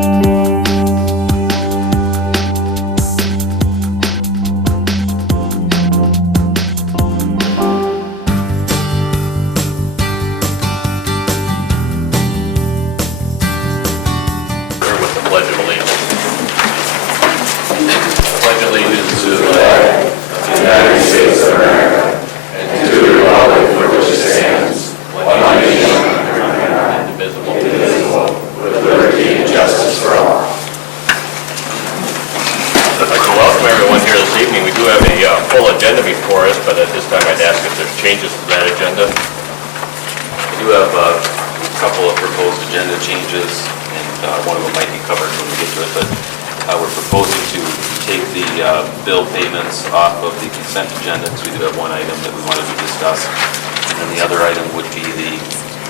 With the Pledge of Allegiance. Pledge allegiance to the flag of the United States of America and to the republic for which it stands, one nation, indivisible, with liberty and justice for all. I'd like to welcome everyone here this evening. We do have a full agenda before us, but at this time I'd ask if there's changes to that agenda. We do have a couple of proposed agenda changes, and one of them might be covered when we get to it, but we're proposing to take the bill payments off of the consent agenda, because we do have one item that we wanted to discuss. And then the other item would be the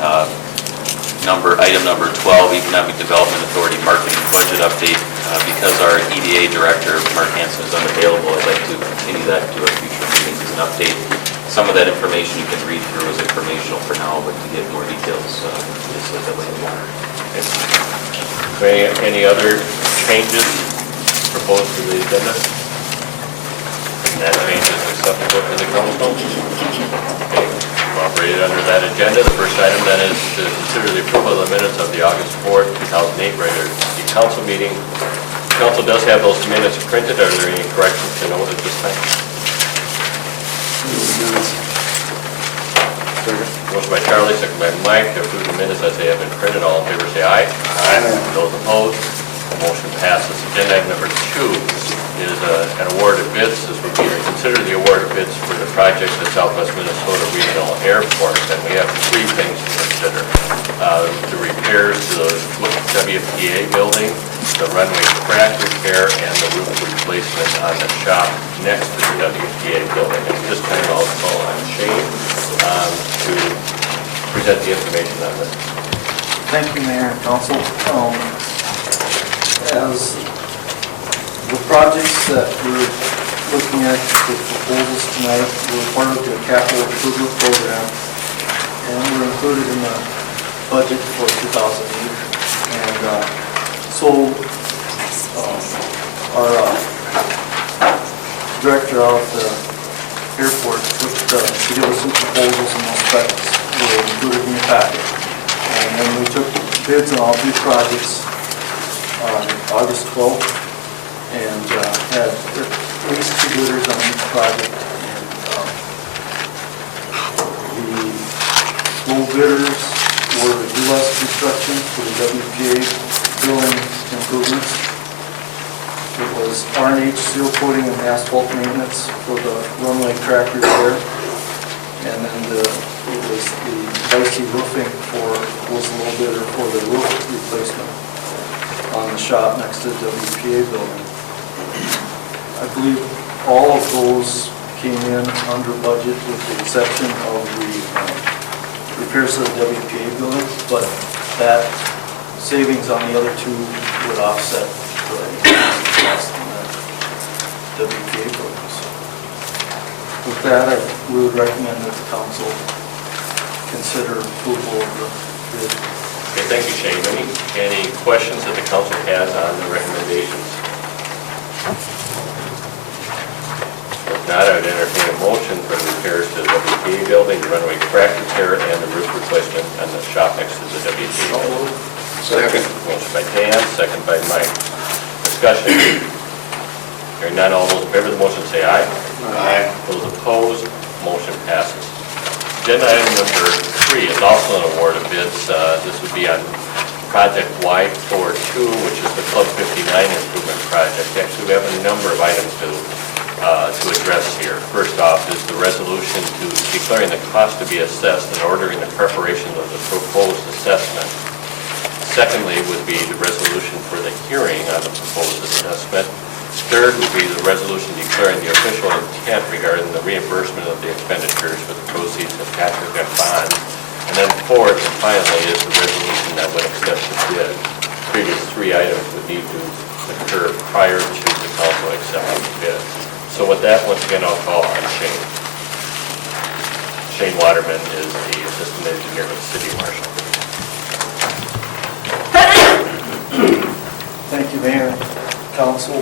item number 12, Economic Development Authority Marketing Budget Update. Because our EDA Director, Mark Hansen, is unavailable, I'd like to continue that to a future meeting as an update. Some of that information you can read through as informational for now, but to get more details, just at the later on. Any other changes proposed to the agenda? That change is acceptable to the council. Okay, operated under that agenda. The first item then is to consider the approval of the minutes of the August 4th, 2008 regular city council meeting. The council does have those minutes printed. Are there any corrections to note at this time? Motion by Charlie, second by Mike, to approve the minutes as they have been printed. All in favor say aye. Aye. Those opposed, motion passes. Agenda item number 2 is an award of bids. This would be to consider the award of bids for the project at Southwest Minnesota Regional Airport. And we have 3 things to consider. The repairs to the WPA building, the runway crack repair, and the roof replacement on the shop next to the WPA building. At this time, I'll call on Shane to present the information on this. Thank you, Mayor and Council. As the projects that we're looking at, the proposals tonight, were part of the capital improvement program, and were included in the budget for 2008. And so our director out at the airport to give us some proposals, and those specs were included in the packet. And then we took bids on all 3 projects on August 12th, and had at least 2 bidders on each project. And the low bidders were U.S. Construction for the WPA building improvements. It was R&H seal coating and asphalt maintenance for the runway crack repair. And then it was the Dicey roofing was a little bidder for the roof replacement on the shop next to the WPA building. I believe all of those came in under budget with the exception of the repairs to the WPA building, but that savings on the other 2 would offset the cost on the WPA buildings. With that, we would recommend that the council consider approval of the bid. Okay, thank you, Shane. Any questions that the council has on the recommendations? If not, I would entertain a motion for the repairs to the WPA building, the runway crack repair, and the roof replacement on the shop next to the WPA building. Second. Motion by Dan, second by Mike. Discussion. Hearing none, all those in favor of the motion say aye. Aye. Those opposed, motion passes. Agenda item number 3 is also an award of bids. This would be on Project Y42, which is the Club 59 improvement project. Actually, we have a number of items to address here. First off is the resolution to declaring the cost to be assessed and ordering the preparation of the proposed assessment. Secondly would be the resolution for the hearing on the proposed assessment. Third would be the resolution declaring the official intent regarding the reimbursement of the expenditures for the proceeds of Patrick F. bonds. And then fourth and finally is the resolution that would accept the bid. Previous 3 items would need to occur prior to the council accepting the bid. So with that, once again, I'll call on Shane. Shane Waterman is the assistant engineer with the city marshal. Thank you, Mayor, Council.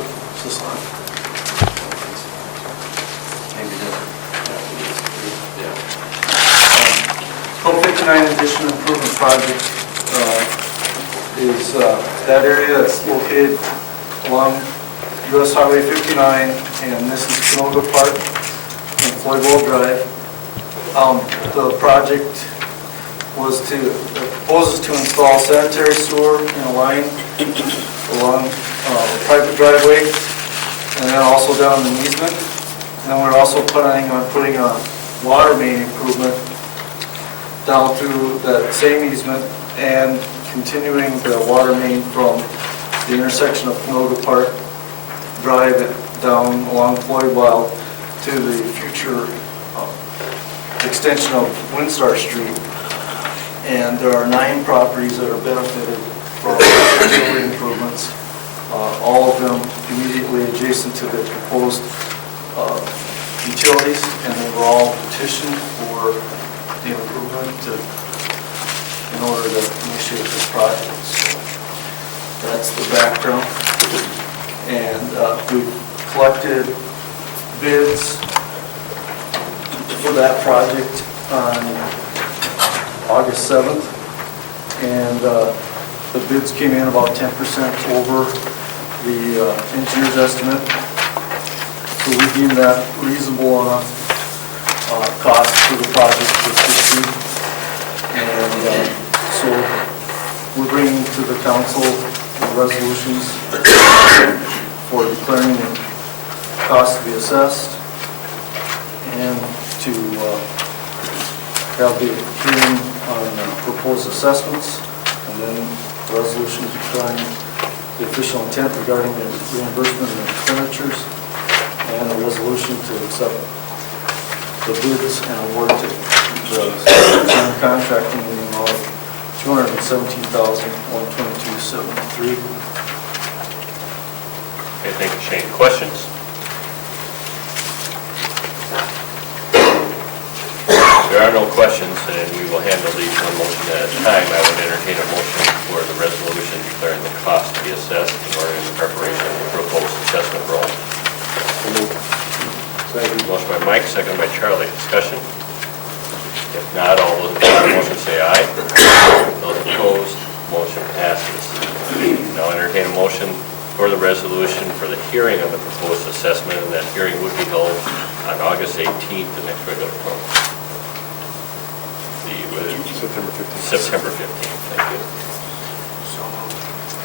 Code 59 addition improvement project is that area that's located along US Highway 59, and this is Canoga Park and Floydville Drive. The project proposes to install sanitary sewer in a line along the private driveway, and then also down the easement. And then we're also planning on putting a water main improvement down through that same easement and continuing the water main from the intersection of Canoga Park Drive down along Floydville to the future extension of Windstar Street. And there are 9 properties that are benefited from utility improvements, all of them immediately adjacent to the proposed utilities, and they were all petitioned for the improvement in order to initiate this project. So that's the background. And we've collected bids for that project on August 7th, and the bids came in about 10% over the engineer's estimate. So we deem that reasonable enough cost for the project to proceed. And so we're bringing to the council the resolutions for declaring the cost to be assessed and to have the hearing on proposed assessments, and then the resolution declaring the official intent regarding the reimbursement of expenditures, and a resolution to accept the bids and award to the contracting in the amount of $217,122.73. Okay, thank you, Shane. Questions? There are no questions, and we will handle these one motion at a time. I would entertain a motion for the resolution declaring the cost to be assessed in order in preparation of the proposed assessment roll. Motion by Mike, second by Charlie. Discussion? If not, all those in favor of the motion say aye. Those opposed, motion passes. Now entertain a motion for the resolution for the hearing on the proposed assessment, and that hearing would be held on August 18th, the next regular vote. September 15th. September 15th, thank you.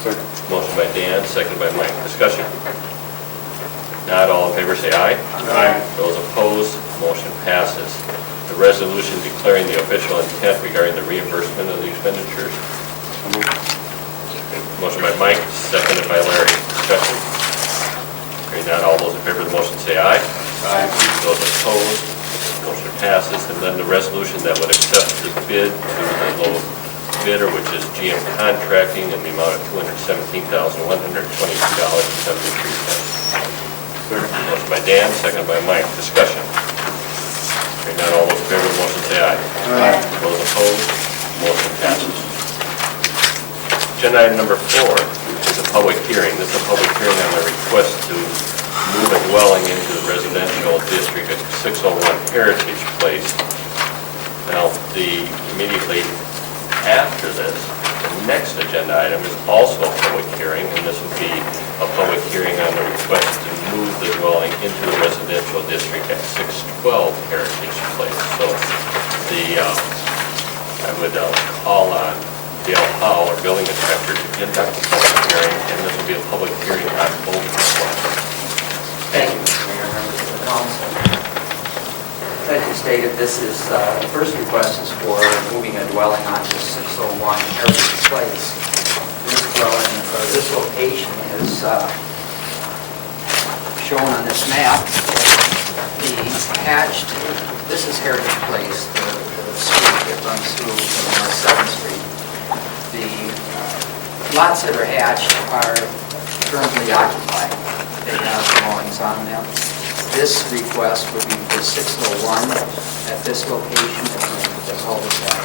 Second. Motion by Dan, second by Mike. Discussion? Not all in favor say aye. Aye. Those opposed, motion passes. The resolution declaring the official intent regarding the reimbursement of the expenditures. Motion by Mike, seconded by Larry. Discussion? Hearing none, all those in favor of the motion say aye. Aye. Those opposed, motion passes. And then the resolution that would accept the bid to the low bidder, which is GM Contracting, in the amount of $217,122.73. Motion by Dan, second by Mike. Discussion. Hearing none, all those in favor of the motion say aye. Aye. Those opposed, motion passes. Agenda item number 4 is a public hearing. This is a public hearing on the request to move a dwelling into the residential district at 601 Heritage Place. Now, immediately after this, the next agenda item is also a public hearing, and this would be a public hearing on the request to move the dwelling into the residential district at 612 Heritage Place. So I would call on Dale Howell, our building inspector, to conduct the public hearing, and this will be a public hearing on both requests. Thank you, Mayor, members of the council. As you stated, this is, the first request is for moving a dwelling onto 601 Heritage Place. This dwelling, or this location is shown on this map. The hatched, this is Heritage Place, the street that runs through North 7th Street. The lots that are hatched are currently occupied. They have dwellings on them. This request would be for 601 at this location, the cul-de-sac.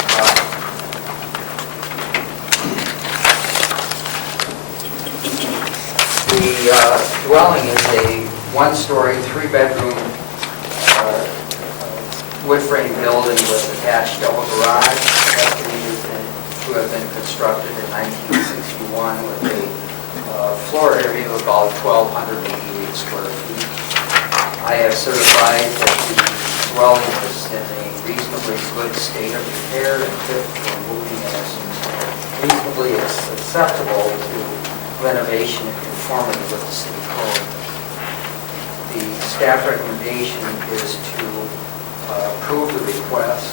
dwelling is a one-story, three-bedroom wood frame building with attached double garage, estimated to have been constructed in 1961 with a floor area of about 1,288 square feet. I have certified that the dwelling is in a reasonably good state of repair and fit for moving as reasonably acceptable to renovation and conformity with the city code. The staff recommendation is to approve the request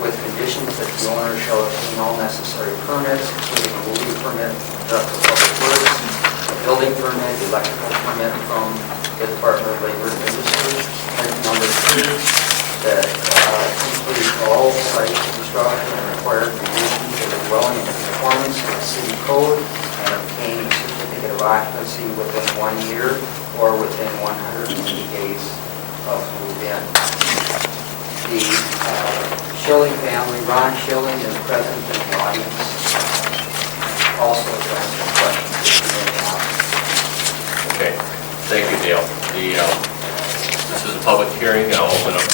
with conditions that the owner shall obtain all necessary permits, including a moving permit from the Public Works, a building permit, electrical permit from the Department of Labor and Industry. And number 2, that complete all site construction and required revisions of the dwelling in conformance with the city code and obtain a certificate of occupancy within 1 year or within 180 days of move-in. The Schilling family, Ron Schilling, is present in the audience. Also to answer questions that you may have. Okay, thank you, Dale. This is a public hearing. I'll open up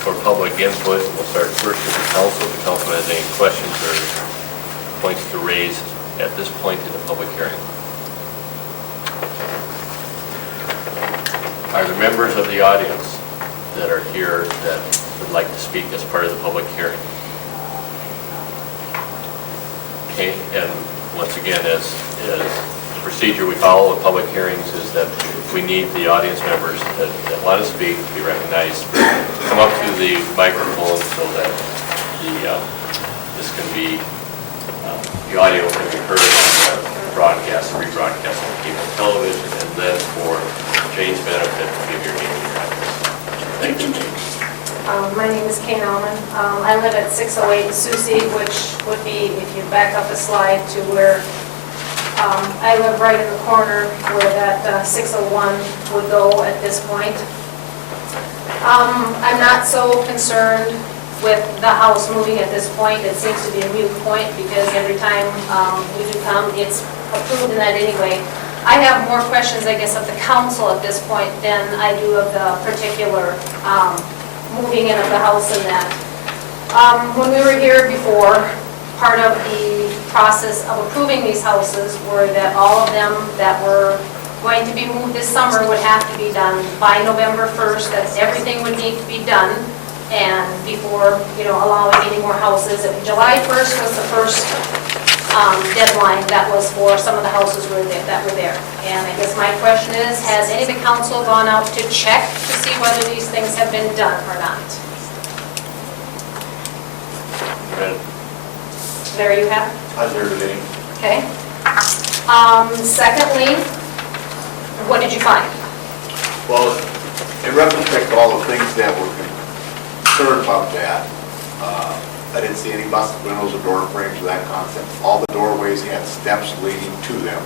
for public input. We'll start first with the council. If the council has any questions or points to raise at this point in the public hearing. Are there members of the audience that are here that would like to speak as part of the public hearing? Okay, and once again, as the procedure we follow in public hearings is that we need the audience members that want to speak to be recognized, come up to the microphone so that this can be, the audio can be heard on the broadcast, rebroadcast on cable television, and then for Jane's benefit, give your name and your address. Thank you, Jane. My name is Kane Allman. I live at 608 Susie, which would be, if you back up a slide to where I live right in the corner where that 601 would go at this point. I'm not so concerned with the house moving at this point. It seems to be a moot point because every time we do come, it's approved in that anyway. I have more questions, I guess, of the council at this point than I do of the particular moving in of the house and that. When we were here before, part of the process of approving these houses were that all of them that were going to be moved this summer would have to be done by November 1st, that everything would need to be done, and before, allowing any more houses. July 1st was the first deadline that was for some of the houses that were there. And I guess my question is, has any of the council gone out to check to see whether these things have been done or not? Right. There you have it. I've heard of any. Okay. Secondly, what did you find? Well, in retrospect to all the things that were concerned about that, I didn't see any busted windows or door frames or that concept. All the doorways had steps leading to them.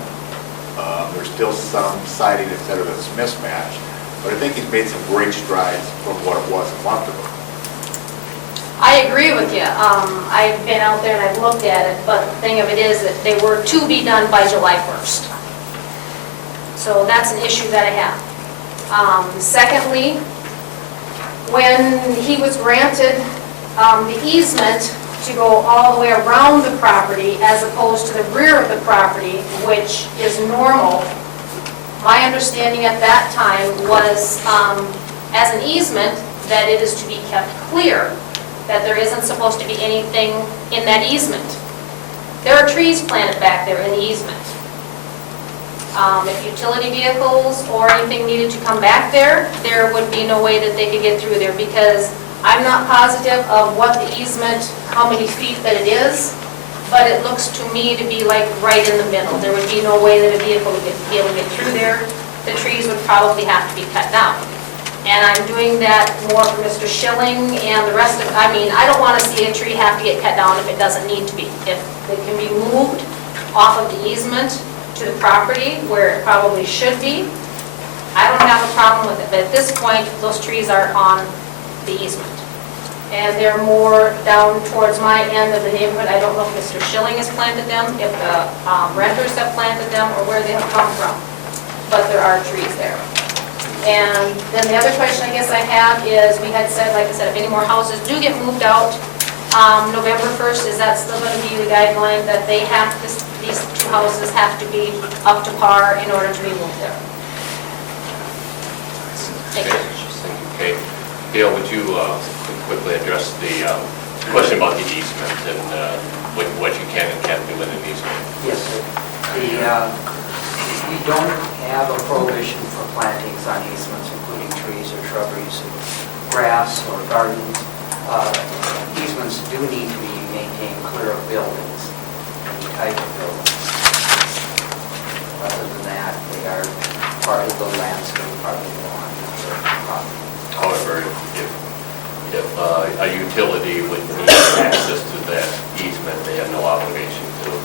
There's still some siding, et cetera, that's mismatched, but I think he's made some great strides from what it was a month ago. I agree with you. I've been out there and I've looked at it, but the thing of it is that they were to be done by July 1st. So that's an issue that I have. Secondly, when he was granted the easement to go all the way around the property as opposed to the rear of the property, which is normal, my understanding at that time was as an easement that it is to be kept clear, that there isn't supposed to be anything in that easement. There are trees planted back there in the easement. If utility vehicles or anything needed to come back there, there would be no way that they could get through there because I'm not positive of what the easement, how many feet that it is, but it looks to me to be like right in the middle. There would be no way that a vehicle would be able to get through there. The trees would probably have to be cut down. And I'm doing that more for Mr. Schilling and the rest of, I don't want to see a tree have to get cut down if it doesn't need to be. If it can be moved off of the easement to the property where it probably should be, I don't have a problem with it. But at this point, those trees are on the easement. And they're more down towards my end of the neighborhood. I don't know if Mr. Schilling has planted them, if the renters have planted them, or where they have come from. but there are trees there. And then the other question I guess I have is, we had said, like I said, if any more houses do get moved out, November 1st, is that still going to be the guideline that they have to, these two houses have to be up to par in order to be moved there? Thank you. Okay. Dale, would you quickly address the question about the easement and what you can and can't do in an easement? Yes, sir. We don't have a prohibition for plantings on easements, including trees or shrubberies, grass or gardens. Easements do need to be maintained clear of buildings, any type of buildings. Other than that, they are part of the landscape, part of the lawn. However, if a utility would need access to that easement, they have no obligation to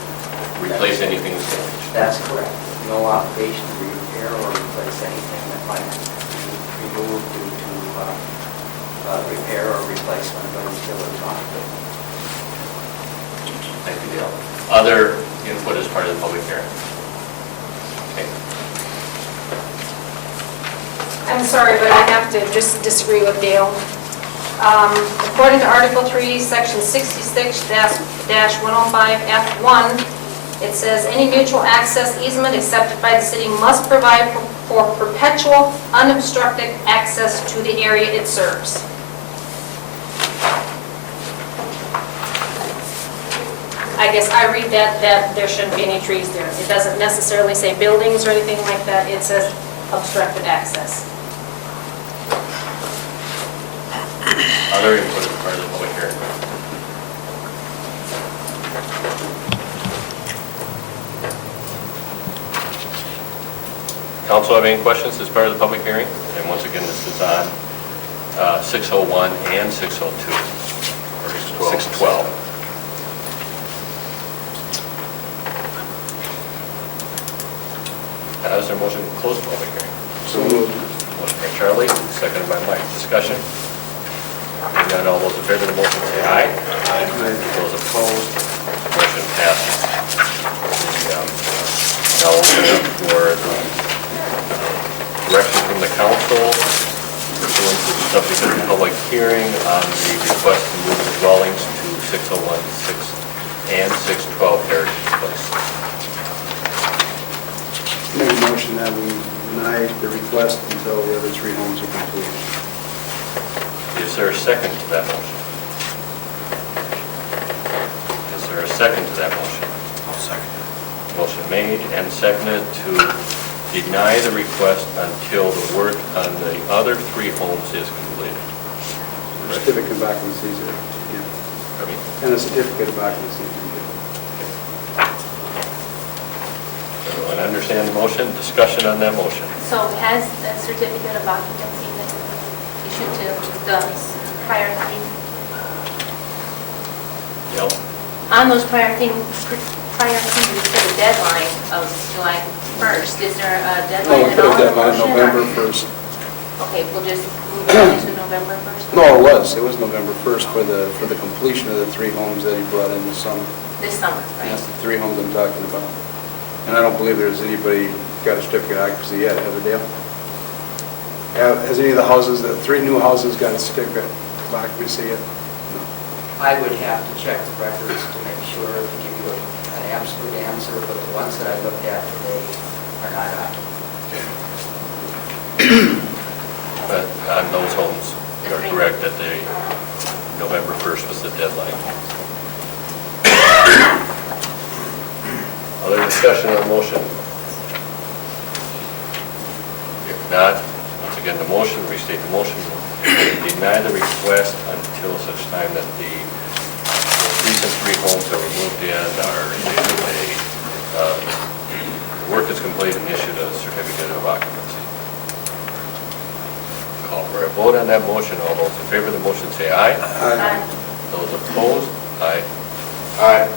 replace anything that's damaged. That's correct. No obligation to repair or replace anything that might be removed due to repair or replacement of utilities on it. Thank you, Dale. Other input as part of the public hearing? Okay. I'm sorry, but I have to just disagree with Dale. According to Article 3, Section 66-105F1, it says, any mutual access easement accepted by the city must provide for perpetual, unobstructed access to the area it serves. I guess I read that there shouldn't be any trees there. It doesn't necessarily say buildings or anything like that. It says obstructed access. Other input as part of the public hearing? Council have any questions as part of the public hearing? And once again, this is on 601 and 602. Or 612. Is there a motion to close the public hearing? So moved. Motion by Charlie, seconded by Mike. Discussion? Hearing none, all those in favor of the motion say aye. Aye. Those opposed, motion passes. Now open up for the direction from the council pursuant to the subject of the public hearing on the request to move the dwellings to 601, 6 and 612 Heritage Place. Make a motion that we deny the request until the other three homes are completed. Is there a second to that motion? Is there a second to that motion? I'll second Motion made and seconded to deny the request until the work on the other three homes is completed. it. Certificate of occupancy is given. Pardon me? And a certificate of occupancy is given. Everyone understand the motion? Discussion on that motion? So has the certificate of occupancy been issued to the prior thing? Yep. On those prior things, for the deadline of July 1st, is there a No, deadline we at put all? a deadline in the November motion, 1st. or- Okay, we'll just move it to November 1st? No, it was November 1st for the completion of the three homes that he brought in this summer. This summer, And right? that's the three homes I'm talking about. And I don't believe there's anybody got a certificate of occupancy yet, have they, Dale? Has any of the houses, the three new houses got a certificate of occupancy yet? I would have to check the records to make sure to give you an absolute answer, but the ones that I looked at today are not occupied. But on those homes, you're correct that the November 1st was the deadline. Other discussion on the motion? If not, once again, the motion, restate the motion, deny the request until such time that the most recent three homes that were moved in are issued the work is complete and issued a certificate of occupancy. Call for a vote on that motion. All those in favor of the motion say aye. Aye. Those opposed, aye. Aye.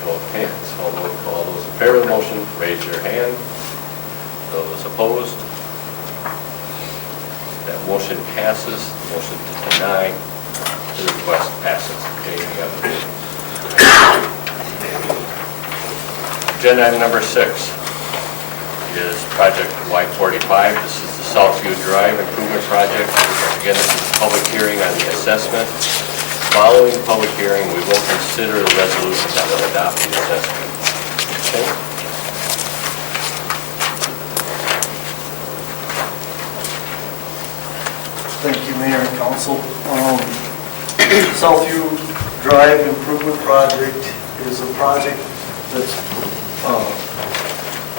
Show of hands. All those in favor of the motion, raise your hand. Those opposed, that motion passes. Motion to deny the request passes. Okay, any other business? Agenda item number 6. is project Y45. This is the Southview Drive Improvement Project. Again, this is a public hearing on the assessment. Following the public hearing, we will consider the resolution that will adopt the assessment. Okay? Thank you, Mayor and Council. Southview Drive Improvement Project is a project that's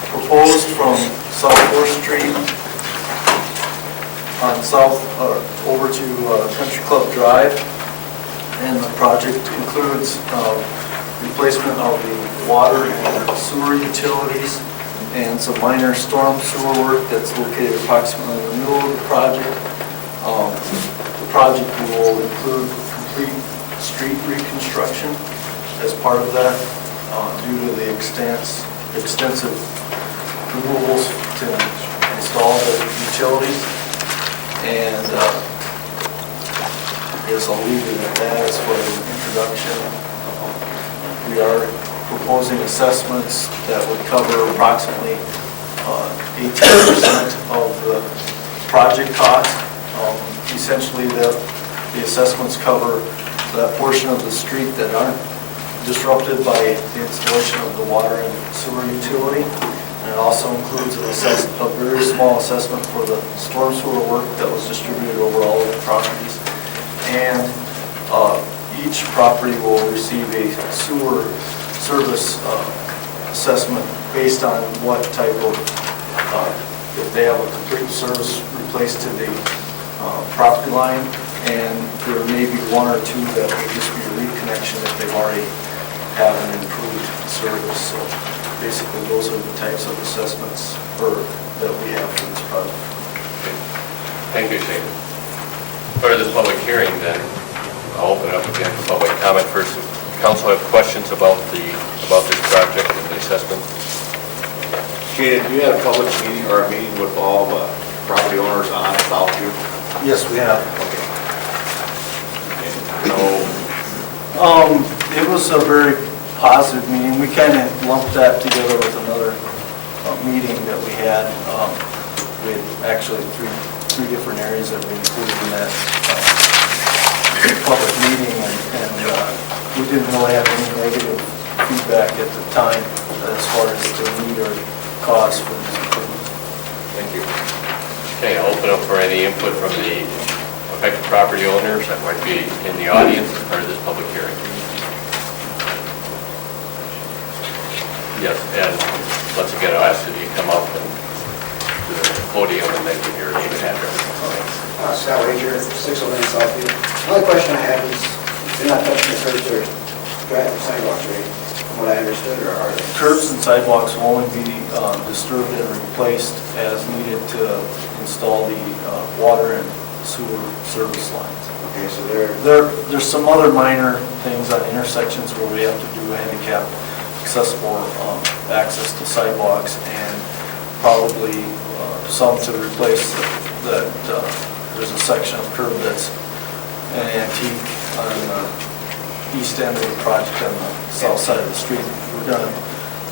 proposed from South 4th Street on south, over to Country Club Drive. And the project includes replacement of the water and sewer utilities and some minor storm sewer work that's located approximately in the middle of the project. The project will include complete street reconstruction as part of that due to the extensive removals to install the utilities. And I guess I'll leave it at that as for the introduction. We are proposing assessments that would cover approximately 18% of the project cost. Essentially, the assessments cover that portion of the street that aren't disrupted by the installation of the water and sewer utility. And it also includes a very small assessment for the storm sewer work that was distributed over all of the properties. And each property will receive a sewer service assessment based on what type of, if they have a complete service replaced to the property line, and there may be one or two that will just be a reconnection if they've already have an improved service. So basically, those are the types of assessments that we have for this project. Thank you, Shane. For this public hearing, then, I'll open it up again for public comment. First, council have questions about this project and the assessment? Shane, do you have a public meeting or a meeting with all the property owners on Southview? Yes, we have. No. It was a very positive meeting. We kind of lumped that together with another meeting that we had. We had actually three different areas that we included in that public meeting, and we didn't really have any negative feedback at the time as far as the need or cause for this improvement. Thank you. Okay, I'll open up for any input from the affected property owners that might be in the audience as part of this public hearing. Yes, and once again, I'll ask that you come up and to the podium and then give your name and address. Scott Ranger, 609 Southview. The only question I have is, they're not touching the curbs or sidewalks, right? From what I understood, or are they? Curbs and sidewalks will only be disturbed and replaced as needed to install the water and sewer service lines. Okay, so they're... There's some other minor things on intersections where we have to do handicap accessible access to sidewalks, and probably some to replace that. There's a section of curb that's an antique on the east end of the project on the south side of the street. We're going to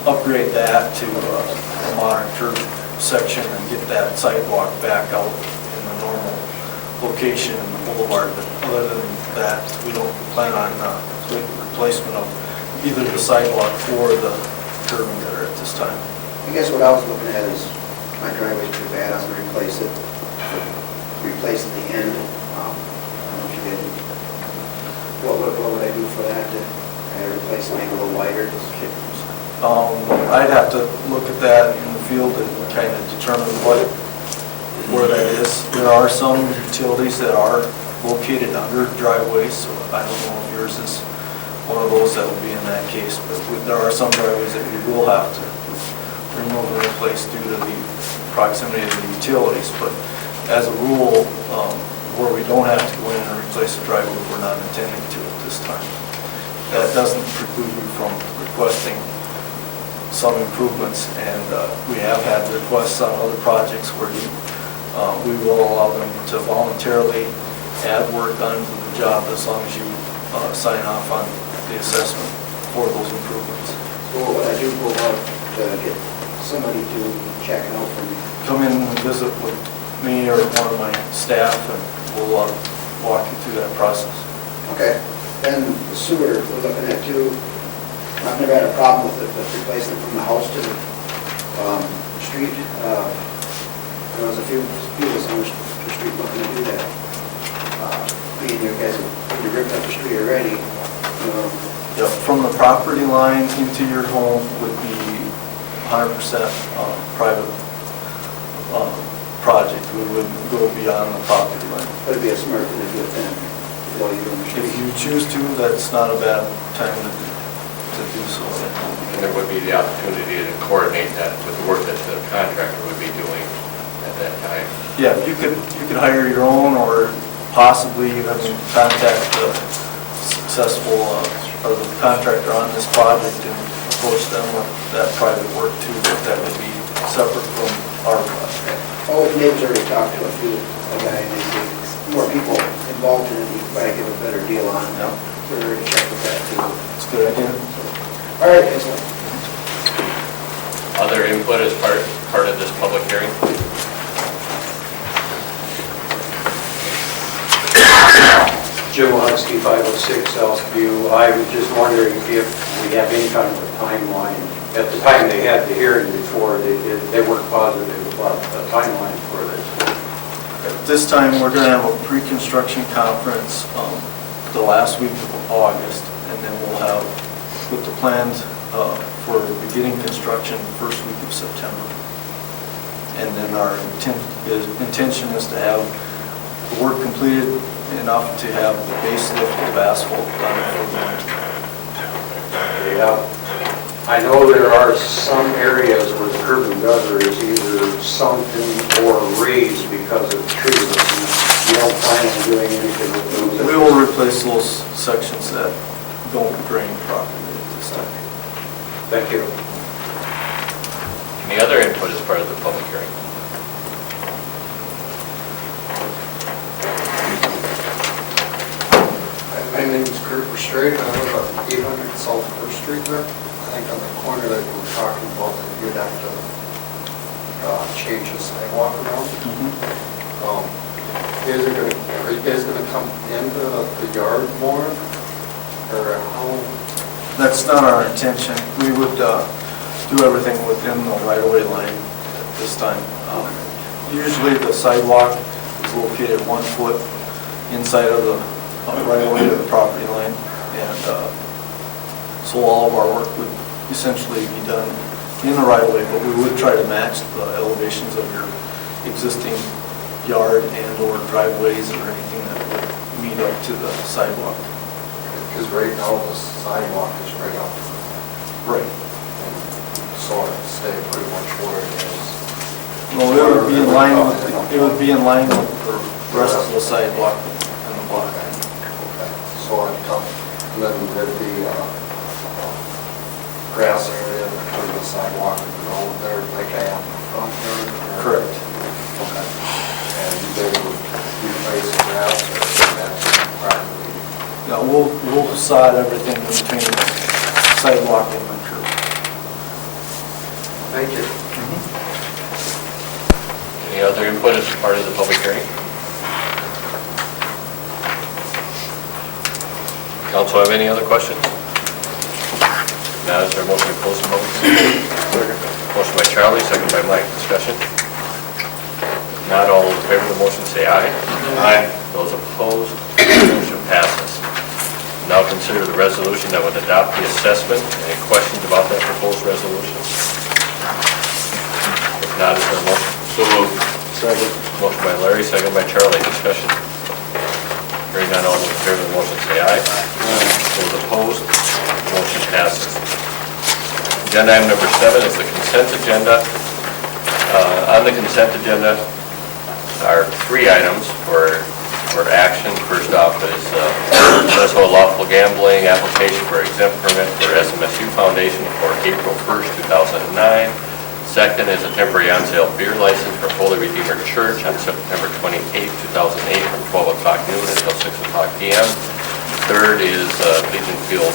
upgrade that to a modern curb section and get that sidewalk back out in the normal location in the boulevard. But other than that, we don't plan on replacement of either the sidewalk or the curbing gutter at this time. I guess what I was looking at is, my driveway's pretty bad, I was gonna replace it. Replace at the end. I don't know if you did. What would I do for that? I replace it, make it a little wider? I'd have to look at that in the field and kind of determine where that is. There are some utilities that are located under driveways, so I don't know if yours is one of those that will be in that case, but there are some driveways that we will have to remove and replace due to the proximity of the utilities. But as a rule, where we don't have to go in and replace a driveway, we're not intending to at this time. That doesn't preclude you from requesting some improvements, and we have had requests on other projects where we will allow them to voluntarily add work onto the job as long as you sign off on the assessment for those improvements. So what I do go out to get somebody to check it out for me. Come in and visit with me or one of my staff, and we'll walk you through that process. Okay, then the sewer, we're looking at too. I've never had a problem with it, but replacing it from the house to the street. There was a few people on the street looking to do that. Being you guys have ripped up the street already. Yep, from the property line into your home would be 100% private project. We wouldn't go beyond the property line. But it'd be a smart thing to do it then, while you're on the If street. you choose to, that's not a bad time to do so. And there would be the opportunity to coordinate that with the work that the contractor would be doing at that time. Yeah, you could hire your own, or possibly even contact the successful, or the contractor on this project and approach them with that private work too, but that would be separate from our project. Oh, the neighbors already talked to a few guys, and they more people involved in it, you could probably give a better deal on it. Yeah. So we're already checked with that too. It's a good idea. All right, excellent. Other input as part of this public hearing? Jim Wahnsky, 506 Southview. I was just wondering if we have any kind of a timeline. At the time they had the hearing before, they weren't positive about a timeline for this. At this time, we're going to have a pre-construction conference the last week of August, and then we'll have, with the plans for beginning construction, the first week of September. And then our intention is to have the work completed enough to have the base lift of asphalt done for the winter. Yeah. I know there are some areas where the curb and gutter is either sunken or raised because of trees. You don't plan on doing anything with those? We will replace those sections that don't drain properly at this time. Thank you. Any other input as part of the public hearing? My name's Kurt Verstraeten. I live at 800 South First Street there. I think on the corner that we're talking about, that you'd have to change the sidewalk around. Are you guys gonna come into the yard more? Or how? That's not our intention. We would do everything within the right-of-way line at this time. Usually the sidewalk is located 1 foot inside of the right-of-way to the property line. And so all of our work would essentially be done in the right-of-way, but we would try to match the elevations of your existing yard and/or driveways or anything that would meet up to the sidewalk. Because right now the sidewalk is right up. Right. So it'd stay pretty much where it is. No, it would be in line with the rest of the sidewalk and the block. Okay. So I'd come, and then there'd be grass area between the sidewalk and the road there, like I have in the front yard? or- Correct. Okay. And they would replace the grass or that's properly? Now, we'll sod everything between the sidewalk and the curb. Thank you. Any other input as part of the public hearing? Council have any other questions? Now, is there a motion to close the public hearing? Motion by Charlie, second by Mike. Discussion? Not all in favor of the motion, say aye. Aye. Those opposed, motion passes. Now consider the resolution that would adopt the assessment. Any questions about that proposed resolution? If not, is there a motion? So moved. Second. Motion by Larry, second by Charlie. Discussion? Hearing none, all those in favor of the motion say aye. Those opposed, motion passes. Agenda item number 7 is the consent agenda. On the consent agenda are 3 items for action. First off is Minnesota lawful gambling application for exempt permit for SMSU Foundation for April 1st, 2009. Second is a temporary on-sale beer license for Holy Redeemer Church on September 28, 2008 from 12 o'clock noon until 6 o'clock p.m. Third is Legion Field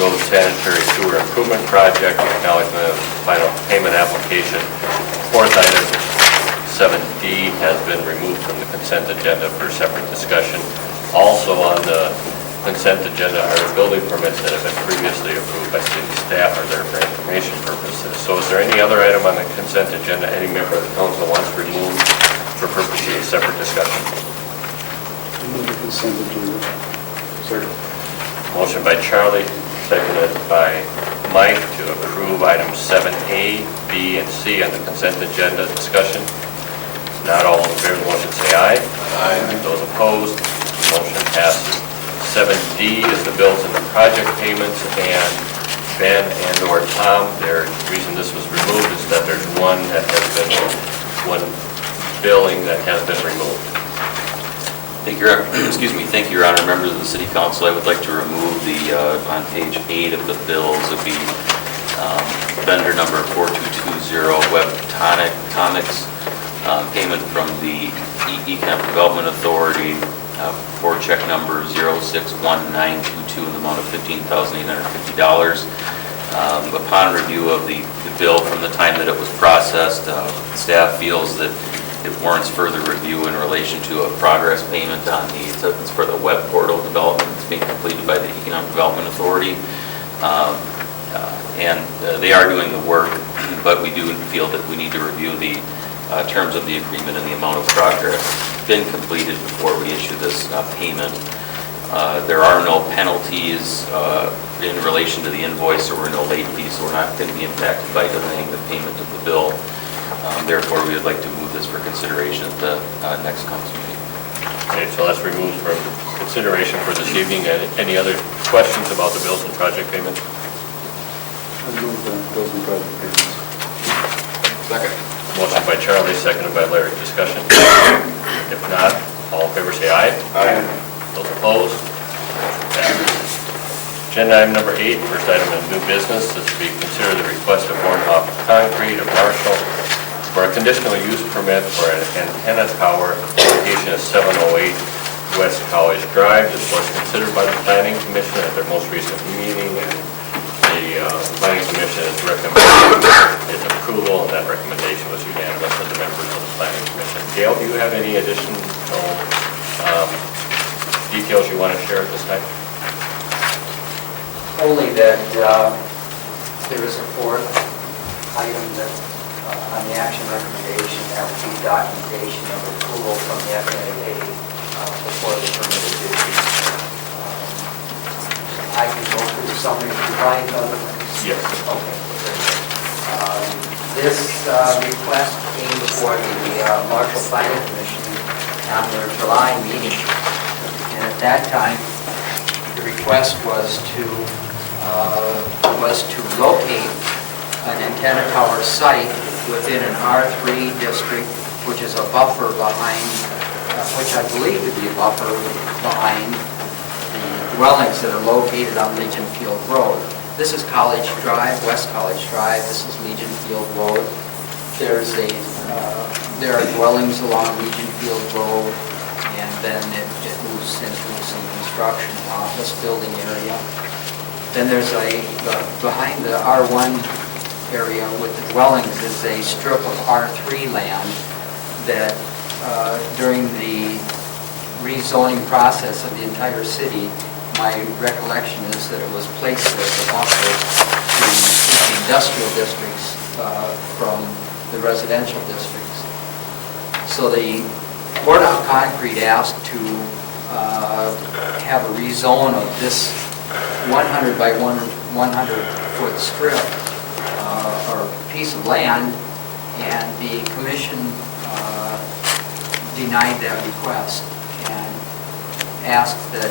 Road Sanitary Sewer Improvement Project, acknowledgement of final payment application. Fourth item, 7D, has been removed from the consent agenda for separate discussion. Also on the consent agenda are building permits that have been previously approved by city staff or there for information purposes. So is there any other item on the consent agenda any member of the council wants removed for purposes of separate discussion? Move the consent agenda. Second. Motion by Charlie, seconded by Mike to approve items 7A, B, and C on the consent agenda. Discussion? Not all in favor of the motion say aye. Aye. Those opposed, motion passes. 7D is the bills and the project payments, and Ben and/or Tom, the reason this was removed is that there's one billing that has been removed. Thank you, Thank you, Your Honor. Members of the City Council, I would like to remove the, on page 8 of the bills, it would be vendor number 4220, Webtonics, payment from the Economic Development Authority for check number 061922 in the amount of $15,850. Upon review of the bill from the time that it was processed, staff feels that it warrants further review in relation to a progress payment on it's for the web portal development that's being completed by the Economic Development Authority. They are doing the work, but we do feel that we need to review the terms of the agreement and the amount of progress been completed before we issue this payment. There are no penalties in relation to the invoice, or no late fees, so we're not going to be impacted by delaying the payment of the bill. Therefore, we would like to move this for consideration at the next council meeting. Okay, so that's removed from consideration for this evening. Any other questions about the bills and project payments? I move the bills and project payments. Second. Motion by Charlie, seconded by Larry. Discussion? If not, all in favor say aye. Aye. Those opposed? Motion passes. Agenda item number 8, first item of new business, is to be considered the request of Hornhoff Concrete of Marshall for a conditional use permit for an antenna tower location at 708 West College Drive. This was considered by the Planning Commission at their most recent meeting, and the Planning Commission has recommended its approval, and that recommendation was unanimous of the members of the Planning Commission. Gail, do you have any additional details you want to share at this time? Only that there is a fourth item that on the action recommendation, that would be documentation of approval from the FAA before the permit is issued. I can go through the summary if you like. Yes. Okay. This request came before the Marshall Planning Commission on their July meeting, and at that time, the request was to locate an antenna tower site within an R3 district, which is a buffer behind, which I believe to be a buffer behind the dwellings that are located on Legion Field Road. This is College Drive, West College Drive. This is Legion Field Road. There are dwellings along Legion Field Road, and then it moves into some construction office building area. Then there's behind the R1 area with the dwellings is a strip of R3 land that during the rezoning process of the entire city, my recollection is that it was placed as a buffer to keep the industrial districts from the residential districts. So the Board of Concrete asked to have a rezone of this 100 by 100 foot strip or piece of land, and the commission denied that request and asked that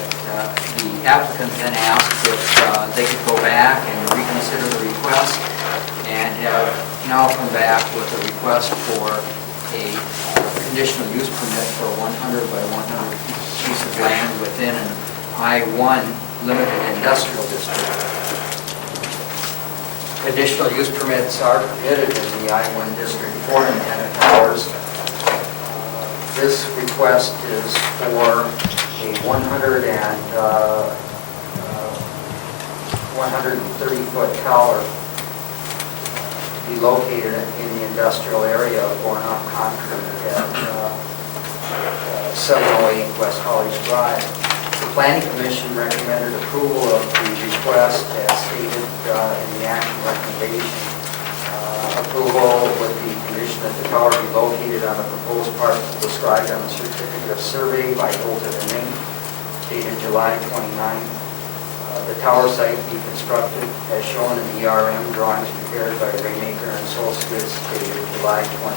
the applicant then asked if they could go back and reconsider the request, and have now come back with a request for a conditional use permit for a 100 by 100 piece of land within an I-1 limited industrial district. Additional use permits are permitted in the I-1 district for antenna towers. This request is for a 100 and 130-foot tower to be located in the industrial area of Bourne-Up Concrete at 708 West College Drive. The Planning Commission recommended approval of the request as stated in the action recommendation. Approval with the condition that the tower be located on the proposed parcel described on the certificate of survey by Bolton and Inc., dated July 29. The tower site be constructed as shown in the ERM drawings prepared by Raymaker and Associates, dated July 29.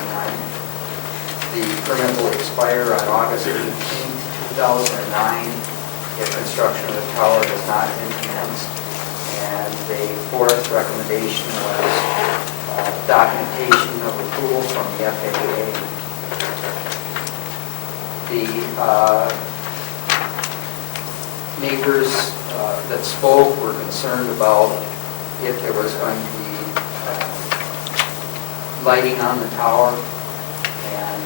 The permit will expire on August 18, 2009, if construction of the tower has not been commenced. And the fourth recommendation was documentation of approval from the FAA. The neighbors that spoke were concerned about if there was going to be lighting on the tower, and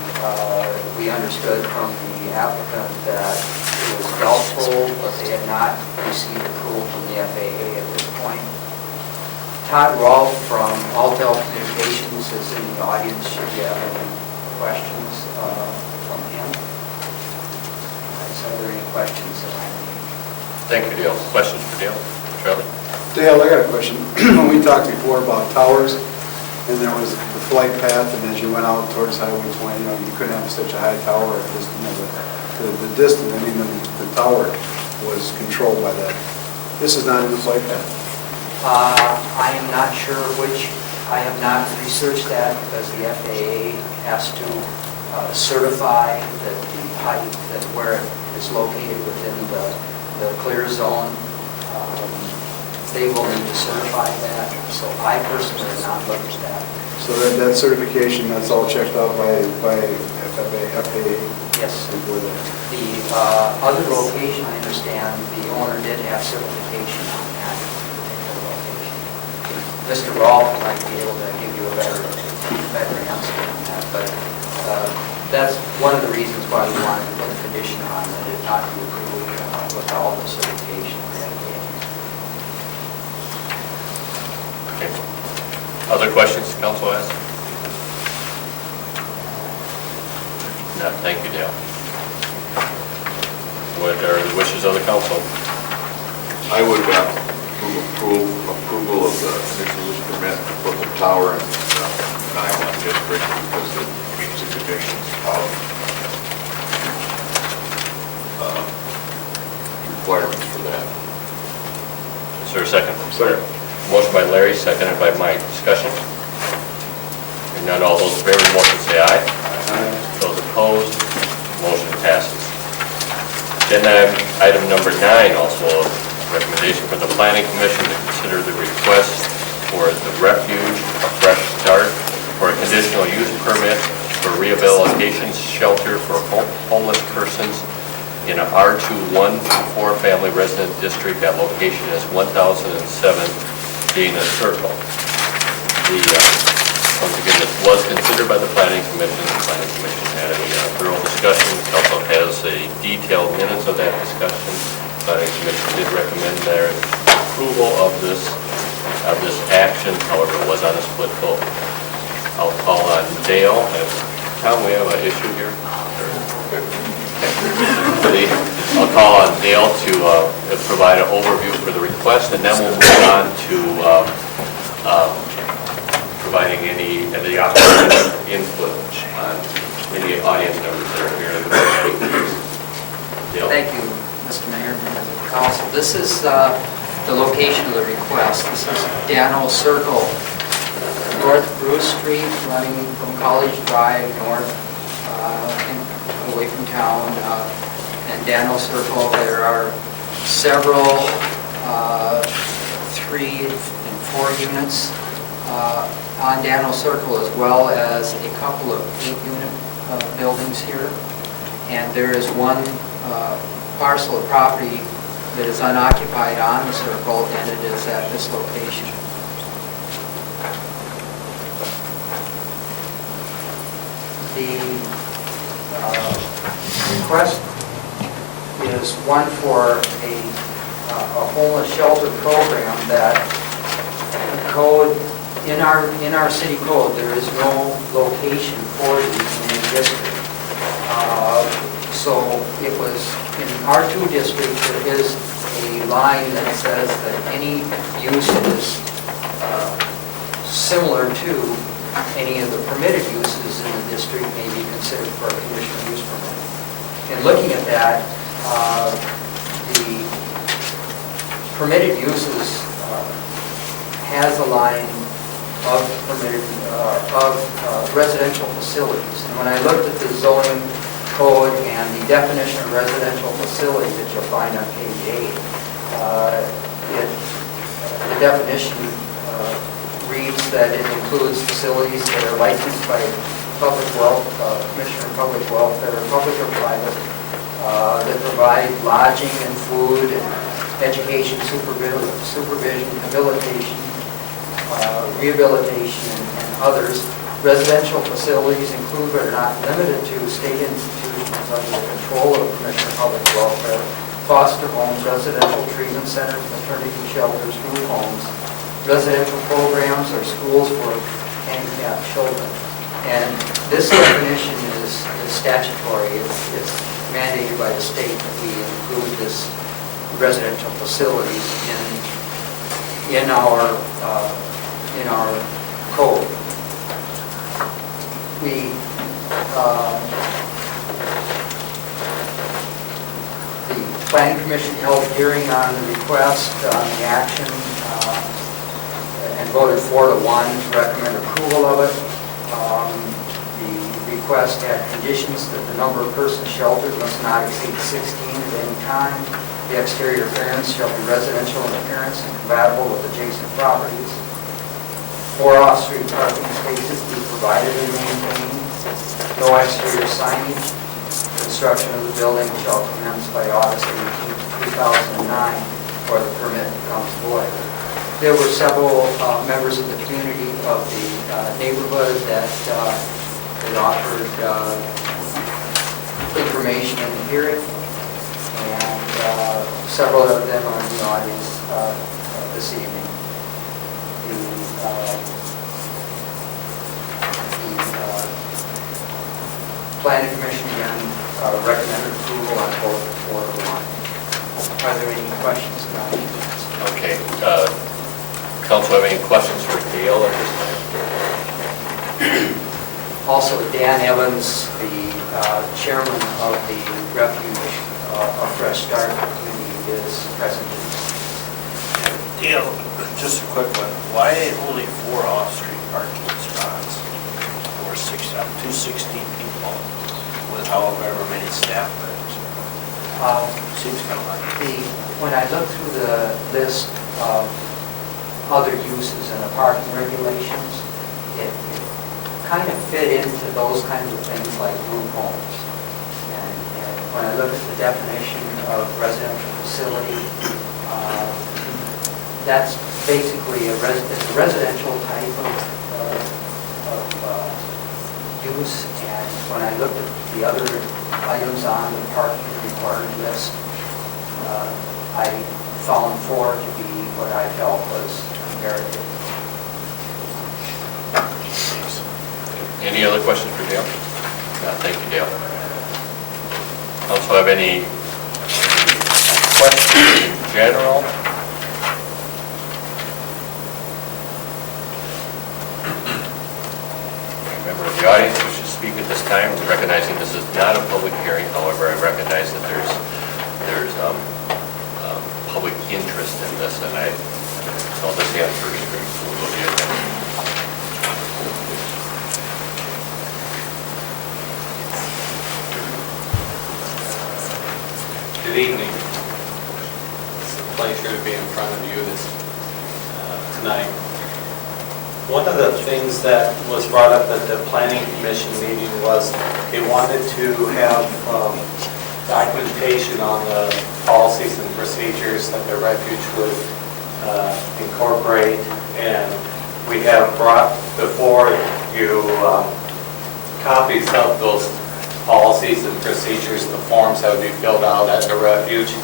we understood from the applicant that it was doubtful, but they had not received approval from the FAA at this point. Todd Rolfe from Altel Communications is in the audience. Should you have any questions from him? Are there any questions that I need? Thank you, Dale. Questions for Dale? Charlie? Dale, I got a question. When we talked before about towers, and there was the flight path, and as you went out towards Highway 20, you couldn't have such a high tower, or just, the distance, the tower was controlled by that. This is not in the flight path. I am not sure which. I have not researched that because the FAA has to certify that the height, that where it is located within the clear zone. They will need to certify that, so I personally have not looked at that. So that certification, that's all checked out by FAA? Yes. Before that. The other location, I understand, the owner did have certification on that particular location. Mr. Rolfe might be able to give you a better answer on that, but that's one of the reasons why we wanted to put a condition on that it not be approved with all the certification of the FAA. Okay. Other questions council has? No, thank you, Dale. What are the wishes of the council? I would approval of the conditional use permit for the tower in I-1 district because it meets the conditions of requirements for that. Is there a second? Second. Motion by Larry, seconded by Mike. Discussion? Hearing none, all those in favor of the motion say aye. Aye. Those opposed, motion passes. Agenda item number 9, also a recommendation from the Planning Commission to consider the request for the Refuge, a Fresh Start, for a conditional use permit for rehabilitation shelter for homeless persons in a R2-1-4 family resident district at location as 1007 Dana Circle. Once again, this was considered by the Planning Commission. The Planning Commission had a thorough discussion. The council has a detailed minutes of that discussion. The Planning Commission did recommend their approval of this action. However, it was on a split vote. I'll call on Dale. Tom, we have an issue here. I'll call on Dale to provide an overview for the request, and then we'll move on to providing any of the opposition input on any audience members that are here. Dale? Thank you, Mr. Mayor, members of the council. This is the location of the request. This is Dano Circle, North Bruce Street, running from College Drive north, away from town, and Dano Circle. There are several 3 and 4 units on Dano Circle, as well as a couple of 8-unit buildings here. And there is one parcel of property that is unoccupied on the circle, and it is at this location. The request is one for a a homeless shelter program that the code, in our city code, there is no location for these in any district. So it was, in R2 district, there is a line that says that any use is similar to any of the permitted uses in the district may be considered for a conditional use permit. In looking at that, the permitted uses has a line of permitted, residential facilities. And when I looked at the zoning code and the definition of residential facility that you'll find on page 8, the definition reads that it includes facilities that are licensed by public Commissioner of Public Welfare, public or private, that provide lodging and food, and education, supervision, habilitation, rehabilitation, and others. Residential facilities include but are not limited to state institutions under the control of the Commissioner of Public Welfare, foster homes, residential treatment centers, maternity shelters, group homes, residential programs, or schools for handicapped children. And this definition is statutory. It's mandated by the state that we include this residential facilities in our code. The Planning Commission held a hearing on the request, on the action, and voted 4-1 to recommend approval of it. The request had conditions that the number of persons sheltered must not exceed 16 at any time. The exterior appearance shall be residential in appearance and compatible with adjacent properties. 4 off-street parking spaces be provided and maintained. No exterior signage. Construction of the building shall commence by August 18, 2009, or the permit becomes void. There were several members of the community of the neighborhood that offered information in the hearing, and several of them are in the audience this evening. The Planning Commission again recommended approval on both 4-1. Are there any questions about it? Okay. Council, have any questions for Dale at this time? Also, Dan Evans, the chairman of the Refuge of Fresh Start Committee, is present. Dale, just a quick one. Why only 4 off-street parking spots for 216 people with however many staff members? Seems kind of like... When I look through the list of other uses in the parking regulations, it kind of fit into those kinds of things like group homes. And when I look at the definition of residential facility, that's basically it's a residential type of use. And when I looked at the other items on the parking required list, I found 4 to be what I felt was imperative. Any other questions for Dale? No, thank you, Dale. Also, have any questions in general? Any member of the audience who should speak at this time, recognizing this is not a public hearing. However, I recognize that there's public interest in this, and I'll just hand first. We'll go to you then. Good evening. It's a pleasure to be in front of you tonight. One of the things that was brought up at the Planning Commission meeting was they wanted to have documentation on the policies and procedures that the refuge would incorporate, and we have brought before you copies of those policies and procedures, the forms that would be filled out at the refuge.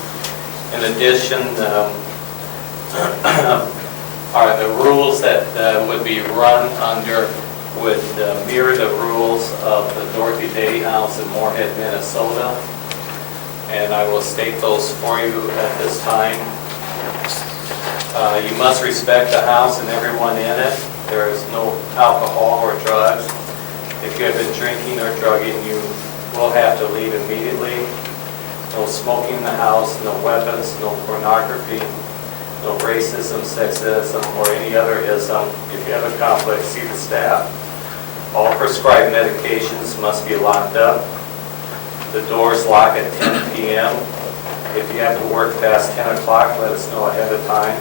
In addition, are the rules that would be run under would mirror the rules of the Dorothy Day House in Moorhead, Minnesota. And I will state those for you at this time. You must respect the house and everyone in it. There is no alcohol or drugs. If you have been drinking or drugging, you will have to leave immediately. No smoking in the house, no weapons, no pornography, no racism, sexism, or any other ism. If you have a conflict, see the staff. All prescribed medications must be locked up. The doors lock at 10 p.m. If you have to work past 10 o'clock, let us know ahead of time.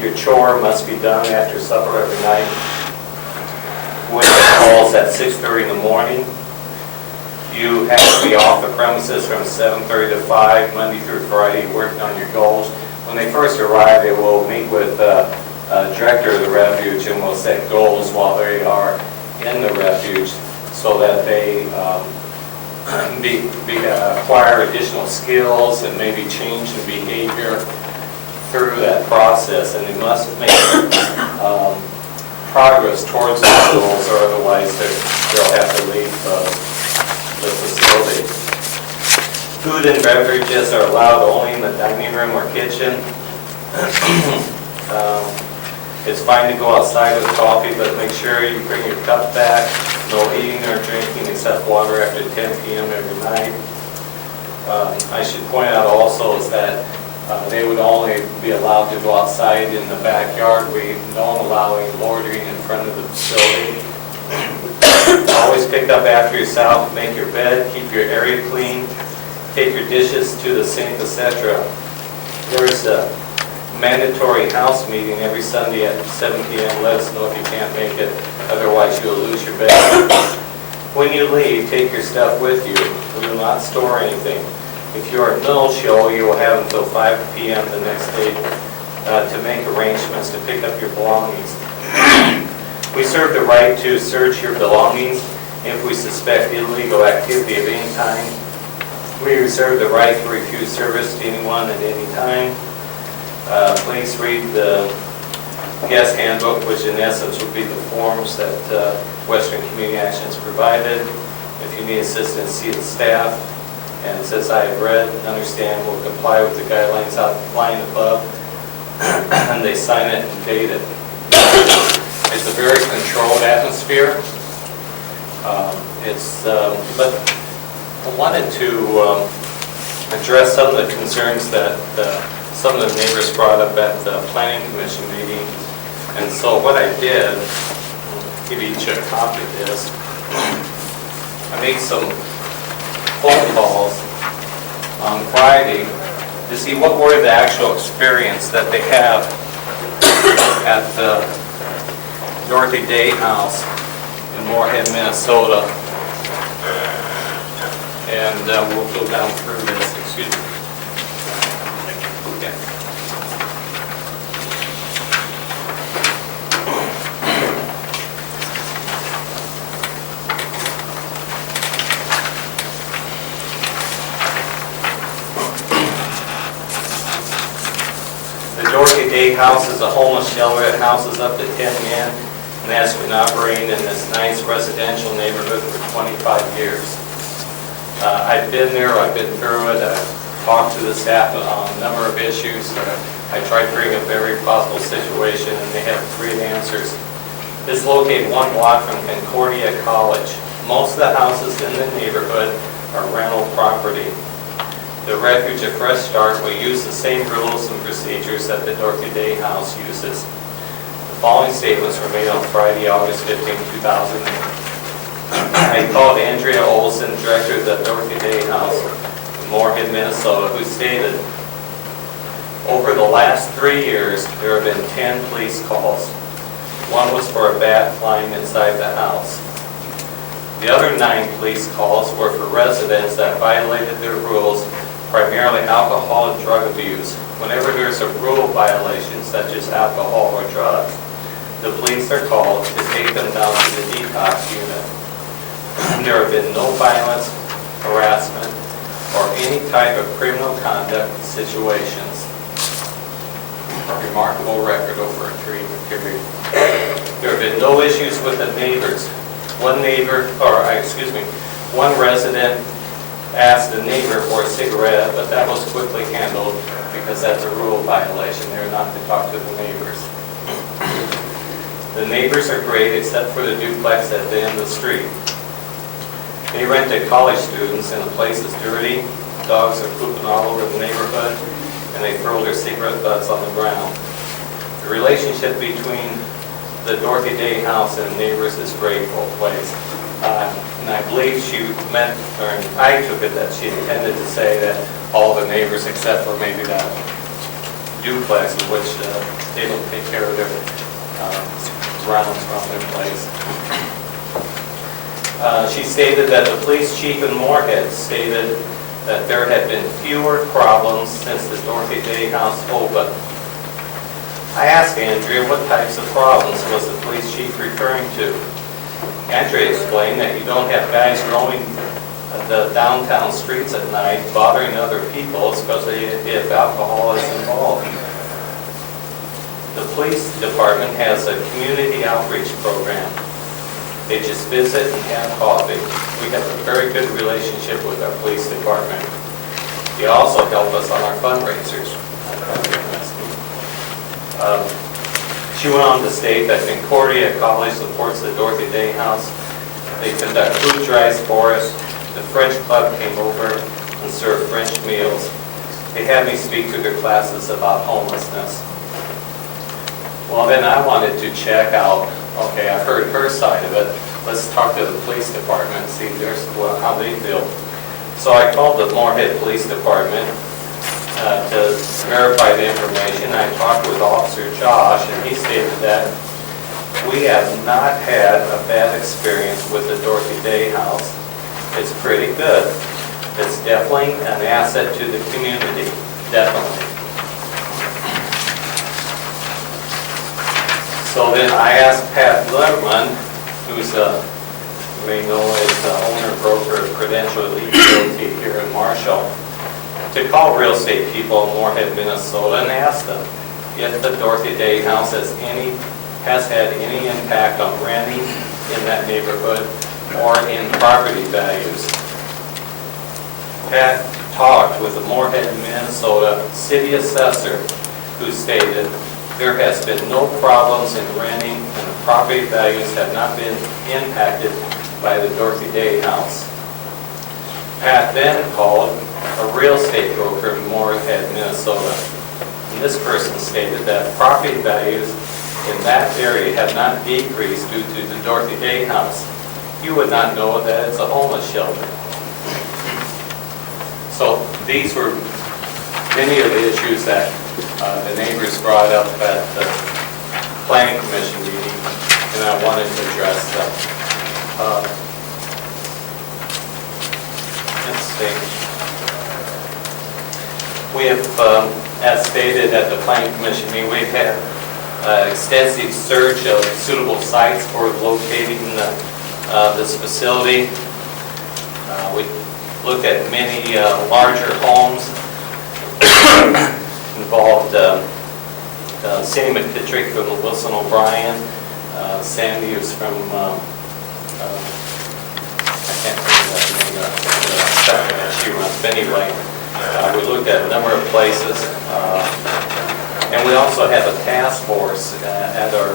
Your chore must be done after supper every night. Witness calls at 6:30 in the morning. You have to be off the premises from 7:30 to 5, Monday through Friday, working on your goals. When they first arrive, they will meet with the director of the refuge and will set goals while they are in the refuge so that they acquire additional skills and maybe change in behavior through that process. And they must make progress towards those goals, or otherwise they'll have to leave the facility. Food and beverages are allowed only in the dining room or kitchen. It's fine to go outside with coffee, but make sure you bring your cup back. No eating or drinking except water after 10 p.m. every night. I should point out also is that they would only be allowed to go outside in the backyard. We don't allow any loitering in front of the facility. Always pick up after yourself, make your bed, keep your area clean, take your dishes to the sink, etc. There's a mandatory house meeting every Sunday at 7 p.m. Let us know if you can't make it, otherwise you'll lose your bed. When you leave, take your stuff with you. We will not store anything. If you are at middle show, you will have until 5 p.m. the next day to make arrangements to pick up your belongings. We serve the right to search your belongings if we suspect illegal activity of any kind. We reserve the right to refuse service to anyone at any time. Please read the guest handbook, which in essence would be the forms that Western Community Actions provided. If you need assistance, see the staff. And since I have read, understand, will comply with the guidelines outlined above, and they sign it and date it. It's a very controlled atmosphere. But I wanted to address some of the concerns that some of the neighbors brought up at the Planning Commission meeting. And so what I did, give each a copy of this, I made some phone calls on Friday to see what were the actual experience that they have at the Dorothy Day House in Moorhead, Minnesota. And we'll go down through this. Excuse me. Okay. The Dorothy Day House is a homeless shelter that houses up to 10 men and has been operating in this nice residential neighborhood for 25 years. I've been there, I've been through it, I've talked to the staff on a number of issues. I tried to bring up every possible situation, and they have great answers. It's located 1 block from Concordia College. Most of the houses in the neighborhood are rental property. The Refuge at Fresh Start will use the same rules and procedures that the Dorothy Day House uses. The following statements were made on Friday, August 15, 2008. I called Andrea Olson, director of the Dorothy Day House in Moorhead, Minnesota, who stated, over the last 3 years, there have been 10 police calls. One was for a bat flying inside the house. The other 9 police calls were for residents that violated their rules, primarily alcohol and drug abuse. Whenever there's a rule violation, such as alcohol or drugs, the police are called to take them down to the detox unit. There have been no violence, harassment, or any type of criminal conduct situations. Remarkable record over a 3-year period. There have been no issues with the neighbors. One resident asked the neighbor for a cigarette, but that was quickly handled because that's a rule violation. They're not to talk to the neighbors. The neighbors are great except for the duplex at the end of the street. They rent to college students and the place is dirty. Dogs are pooping all over the neighborhood and they throw their cigarette butts on the ground. The relationship between the Dorothy Day house and the neighbors is great both ways. And I believe she meant, or I took it that she intended to say that all the neighbors except for maybe that duplex in which they don't take care of their grounds around their place. She stated that the police chief in Moorhead stated that there had been fewer problems since the Dorothy Day house opened. I asked Andrea what types of problems was the police chief referring to. Andrea explained that you don't have guys roaming the downtown streets at night bothering other people, especially if alcohol is involved. The police department has a community outreach program. They just visit and have coffee. We have a very good relationship with our police department. They also help us on our fundraisers. She went on to state that Concordia College supports the Dorothy Day House. They conduct food drives for us. The French Club came over and served French meals. They had me speak to their classes about homelessness. Well, then I wanted to check out, okay, I've heard her side of it. Let's talk to the police department and see how they feel. So I called the Moorhead Police Department to verify the information. I talked with Officer Josh, and he stated that we have not had a bad experience with the Dorothy Day House. It's pretty good. It's definitely an asset to the community, definitely. So then I asked Pat Letterman, who's you may know as the owner-broker of Credential Elite Realty here in Marshall, to call real estate people in Moorhead, Minnesota, and ask them if the Dorothy Day House has had any impact on renting in that neighborhood or in property values. Pat talked with the Moorhead, Minnesota city assessor, who stated there has been no problems in renting and the property values have not been impacted by the Dorothy Day House. Pat then called a real estate broker in Moorhead, Minnesota. And this person stated that property values in that area have not decreased due to the Dorothy Day House. You would not know that it's a homeless shelter. So these were many of the issues that the neighbors brought up at the planning commission meeting, and I wanted to address them. Let's see. We have, as stated at the planning commission meeting, we've had extensive search of suitable sites for locating this facility. We looked at many larger homes. Involved Sandy McKittrick from Wilson O'Brien, Sandy was from, I can't remember that name, she runs, but anyway, we looked at a number of places, and we also have a task force at our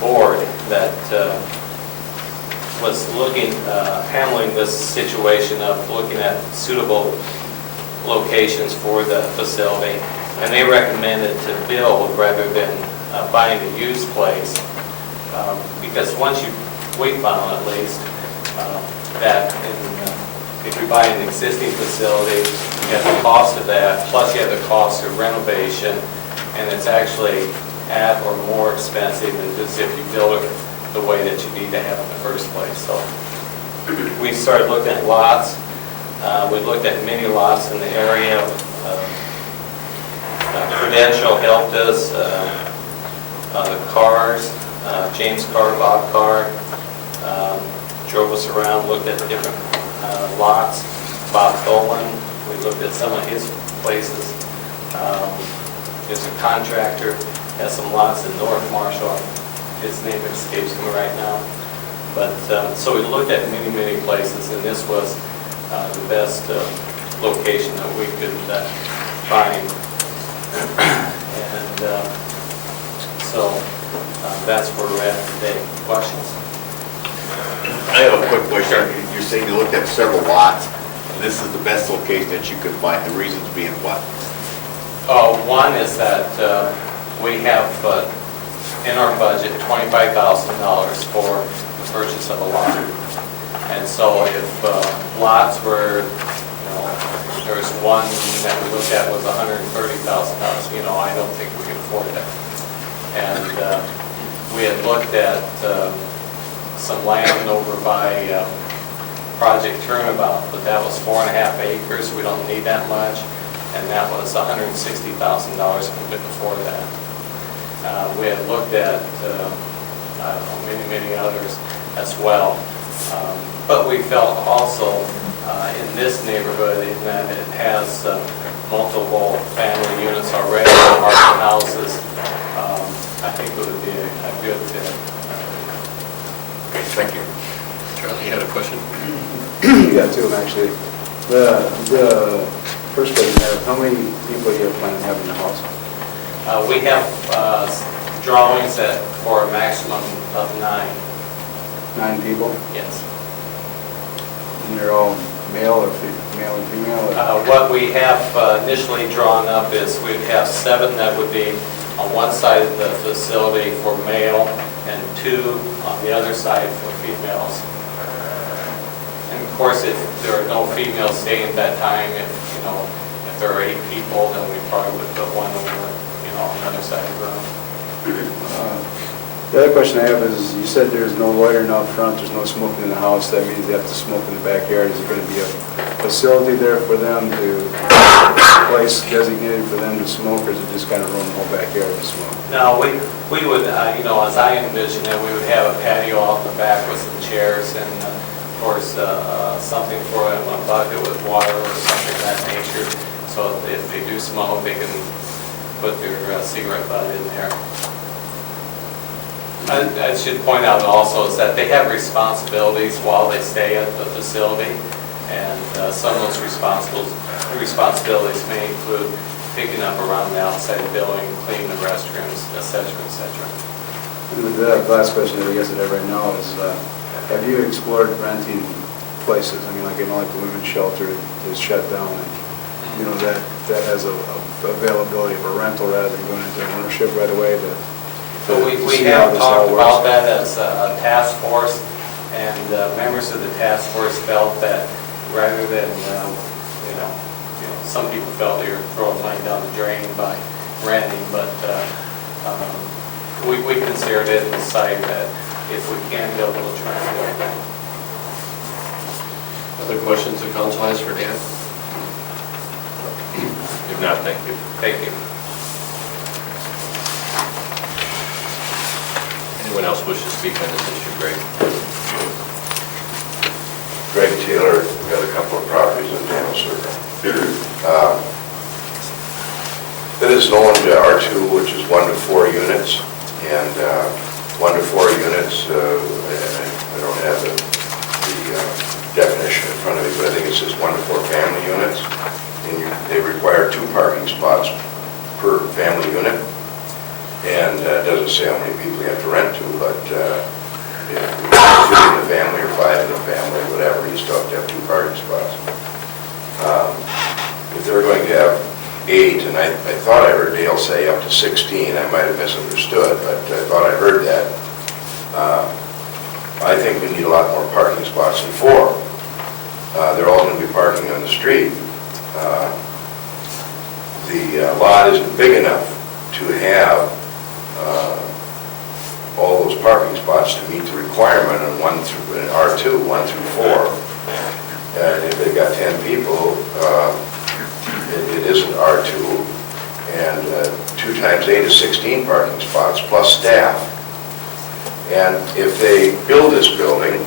board that was looking, handling this situation of looking at suitable locations for the facility, and they recommended to build rather than buying a used place, because once you weight bound at least, that if you buy an existing facility, you have the cost of that, plus you have the cost of renovation, and it's actually at or more expensive than just if you build it the way that you need to have in the first place. So we started looking at lots. We looked at many lots in the area. Prudential helped us. The Cars, James Carr, Bob Carr, drove us around, looked at different lots. Bob Dolan, we looked at some of his places. There's a contractor, has some lots in North Marshall, his name escapes me right now. But, so we looked at many, many places, and this was the best location that we could find. And so that's where we're at today. Questions? I have a quick question. You're saying you looked at several lots, and this is the best location that you could find, the reasons being what? One is that we have in our budget $25,000 for the purchase of a lot. And so if lots were, there was one that we looked at was $130,000, I don't think we can afford that. And we had looked at some land over by Project Turnabout, but that was 4.5 acres. We don't need that much. And that was $160,000, and we couldn't afford that. We had looked at, I don't know, many, many others as well. But we felt also in this neighborhood, in that it has multiple family units already, apartment houses, I think it would be a good fit. Okay, thank you. Charlie, you had a question? You got two of them, actually. The first question there, how many people you plan on having in the house? We have drawings for a maximum of 9. 9 people? Yes. And they're all male or male and female? Or? What we have initially drawn up is we'd have 7 that would be on one side of the facility for male and 2 on the other side for females. And of course, if there are no females staying at that time, if there are 8 people, then we probably would put one over, on the other side of the room. The other question I have is, you said there's no loitering out front, there's no smoking in the house, that means they have to smoke in the backyard. Is there going to be a facility there for them a place designated for them to smoke, or is it just kind of roam the whole backyard to smoke? No, we would, as I envision it, we would have a patio out in the back with some chairs and, of course, something for them, a bucket with water or something of that nature. So if they do smoke, they can put their cigarette butt in there. I should point out also is that they have responsibilities while they stay at the facility, and some of those responsibilities may include picking up around the outside building, cleaning the restrooms, et cetera, et cetera. And the last question that I guess that I have right now is, have you explored renting places? I mean, like the women's shelter is shut down, and that has a availability of a rental rather than going into ownership right away to So we have talked about that as a task force, and members of the task force felt that rather than, some people felt they were throwing money down the drain by renting, but we considered it and decided that if we can build, we'll try and build it. Other questions the council has for Dan? If not, thank you. Thank you. Anyone else wish to speak on this issue? Greg? Greg Taylor, we got a couple of properties in Daniel Circle. It is known to R2, which is 1 to 4 units, and 1 to 4 units, I don't have the definition in front of me, but I think it says 1 to 4 family units, and they require 2 parking spots per family unit. And it doesn't say how many people you have to rent to, but if you're 2 in the family or 5 in the family, whatever, you still have to have 2 parking spots. If they're going to have 8, and I thought I heard Dale say up to 16, I might have misunderstood, but I thought I heard that. I think we need a lot more parking spots than 4. They're all going to be parking on the street. The lot isn't big enough to have all those parking spots to meet the requirement on R2, 1 through 4. And if they've got 10 people, it isn't R2. And 2 times 8 is 16 parking spots plus staff. And if they build this building,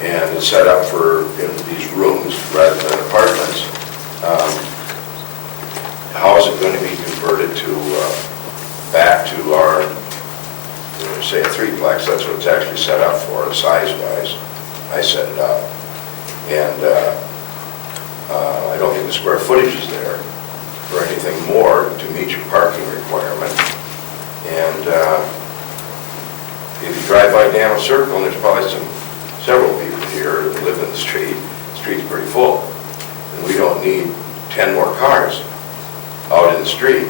and is set up for these rooms rather than apartments, how is it going to be converted to, back to our, say, a threeplex? That's what it's actually set up for, size-wise. I set it up. And I don't think the square footage is there for anything more to meet your parking requirement. And if you drive by Daniel Circle, and there's probably several people here that live in the street. The street's pretty full. And we don't need 10 more cars out in the street.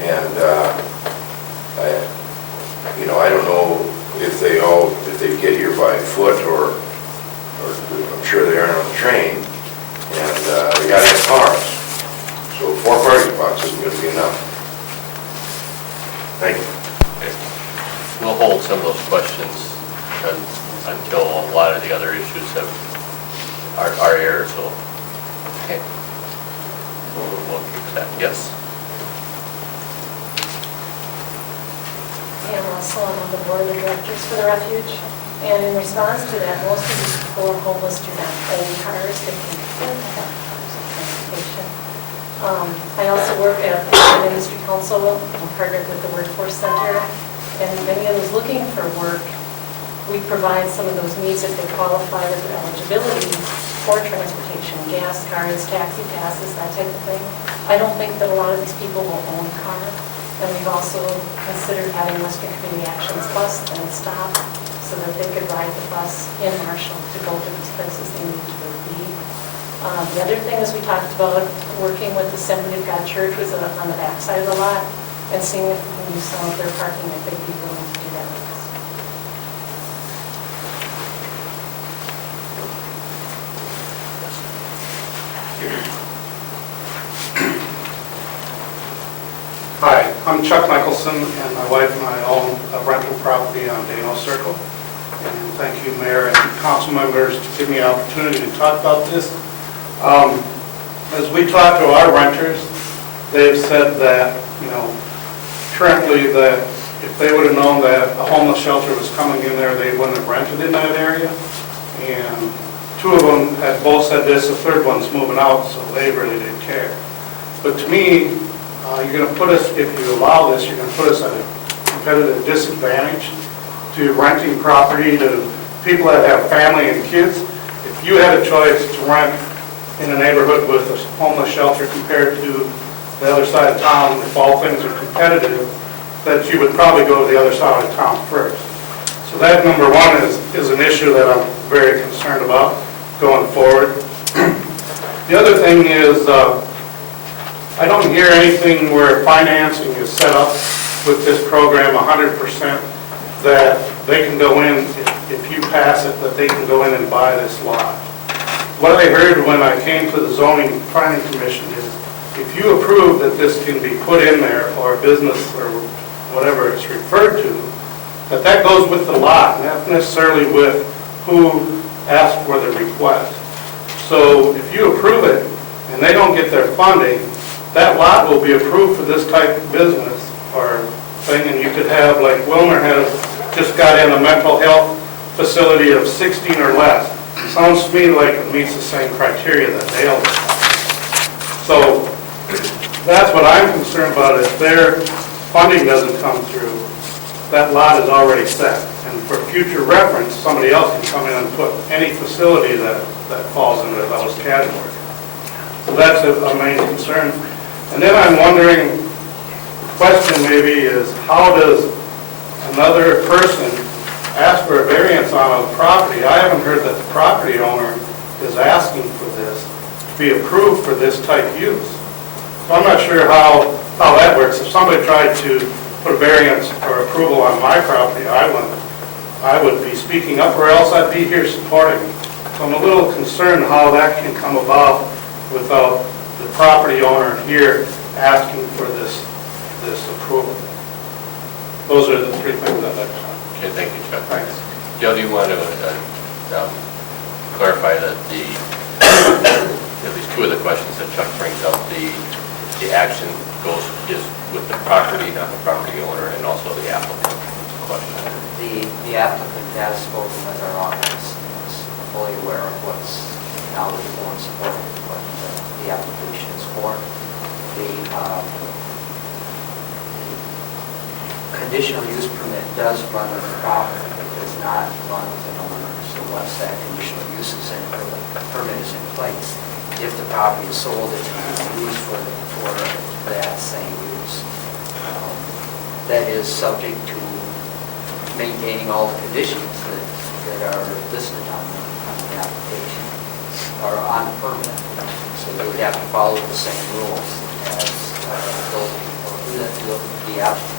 And I don't know if they get here by foot or I'm sure they aren't on the train. And they got to have cars. So 4 parking spots isn't going to be enough. Thank you. Okay. We'll hold some of those questions until a lot of the other issues are aired, so. Okay. We'll keep that. Yes? Pam Russell, I'm on the board of directors for the refuge. And in response to that, most of these poor homeless do not own cars. They can afford to have cars and transportation. I also work at the Industry Council. I'm partnered with the Workforce Center. And many of those looking for work, we provide some of those needs if they qualify with their eligibility for transportation, gas cards, taxi passes, that type of thing. I don't think that a lot of these people will own a car. And we've also considered having Western Community Actions bus then stop so that they could ride the bus in Marshall to go to these places they need to be. The other thing is we talked about working with the Assembly of God Church, was on the backside of the lot, and seeing if we can use some of their parking, if they'd be willing to do that with us. Hi, I'm Chuck Michelson, and my wife and I own a rental property on Dano Circle. And thank you, Mayor and council members, to give me an opportunity to talk about this. As we talk to our renters, they've said that, currently that if they would have known that a homeless shelter was coming in there, they wouldn't have rented in that area. And 2 of them have both said this, the third one's moving out, so they really didn't care. But to me, you're going to put us, if you allow this, you're going to put us at a competitive disadvantage to renting property to people that have family and kids. If you had a choice to rent in a neighborhood with a homeless shelter compared to the other side of town, if all things are competitive, that you would probably go to the other side of town first. So that, number one, is an issue that I'm very concerned about going forward. The other thing is, I don't hear anything where financing is set up with this program 100%, that they can go in, if you pass it, that they can go in and buy this lot. What I heard when I came to the zoning planning commission is, if you approve that this can be put in there, or a business, or whatever it's referred to, that goes with the lot, not necessarily with who asked for the request. So if you approve it, and they don't get their funding, that lot will be approved for this type of business or thing, and you could have, like Wilmer has just got in a mental health facility of 16 or less. Sounds to me like it meets the same criteria that Dale does. So that's what I'm concerned about. If their funding doesn't come through, that lot is already set. And for future reference, somebody else can come in and put any facility that falls into those categories. So that's a main concern. And then I'm wondering, the question maybe is, how does another person ask for a variance on a property? I haven't heard that the property owner is asking for this to be approved for this type use. So I'm not sure how that works. If somebody tried to put a variance or approval on my property, I would be speaking up, or else I'd be here supporting. So I'm a little concerned how that can come about without the property owner here asking for this approval. Those are the 3 things I'd like to say. Okay, thank you, Chuck. Thanks. Joe, do you want to clarify that at least 2 of the questions that Chuck brings up, the action is with the property, not the property owner, and also the applicant question? The applicant has spoken with our office and was fully aware of what's knowledgeable and supportive of what the application is for. The conditional use permit does run with the property, it does not run with an owner. So once that conditional use is in, or the permit is in place, if the property is sold, it can be used for that same use. That is subject to maintaining all the conditions that are listed on the application, or on the permit. So they would have to follow the same rules as the applicant.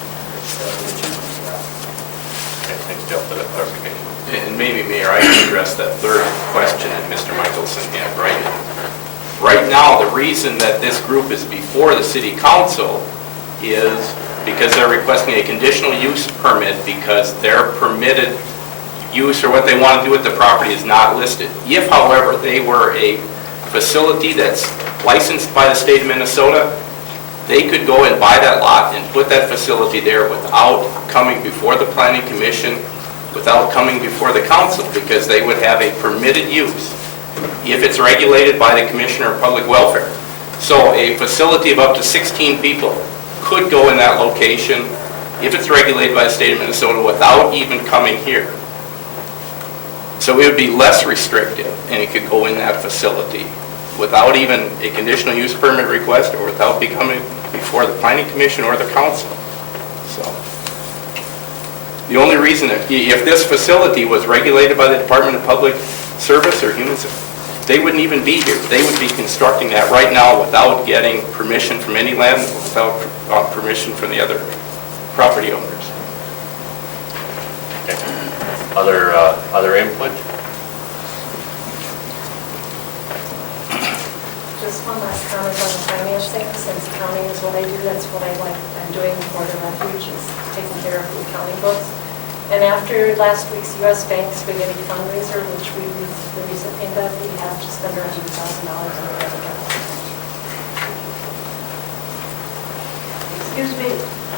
Okay, thanks, Dale, for that clarification. And maybe, Mayor, I can address that third question that Mr. Michelson had, right? Right now, the reason that this group is before the city council is because they're requesting a conditional use permit because their permitted use or what they want to do with the property is not listed. If, however, they were a facility that's licensed by the state of Minnesota, they could go and buy that lot and put that facility there without coming before the planning commission, without coming before the council, because they would have a permitted use if it's regulated by the Commissioner of Public Welfare. So a facility of up to 16 people could go in that location if it's regulated by the state of Minnesota without even coming here. So it would be less restrictive, and it could go in that facility without even a conditional use permit request or without becoming before the planning commission or the council. So the only reason, if this facility was regulated by the Department of Public Service or Human Services, they wouldn't even be here. They would be constructing that right now without getting permission from any land, without permission from the other property owners. Okay. Other input? Just one last comment on the financing, since accounting is what I do, that's what I like, I'm doing for the refuge, is taking care of the accounting books. And after last week's U.S. Bank Spaghetti fundraiser, which we the recipient of, we have just under $100,000 in the bank account. Excuse me,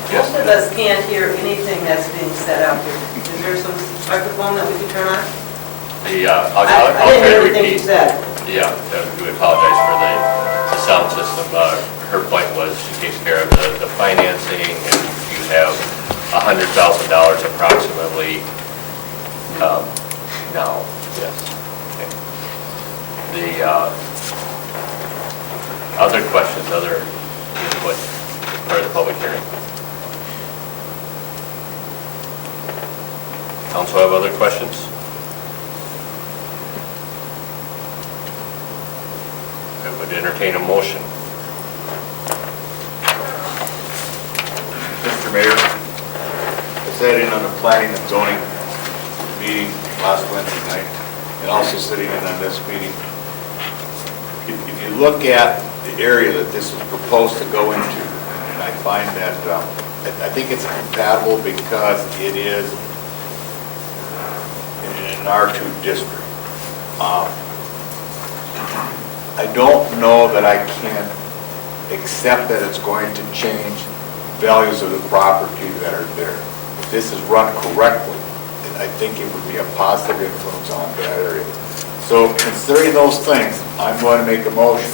Yes. most of us can't hear anything that's being said out here. Is there some microphone that we can turn on? I'll I try didn't to hear everything you repeat. said. Yeah, we apologize for the sound system. Her point was she takes care of the financing, and you have $100,000 approximately now, yes. Okay. The other questions, other input as part of the public hearing? Council have other questions? I would entertain a motion. Mr. Mayor, I sat in on the planning and zoning meeting last Wednesday night, and also sitting in on this meeting. If you look at the area that this is proposed to go into, and I find that, I think it's compatible because it is in an R2 district. I don't know that I can accept that it's going to change values of the property that are there. If this is run correctly, I think it would be a positive influence on that area. So considering those things, I'm going to make a motion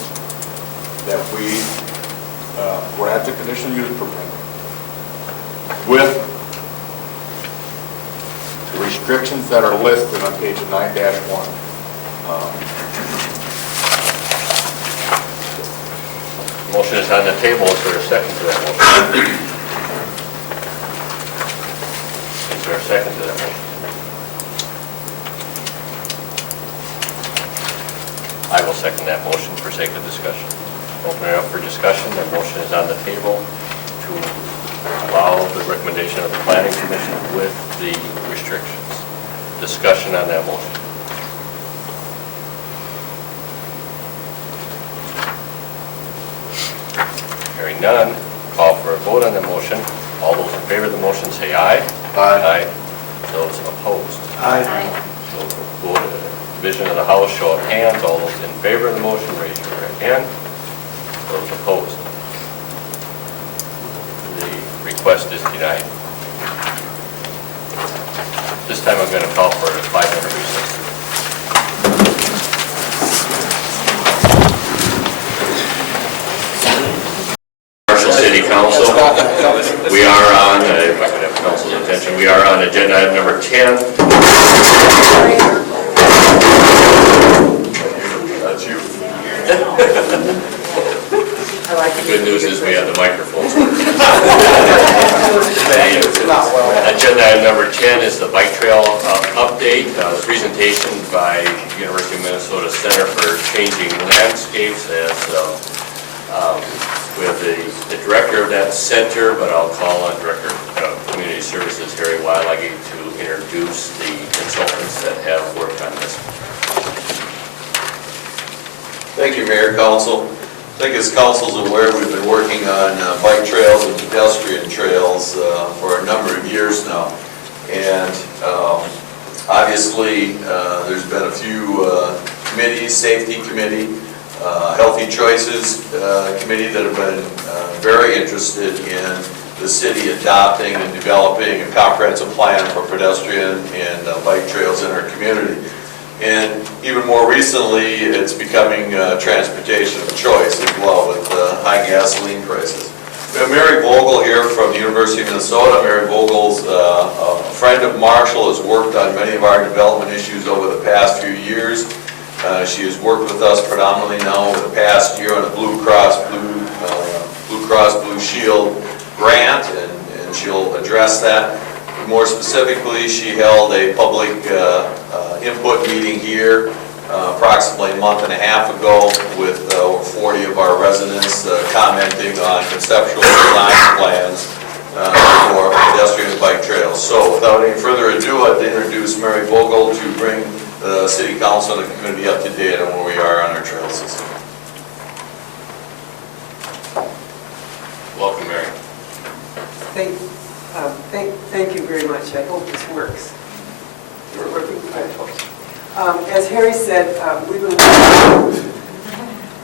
that we grant the conditional use permit with the restrictions that are listed on page 9-1. Motion is on the table. Is there a second to that motion? Is there a second to that motion? I will second that motion for sake of discussion. Open it up for discussion. The motion is on the table to allow the recommendation of the Planning Commission with the restrictions. Discussion on that motion. Hearing none, call for a vote on the motion. All those in favor of the motion say aye. Aye. Those opposed. Aye. Those who vote division of the House, show of hands. All those in favor of the motion, raise your right hand. Those opposed. The request is denied. This time I'm going to call for a 5-minute recess. mentioned, we are on agenda item number 10. That's you. The good news is we have the microphones. Agenda item number 10 is the bike trail update, presentation by University of Minnesota Center for Changing Landscapes. We have the director of that center, but I'll call on Director of Community Services, Harry Weilige, to introduce the consultants that have worked on this. Thank you, Mayor, Council. I think as Council's aware, we've been working on bike trails and pedestrian trails for a number of years now. And obviously, there's been a few committees, Safety Committee, Healthy Choices Committee that have been very interested in the city adopting and developing a comprehensive plan for pedestrian and bike trails in our community. And even more recently, it's becoming transportation of choice as well with high gasoline prices. We have Mary Vogel here from the University of Minnesota. Mary Vogel's a friend of Marshall, has worked on many of our development issues over the past few years. She has worked with us predominantly now over the past year on a Blue Cross Blue Shield grant, and she'll address that. More specifically, she held a public input meeting here approximately a month and a half ago with over 40 of our residents commenting on conceptual design plans for pedestrian and bike trails. So without any further ado, I'd introduce Mary Vogel to bring the City Council and the community up to date on where we are on our trail system. Welcome, Mary. Thank you very much. I hope this works. We're working, I hope. As Harry said, we've been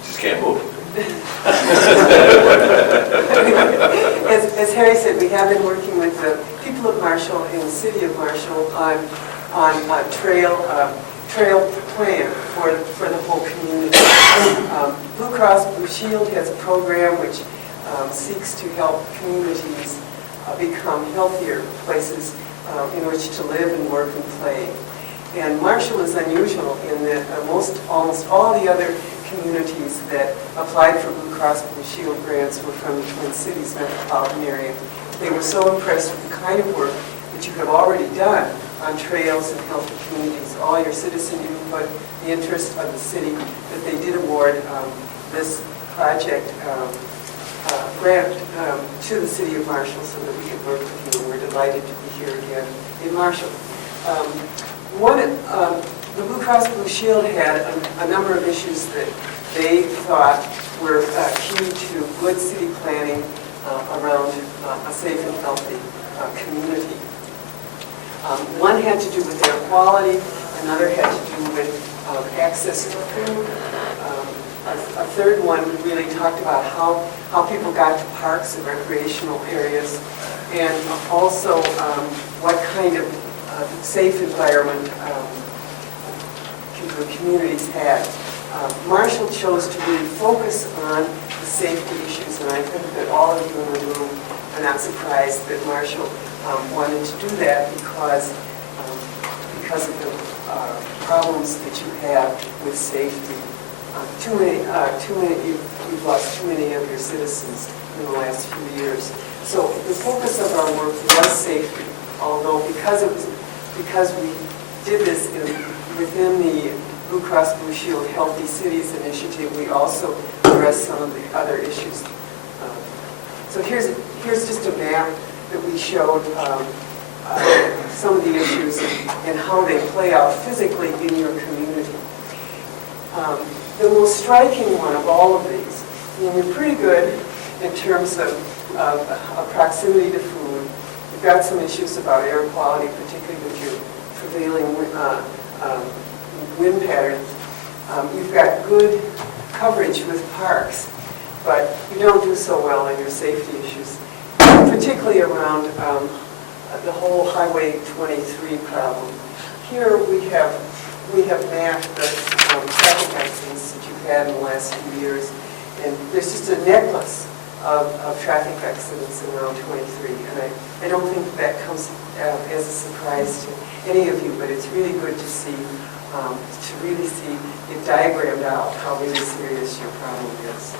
Just can't move. As Harry said, we have been working with the people of Marshall and the city of Marshall on a trail plan for the whole community. Blue Cross Blue Shield has a program which seeks to help communities become healthier places in which to live and work and play. And Marshall is unusual in that almost all the other communities that applied for Blue Cross Blue Shield grants were from the Twin Cities metropolitan area. They were so impressed with the kind of work that you have already done on trails and healthy communities, all your citizen input, the interest of the city, that they did award this project grant to the city of Marshall so that we could work with you. And we're delighted to be here again in Marshall. The Blue Cross Blue Shield had a number of issues that they thought were key to good city planning around a safe and healthy community. One had to do with air quality, another had to do with access to food. A third one really talked about how people got to parks and recreational areas, and also what kind of safe environment the communities had. Marshall chose to really focus on the safety issues, and I think that all of you in the room are not surprised that Marshall wanted to do that because of the problems that you have with safety. You've lost too many of your citizens in the last few years. So the focus of our work was safety, although because we did this within the Blue Cross Blue Shield Healthy Cities Initiative, we also addressed some of the other issues. So here's just a map that we showed some of the issues and how they play out physically in your community. The most striking one of all of these, you're pretty good in terms of proximity to food. You've got some issues about air quality, particularly with your prevailing wind patterns. You've got good coverage with parks, but you don't do so well in your safety issues, particularly around the whole Highway 23 problem. Here we have mapped the traffic accidents that you've had in the last few years, and there's just a necklace of traffic accidents around 23. And I don't think that comes as a surprise to any of you, but it's really good to see, it diagrammed out how really serious your problem is.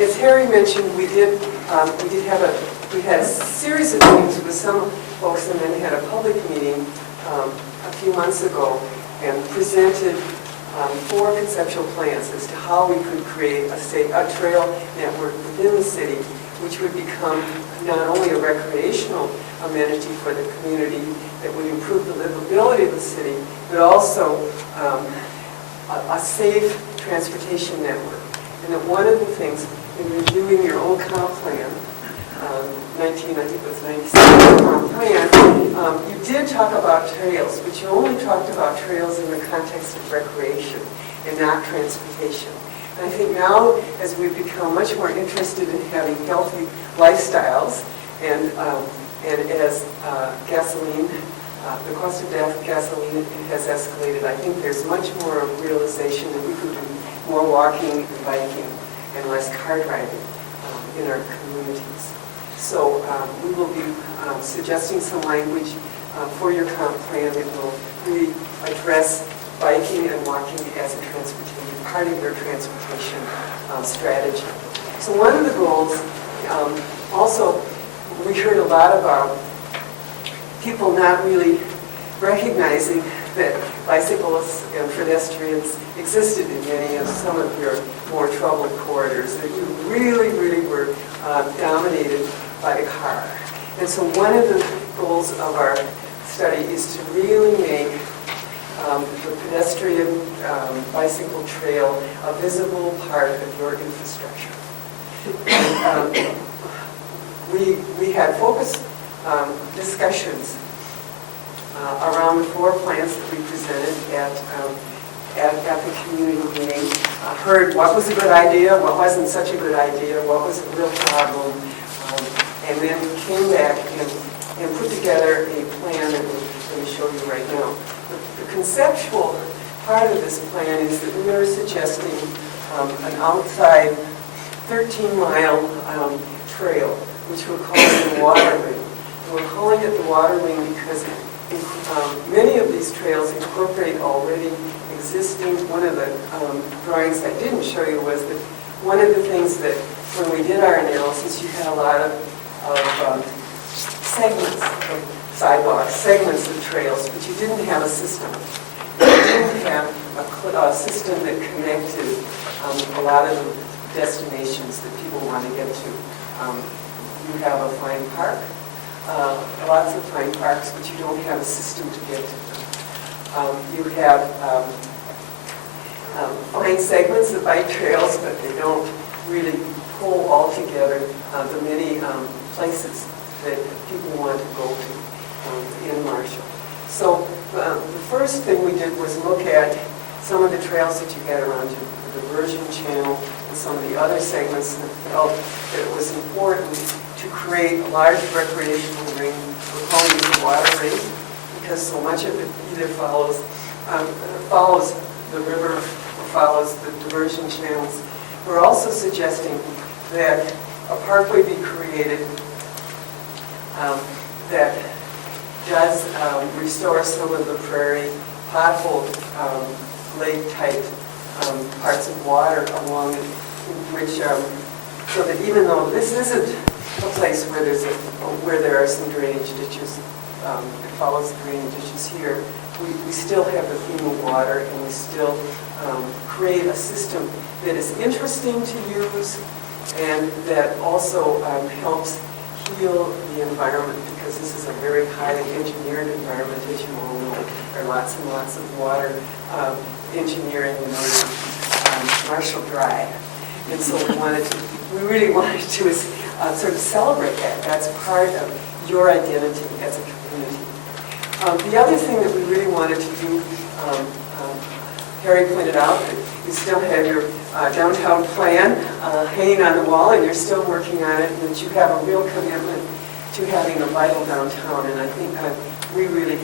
As Harry mentioned, we had a series of meetings with some folks, and then had a public meeting a few months ago and presented 4 conceptual plans as to how we could create a trail network within the city, which would become not only a recreational amenity for the community that would improve the livability of the city, but also a safe transportation network. And that one of the things in reviewing your old comp plan, 96 comp plan, you did talk about trails, but you only talked about trails in the context of recreation and not transportation. And I think now, as we've become much more interested in having healthy lifestyles, and as gasoline, the cost of gasoline has escalated, I think there's much more realization that we could do more walking and biking and less car driving in our communities. So we will be suggesting some language for your comp plan that will really address biking and walking as a transportation, part of your transportation strategy. So one of the goals, also, we heard a lot about people not really recognizing that bicyclists and pedestrians existed in many of some of your more troubled corridors, that you really, really were dominated by the car. And so one of the goals of our study is to really make the pedestrian bicycle trail a visible part of your infrastructure. And, we had focused discussions around the 4 plans that we presented at the community meeting. Heard what was a good idea, what wasn't such a good idea, what was a real problem, and then came back and put together a plan that we're going to show you right now. The conceptual part of this plan is that we are suggesting an outside 13-mile trail, which we're calling the water ring. And we're calling it the water ring because many of these trails incorporate already existing. One of the drawings I didn't show you was that one of the things that when we did our analysis, you had a lot of segments of sidewalks, segments of trails, but you didn't have a system. You didn't have a system that connected a lot of the destinations that people want to get to. You have a fine park, lots of fine parks, but you don't have a system to get to them. You have fine segments of bike trails, but they don't really pull all together the many places that people want to go to in Marshall. So the first thing we did was look at some of the trails that you had around you, the diversion channel, and some of the other segments that felt that it was important to create a large recreational ring. We're calling it the water ring because so much of it either follows the river or follows the diversion channels. We're also suggesting that a parkway be created that does restore some of the prairie pothole lake-type parts of water along it, which so that even though this isn't a place where there are some drainage ditches, it follows the drainage ditches here, we still have the theme of water, and we still create a system that is interesting to use and that also helps heal the environment, because this is a very highly engineered environment, as you all know. There are lots and lots of water engineering in order to keep Marshall dry. And so we really wanted to sort of celebrate that. That's part of your identity as a community. The other thing that we really wanted to do, Harry pointed out that you still have your downtown plan hanging on the wall, and you're still working on it, and that you have a real commitment to having a vital downtown. And I think we really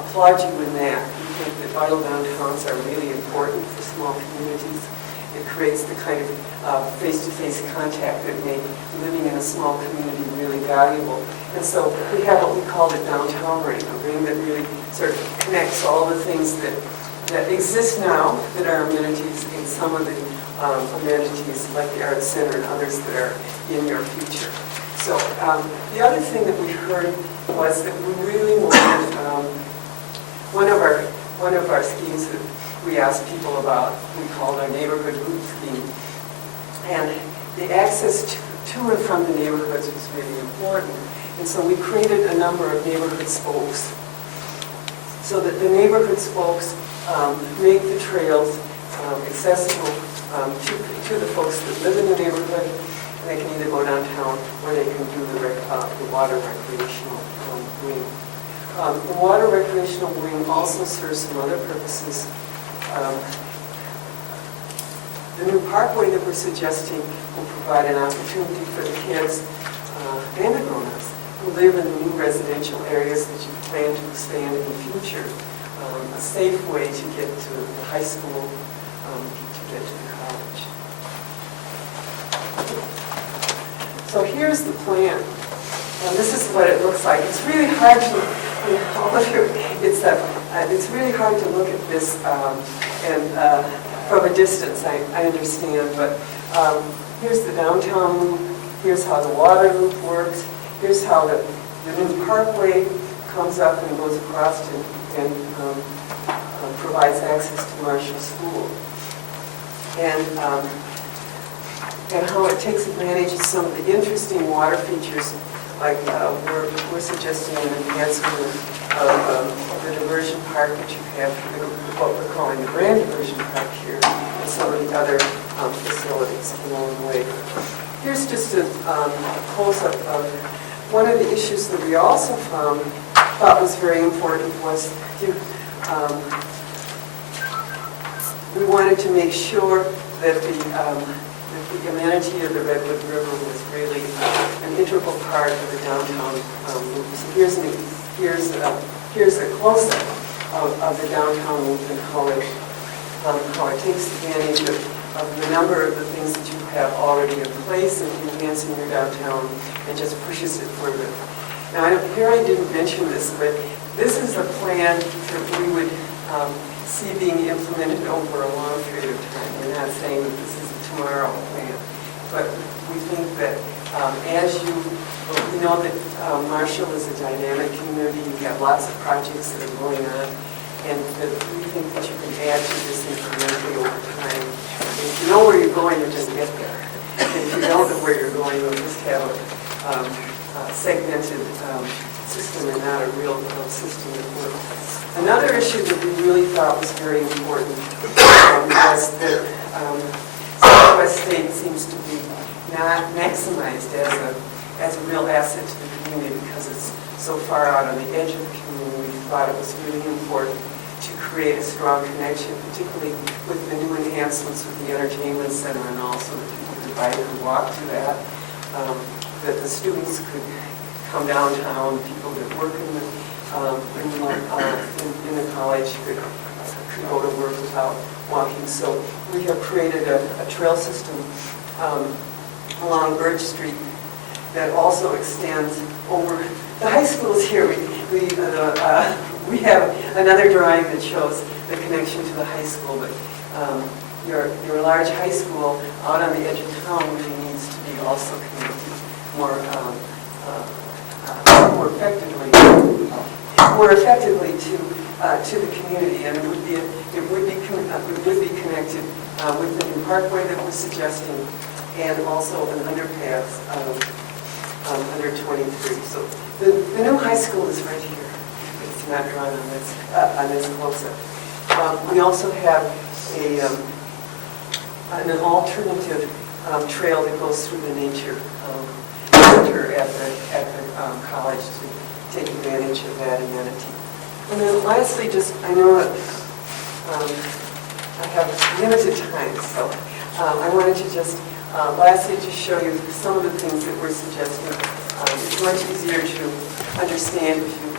applaud you in that. We think that vital downtowns are really important for small communities. It creates the kind of face-to-face contact that make living in a small community really valuable. And so we have what we call the downtown ring, a ring that really sort of connects all the things that exist now that are amenities in some of the amenities like the Arts Center and others that are in your future. So the other thing that we heard was that we really wanted, one of our schemes that we asked people about, we called our neighborhood route scheme. And the access to and from the neighborhoods was really important. And so we created a number of neighborhood spokes so that the neighborhood spokes make the trails accessible to the folks that live in the neighborhood. They can either go downtown or they can do the water recreational wing. The water recreational wing also serves some other purposes. The new parkway that we're suggesting will provide an opportunity for the kids and the grown-ups who live in the new residential areas that you plan to expand in the future, a safe way to get to the high school, to get to the college. So here's the plan, and this is what it looks like. It's really hard to, it's really hard to look at this from a distance, I understand, but here's the downtown loop, here's how the water loop works, here's how the new parkway comes up and goes across and provides access to Marshall School. And how it takes advantage of some of the interesting water features, like we're suggesting an enhancement of the diversion park that you have, what we're calling the Grand Diversion Park here, and some of the other facilities along the way. Here's just a close-up of one of the issues that we also thought was very important was we wanted to make sure that the amenity of the Redwood River was really an integral part of the downtown loop. So here's a close-up of the downtown loop and how it takes advantage of the number of the things that you have already in place and enhancing your downtown and just pushes it further. Now, here I didn't mention this, but this is a plan that we would see being implemented over a long period of time. We're not saying that this is a tomorrow plan, but we think that we know that Marshall is a dynamic community. You have lots of projects that are going on, and that we think that you can add to this incrementally over time. And if you know where you're going, you'll just get there. And if you don't know where you're going, you'll just have a segmented system and not a real system that works. Another issue that we really thought was very important was that Southwest State seems to be not maximized as a real asset to the community because it's so far out on the edge of the community. We thought it was really important to create a strong connection, particularly with the new enhancements with the entertainment center and also that people could bike or walk to that, that the students could come downtown, people that work in the college could go to work without walking. So we have created a trail system along Birch Street that also extends over. The high school is here. We have another drawing that shows the connection to the high school, but your large high school out on the edge of town really needs to be also connected more effectively to the community, and it would be connected with the new parkway that we're suggesting, and also an underpass under 23. So the new high school is right here. It's not drawn on this close-up. We also have an alternative trail that goes through the nature center at the college to take advantage of that amenity. And then lastly, I know that I have limited time, so I wanted to lastly just show you some of the things that we're suggesting. It's much easier to understand if you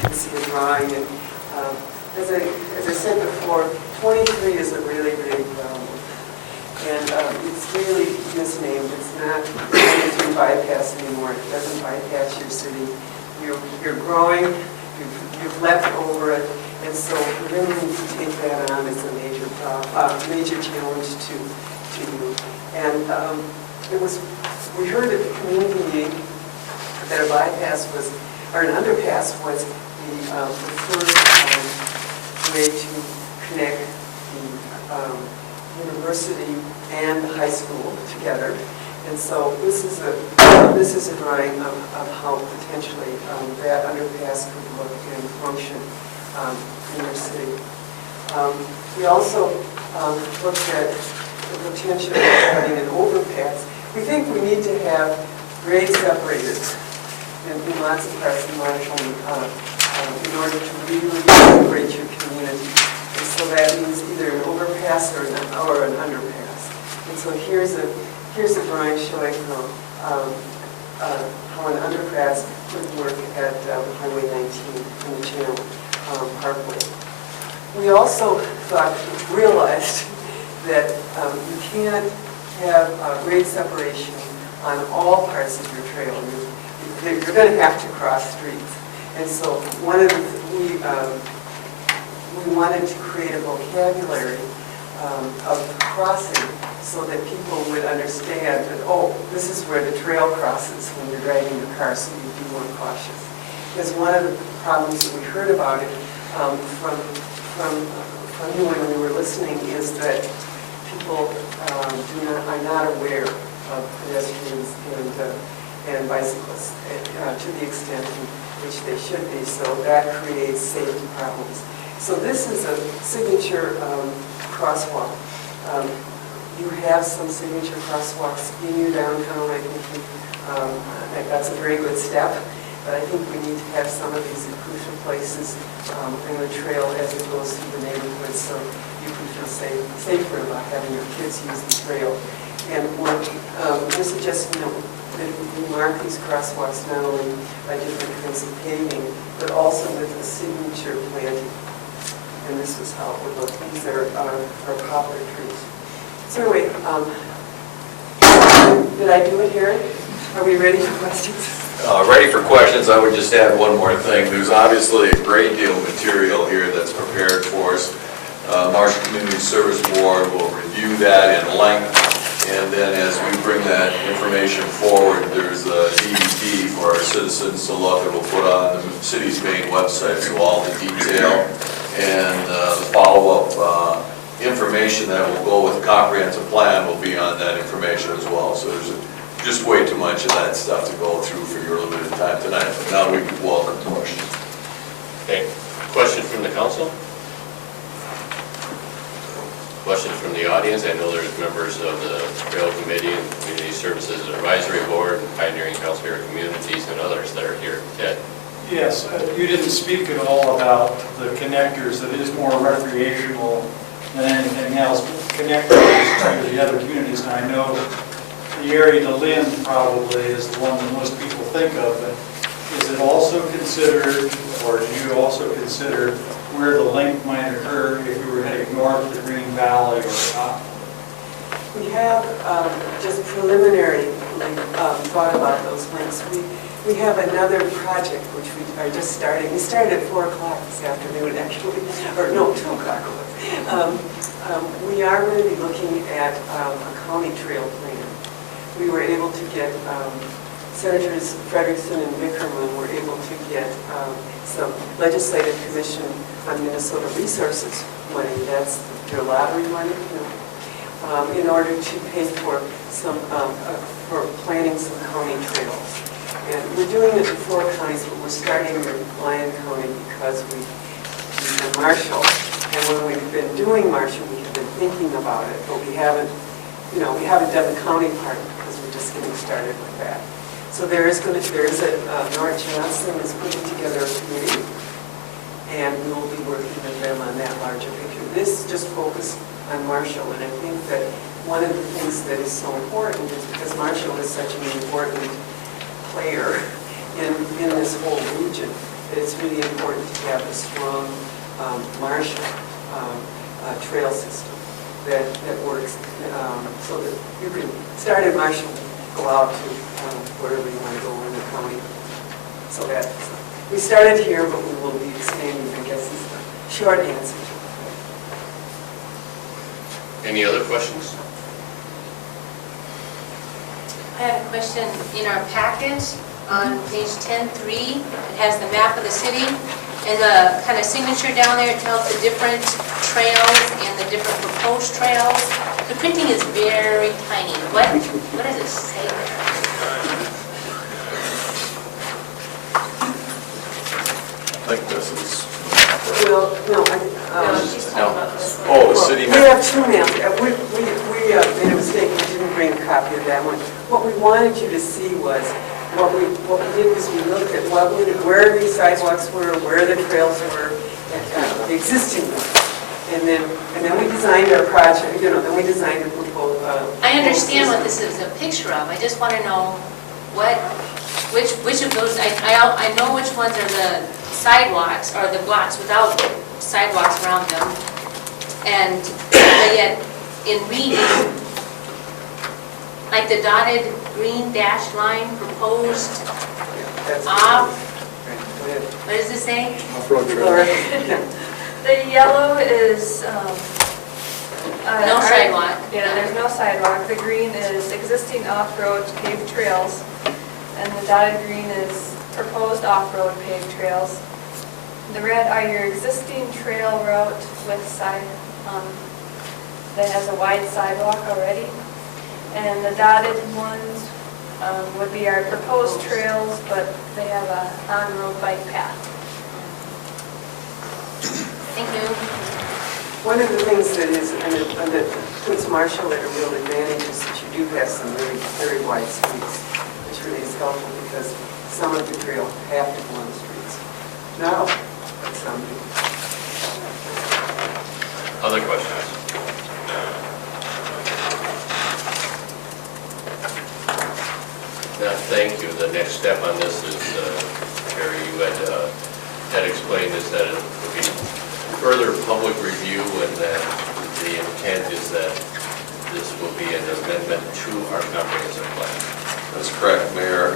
can see a drawing, and As I said before, 23 is a really big problem. And it's really misnamed. It's not 23 bypass anymore. It doesn't bypass your city. You're growing, you've leapt over it, and so we really need to take that on as a major challenge to you. And we heard at the community meeting that a bypass was, or an underpass was the preferred way to connect the university and the high school together. And so this is a drawing of how potentially that underpass could look and function in your city. We also looked at the potential of having an overpass. We think we need to have grade separated in lots of parts of Marshall in order to really integrate your community. And so that means either an overpass or an underpass. And so here's a drawing showing how an underpass could work at Highway 19 in the Channel Parkway. We also realized that you can't have grade separation on all parts of your trail. You're going to have to cross streets. And so we wanted to create a vocabulary of crossing so that people would understand that, oh, this is where the trail crosses when you're driving your car, so you be more cautious. Because one of the problems that we heard about it from you when we were listening is that people are not aware of pedestrians and bicyclists to the extent in which they should be. So that creates safety problems. So this is a signature crosswalk. You have some signature crosswalks in your downtown. I think that's a very good step. But I think we need to have some of these crucial places in the trail as it goes through the neighborhood, so you can feel safer about having your kids use the trail. And we're suggesting that we mark these crosswalks not only by different kinds of paving, but also with a signature planting. And this is how it would look. These are poplar trees. So anyway, did I do it here? Are we ready for questions? Ready for questions. I would just add one more thing. There's obviously a great deal of material here that's prepared for us. Marshall Community Service Board will review that in length, and then as we bring that information forward, there's a DVD for our citizens to look that we'll put on the city's main website, so all the detail and the follow-up information that will go with the comprehensive plan will be on that information as well. So there's just way too much of that stuff to go through for your limited time tonight. But now we can welcome questions. Okay, questions from the council? Questions from the audience? I know there's members of the Trail Committee and Community Services Advisory Board, Pioneering Healthcare Communities, and others that are here. Ted? Yes, you didn't speak at all about the connectors. It is more recreational than anything else. Connectors to the other communities, and I know the area to Lynn probably is the one that most people think of, but is it also considered, or do you also consider where the link might occur if you were heading north to Green Valley or up? We have just preliminary thought about those links. We have another project which we are just starting. We started at 4 o'clock this afternoon, actually, or no, 2 o'clock. We are going to be looking at a county trail plan. We were able to get, Senators Frederickson and Vickerman were able to get some legislative commission on Minnesota resources money. That's their lottery money, in order to pay for some, for planning some county trails. And we're doing it in 4 counties, but we're starting in Lyon County because we in Marshall. And when we've been doing Marshall, we have been thinking about it, but we haven't done the county part because we're just getting started with that. So Nora Johnson is putting together a committee, and we will be working with them on that larger picture. This just focused on Marshall, and I think that one of the things that is so important is because Marshall is such an important player in this whole region, that it's really important to have a strong Marshall trail system that works so that you can start at Marshall, go out to wherever you want to go in the county. So that we started here, but we will be expanding, I guess, is the short answer. Any other questions? I have a question. In our packet, on page 10.3, it has the map of the city, and the kind of signature down there, it tells the different trails and the different proposed trails. The printing is very tiny. What does it say there? I think this is. Well, no, No, she's talking about this one. Oh, the city We map. have two maps. We made a mistake, we didn't bring a copy of that one. What we wanted you to see was, what we did was we looked at where these sidewalks were, where the trails were, the existing ones. And then we designed our project, then we designed a proposal. I understand what this is a picture of. I just want to know which of those, I know which ones are the sidewalks, or the blocks without sidewalks around them. And yet, in reading, like the dotted green dashed line proposed off, what does it say? Off-road trail. The yellow is... No sidewalk. Yeah, there's no sidewalk. The green is existing off-road paved trails, and the dotted green is proposed off-road paved trails. The red are your existing trail route with that has a wide sidewalk already. And the dotted ones would be our proposed trails, but they have a on-road bike path. Thank you. One of the things that is, and that puts Marshall at a real advantage is that you do have some really very wide streets, which really is helpful because some of the trail have to go on the streets. Not all, but some do. Other questions? Now, thank you. The next step on this is, Terry, you had explained is that it will be further public review, and that the intent is that this will be an amendment to our comprehensive plan. That's correct, Mayor.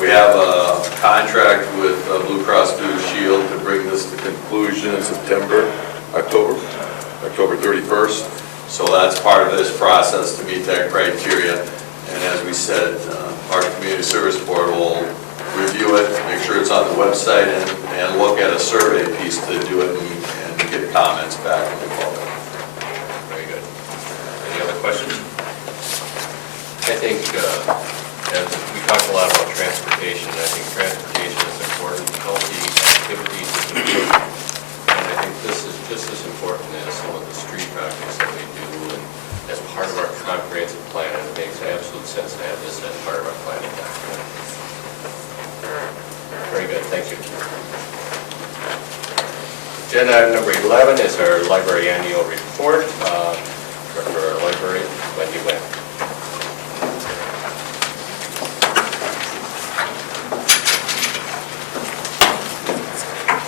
We have a contract with Blue Cross Blue Shield to bring this to conclusion in October 31st. So that's part of this process to meet that criteria. And as we said, our Community Service Board will review it, make sure it's on the website, and look at a survey piece to do it and get comments back from the public. Very good. Any other questions? I think, as we talked a lot about transportation, I think transportation is important, healthy activities is important, and I think this is just as important as some of the street projects that we do, and as part of our comprehensive plan, it makes absolute sense to have this as part of our planning document. Very good, thank you. Agenda item number 11 is our library annual report. Director of our library, Wendy Webb.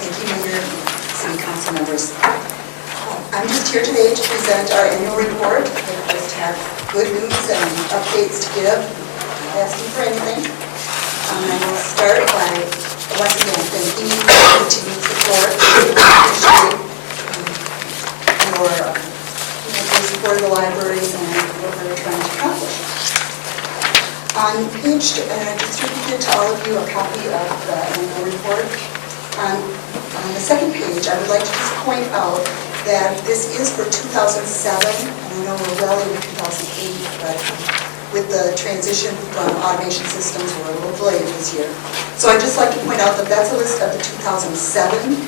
Thank you, Mayor, City Council members. I'm just here today to present our annual report. I just have good news and updates to give. Asking for anything. I will start by once again thanking you for your continued support. Appreciate your support of the library and what we're trying to accomplish. On page, and I distributed to all of you a copy of the annual report. On the second page, I would like to just point out that this is for 2007, and I know we're well into 2008, but with the transition from automation systems, we're a little delayed this year. So I'd just like to point out that that's a list of the 2007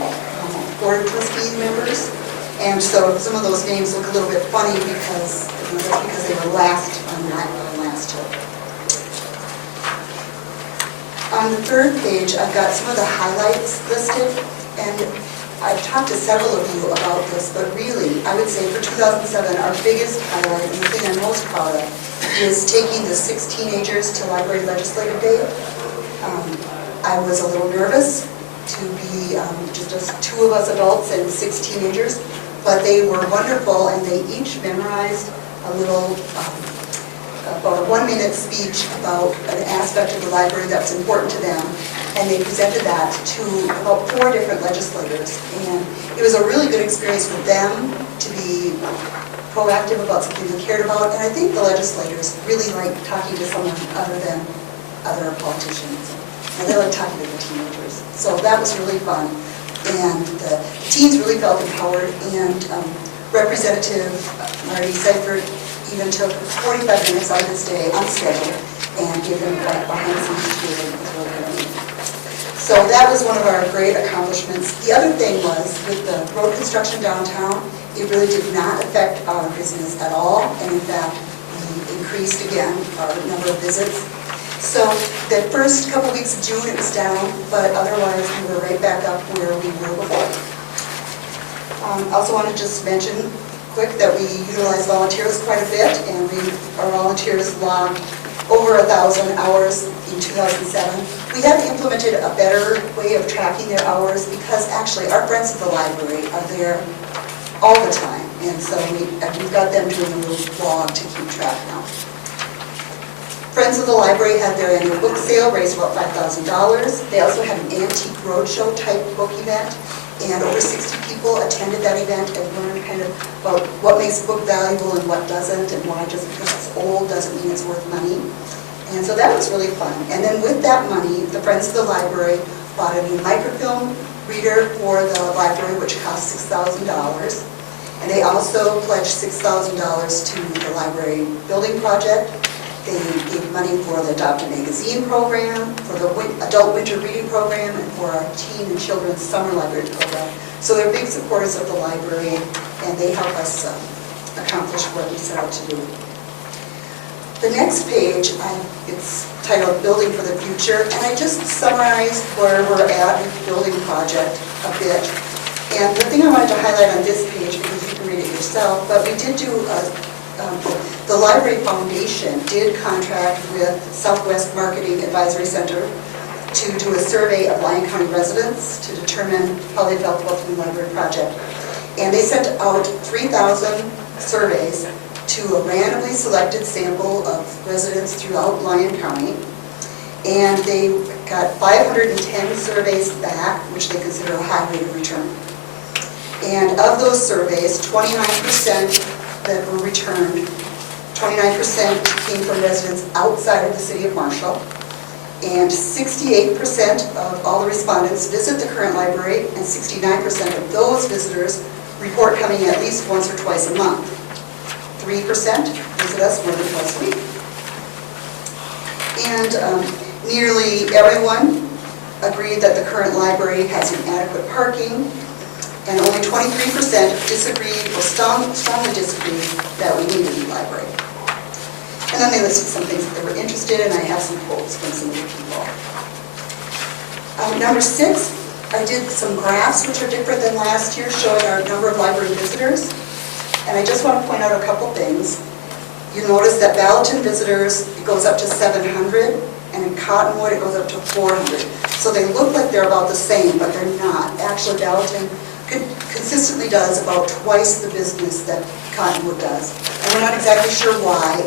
Board of Trustees members, and so some of those names look a little bit funny because that's because they were last year. On the third page, I've got some of the highlights listed, and I've talked to several of you about this, but really, I would say for 2007, our biggest highlight, and the thing I'm most proud of, is taking the 6 teenagers to Library Legislative Day. I was a little nervous to be just us, 2 of us adults and 6 teenagers, but they were wonderful, and they each memorized a little, about a 1-minute speech about an aspect of the library that was important to them, and they presented that to about 4 different legislators. And it was a really good experience for them to be proactive about something they cared about, and I think the legislators really like talking to someone other than other politicians. And they like talking to the teenagers. So that was really fun. And the teens really felt empowered, and Representative Marty Seifert even took 45 minutes out of his day on schedule and gave them like behind-the-scenes tour. It was really great. So that was one of our great accomplishments. The other thing was, with the road construction downtown, it really did not affect our business at all, and in fact, we increased again our number of visits. So the first couple weeks of June it was down, but otherwise we were right back up where we were before. I also want to just mention quick that we utilize volunteers quite a bit, and our volunteers logged over 1,000 hours in 2007. We have implemented a better way of tracking their hours because actually our friends at the library are there all the time, and so we've got them doing a little blog to keep track now. Friends of the Library had their annual book sale, raised about $5,000. They also had an antique roadshow type book event, and over 60 people attended that event and learned kind of about what makes a book valuable and what doesn't, and why just because it's old doesn't mean it's worth money. And so that was really fun. And then with that money, the Friends of the Library bought a new microfilm reader for the library, which cost $6,000. And they also pledged $6,000 to the library building project. They gave money for the Adopt a Magazine program, for the adult winter reading program, and for our teen and children's summer library program. So they're big supporters of the library, and they help us accomplish what we set out to do. The next page, it's titled Building for the Future, and I just summarized where we're at with the building project a bit. And the thing I wanted to highlight on this page, because you can read it yourself, but we did do the Library Foundation did contract with Southwest Marketing Advisory Center to do a survey of Lyon County residents to determine how they felt about the new library project. And they sent out 3,000 surveys to a randomly selected sample of residents throughout Lyon County. And they got 510 surveys back, which they consider a high rate of return. And of those surveys, 29% that were returned, 29% came from residents outside of the city of Marshall, and 68% of all the respondents visit the current library, and 69% of those visitors report coming at least once or twice a month. 3% visit us more than twice a week. And nearly everyone agreed that the current library has inadequate parking, and only 23% disagreed or strongly disagreed that we need a new library. And then they listed some things that they were interested in. I have some quotes from some of the people. Number 6, I did some graphs which are different than last year, showing our number of library visitors. And I just want to point out a couple things. You notice that Ballatin visitors, it goes up to 700, and in Cottonwood it goes up to 400. So they look like they're about the same, but they're not. Actually, Ballatin consistently does about twice the business that Cottonwood does. And we're not exactly sure why,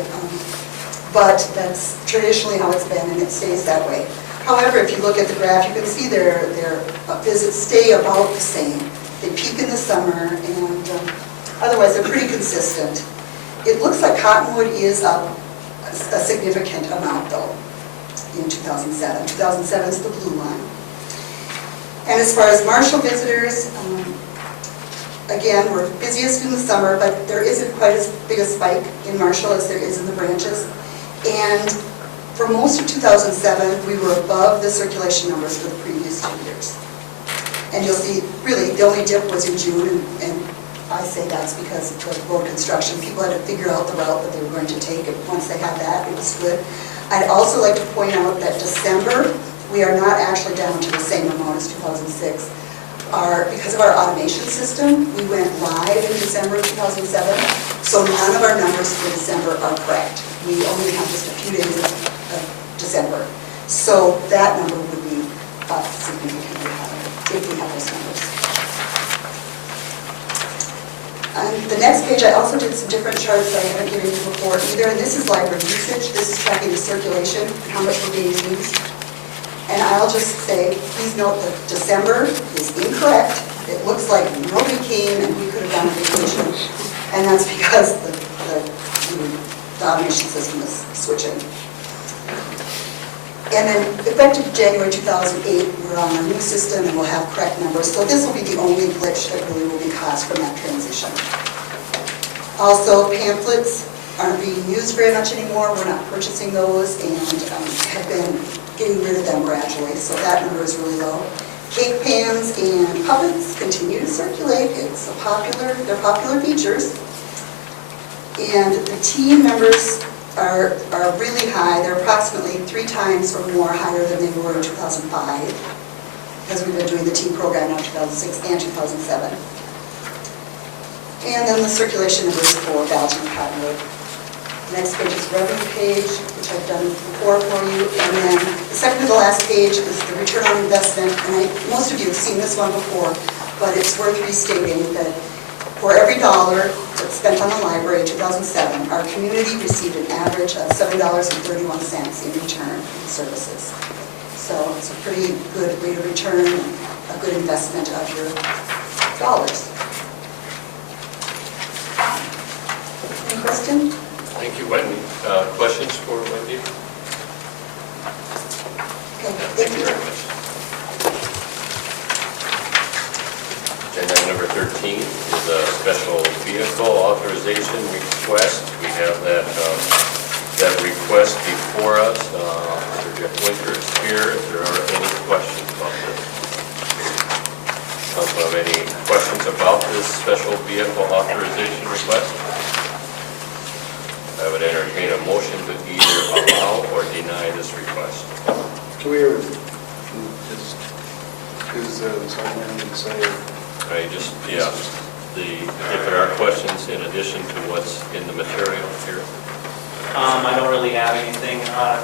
but that's traditionally how it's been, and it stays that way. However, if you look at the graph, you can see their visits stay about the same. They peak in the summer, and otherwise they're pretty consistent. It looks like Cottonwood is up a significant amount, though, in 2007. 2007 is the blue line. And as far as Marshall visitors, again, we're busiest in the summer, but there isn't quite as big a spike in Marshall as there is in the branches. And for most of 2007, we were above the circulation numbers for the previous 2 years. And you'll see, really, the only dip was in June, and I say that's because of the road construction. People had to figure out the route that they were going to take, and once they had that, it was good. I'd also like to point out that December, we are not actually down to the same amount as 2006. Because of our automation system, we went live in December of 2007, so none of our numbers for December are correct. We only have just a few days of December. So that number would be significantly higher if we have this On the next page, I also did some different charts that I haven't given you before either, and this is library usage. This is tracking the circulation, how much we're being used. And I'll just say, please note that December is incorrect. It looks like nobody came and we could have gone on vacation. And that's because the automation system is switching. And then effective January 2008, we're on our new system and we'll have correct numbers. So this will be the only glitch that really will be caused from that transition. Also, pamphlets aren't being used very much anymore. We're not purchasing those and have been getting rid of them gradually. So that number is really low. Cake pans and puppets continue to circulate. They're popular features. And the team members are really high. They're approximately 3 times or more higher than they were in 2005, because we've been doing the team program now 2006 and 2007. And then the circulation numbers for Belgian Cottonwood. The next page is revenue page, which I've done before for you. And then the second to the last page is the return on investment. And most of you have seen this one before, but it's worth restating that for every dollar that's spent on the library in 2007, our community received an average of $7.31 in return in services. So it's a pretty good rate of return, a good investment of your dollars. Any question? Thank you, Wendy. Questions for Wendy? Okay, Thank you very much. Agenda item number 13 is a special vehicle authorization request. We have that request before us. Mr. Jeff Winter is here. If there are any questions about this. Council have any questions about this special vehicle authorization request? I would entertain a motion to either allow or deny this request. Can we, is someone to say? If there are questions in addition to what's in the material here. I don't really have anything. I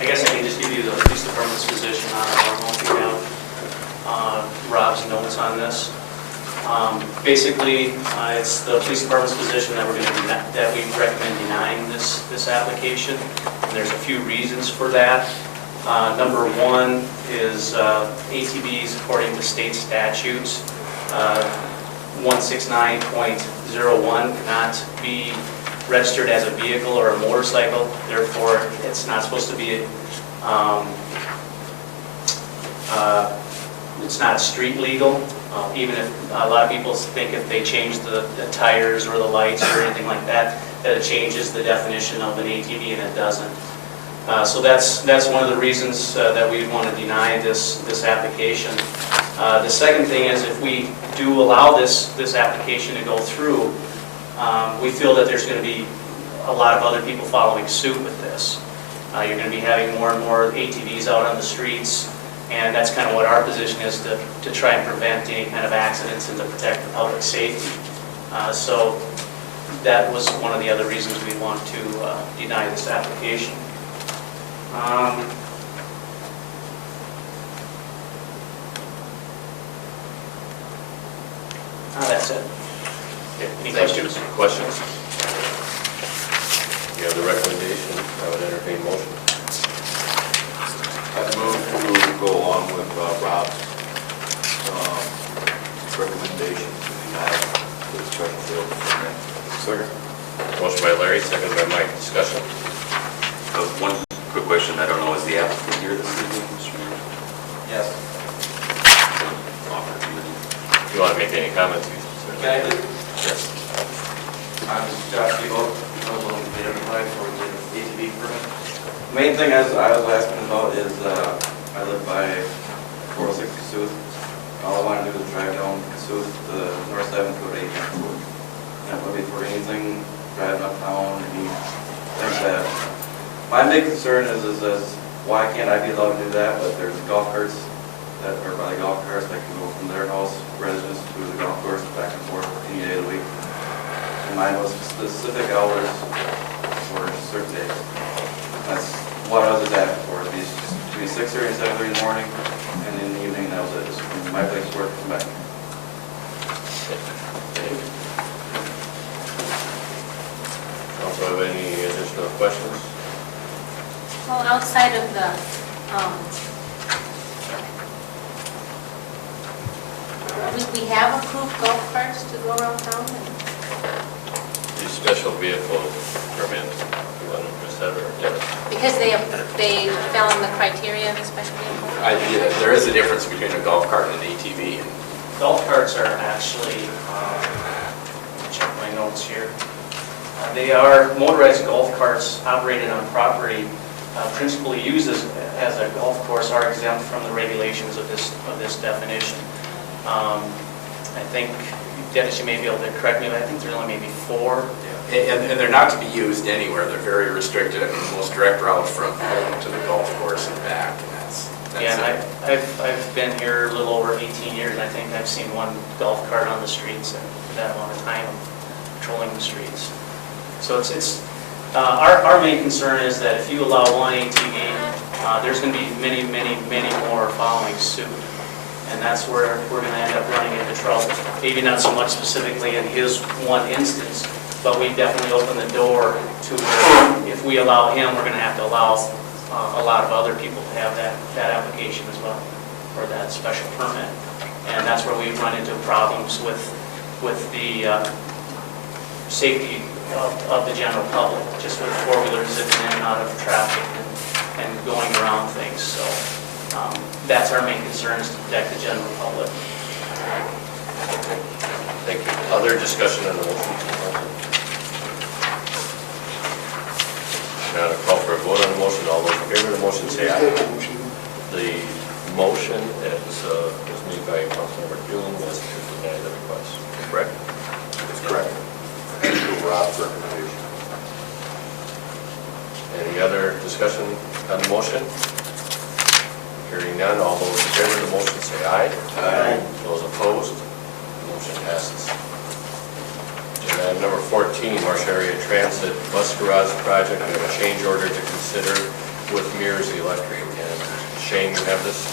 guess I can just give you the police department's position on it. I don't know if you have Rob's notes on this. Basically, it's the police department's position that we recommend denying this application. And there's a few reasons for that. Number one is ATVs, according to state statutes, 169.01 cannot be registered as a vehicle or a motorcycle. Therefore, it's not supposed to be, it's not street legal. Even if a lot of people think if they change the tires or the lights or anything like that, that it changes the definition of an ATV, and it doesn't. So that's one of the reasons that we want to deny this application. The second thing is, if we do allow this application to go through, we feel that there's going to be a lot of other people following suit with this. You're going to be having more and more ATVs out on the streets, and that's kind of what our position is, to try and prevent any kind of accidents and to protect the public safety. So that was one of the other reasons we want to deny this application. That's it. Okay, any questions? You have the recommendation. I would entertain motion. I move to go along with Rob's recommendation to deny the special field permit. Second. Motion by Larry, second by Mike. Discussion. One quick question, I don't know, is the applicant here this evening, Mr. Mayor? Yes. If you want to make any comments, you Can I do? Yes. I'm Josh Debo, eligible to apply for the ATV permit. The main thing I was asking about is I live by 406 Cassuth. All I want to do is drive down Cassuth to North 7 to 8. That would be for anything driving uptown, anything that. My big concern is why can't I be allowed to do that? But there's golf carts that are by the golf carts that can go from their house residence to the golf course back and forth any day of the week. And mine was specific hours for certain days. That's what I was asking for. It'd be between 6:30 and 7:30 in the morning, and in the evening that was it. Just from my place to work and back. council have any additional questions? Well, outside of the, we have approved golf carts to go around town? The special vehicle permit, you want to address that, or, yes? Because they fell in the criteria of the special vehicle? There is a difference between a golf cart and an ATV. Golf carts are actually, check my notes here. They are motorized golf carts operated on property principally used as a golf course are exempt from the regulations of this definition. I think, Dennis, you may be able to correct me, but I think there's only maybe 4. And they're not to be used anywhere. They're very restricted. I mean, the most direct route from home to the golf course and back. And that's Yeah, and it. I've been here a little over 18 years, and I think I've seen one golf cart on the streets in that amount of time of patrolling the streets. So our main concern is that if you allow one ATV, there's going to be many, many, many more following suit. And that's where we're going to end up running into trouble. Maybe not so much specifically in his one instance, but we definitely open the door to where if we allow him, we're going to have to allow a lot of other people to have that application as well, or that special permit. And that's where we run into problems with the safety of the general public, just with four-wheelers zipping in and out of traffic and going around things. So that's our main concern, is to protect the general public. Thank you. Other discussion on the motion? Now to call for a vote on the motion. All those in favor of the motion say aye. The motion was made by Councilmember Doolan, was to deny the request. Correct? That's correct. And to Rob's recommendation. Any other discussion on the motion? Hearing none, all those in favor of the motion say aye. Aye. Those opposed, the motion passes. Agenda item number 14, Marshall Area Transit Bus Garage Project. We have a change order to consider with Mears Electric. And Shane, you have this?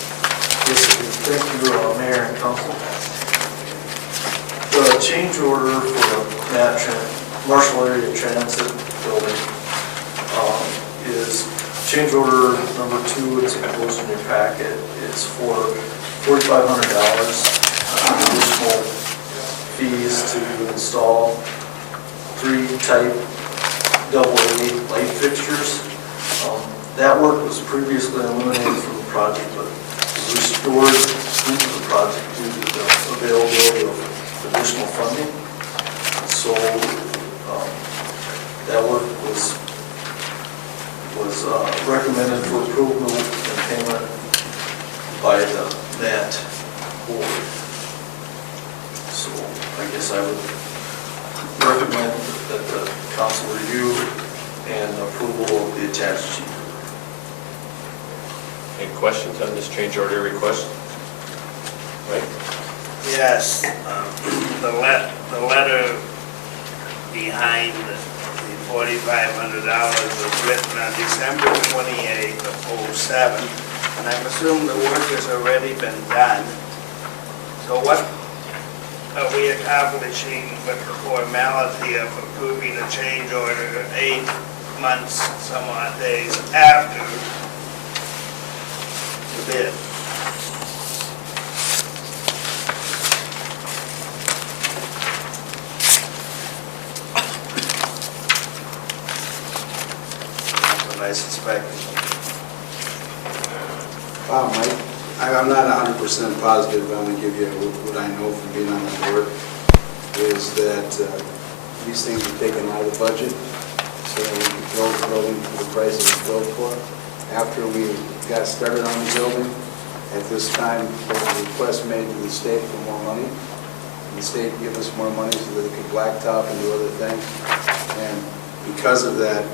Yes, thank you, Mayor and Council. The change order for the Marshall Area Transit Building is change order number 2. It's enclosed in your packet. It's for $4,500 additional fees to install 3 type AA light fixtures. That work was previously eliminated from the project, but was restored into the project due to the availability of additional funding. So that work was recommended for approval and payment by the NAT board. So I guess I would recommend that the council review and approval of the attached sheet. Any questions on this change order request? Right? Yes, the letter behind the $4,500 was written on December 28th of '07, and I presume the work has already been done. So what are we accomplishing with the formality of approving a change order 8 months, some odd days after the bid? I suspect. Wow, Mike, I'm not 100% positive, but I'm going to give you what I know from being on the board, is that these things are taken out of the budget, so that we can build the building for the price it was built for. After we got started on the building, at this time, there was a request made to the state for more money. And the state gave us more money so that they could blacktop and do other things. And because of that,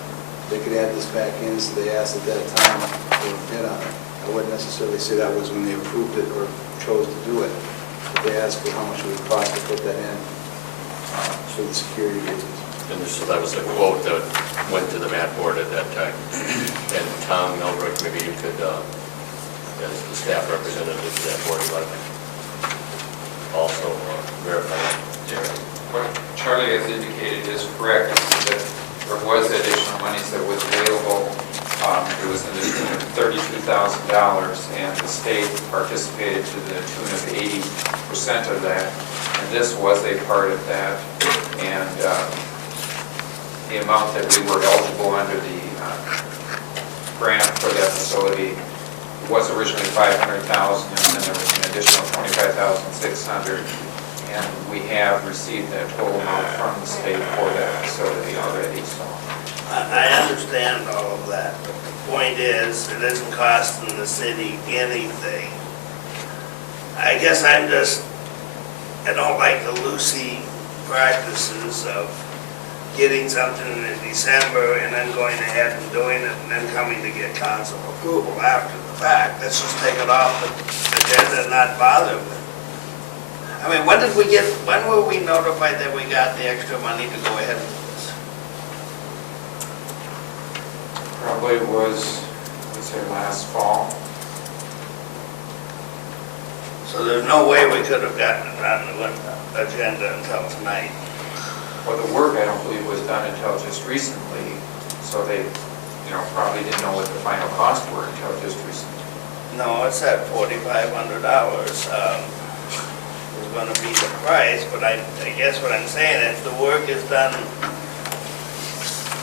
they could add this back in, so they asked at that time for a bid on it. I wouldn't necessarily say that was when they approved it or chose to do it, but they asked for how much it would cost to put that in for the security reasons. And so that was a quote that went to the MAT board at that time. And Tom Melbrook, maybe you could, as the staff representative to that board, also verify that. What Charlie has indicated is correct, that there was state participated to the tune of 80% of that, and this was a part of that. And the amount that we were eligible under the grant for that facility was originally $500,000, and then there was an additional $25,600, and we have received that total amount from the state for that facility already, so. I understand all of that, but the point is, it isn't costing the city anything. I guess I don't like the loosey practices of getting something in December and then going ahead and doing it and then coming to get council approval after the fact. Let's just take it off the agenda and not bother with it. I mean, when were we notified that we got the extra money to go ahead with this? Probably was, let's say, last fall. So there's no way we could have gotten it on the agenda until tonight. Well, the work, I don't believe, was done until just recently, so they, probably didn't know what the final costs were until just recently. No, it's at $4,500 was going to be the price, but I guess what I'm saying, if the work is done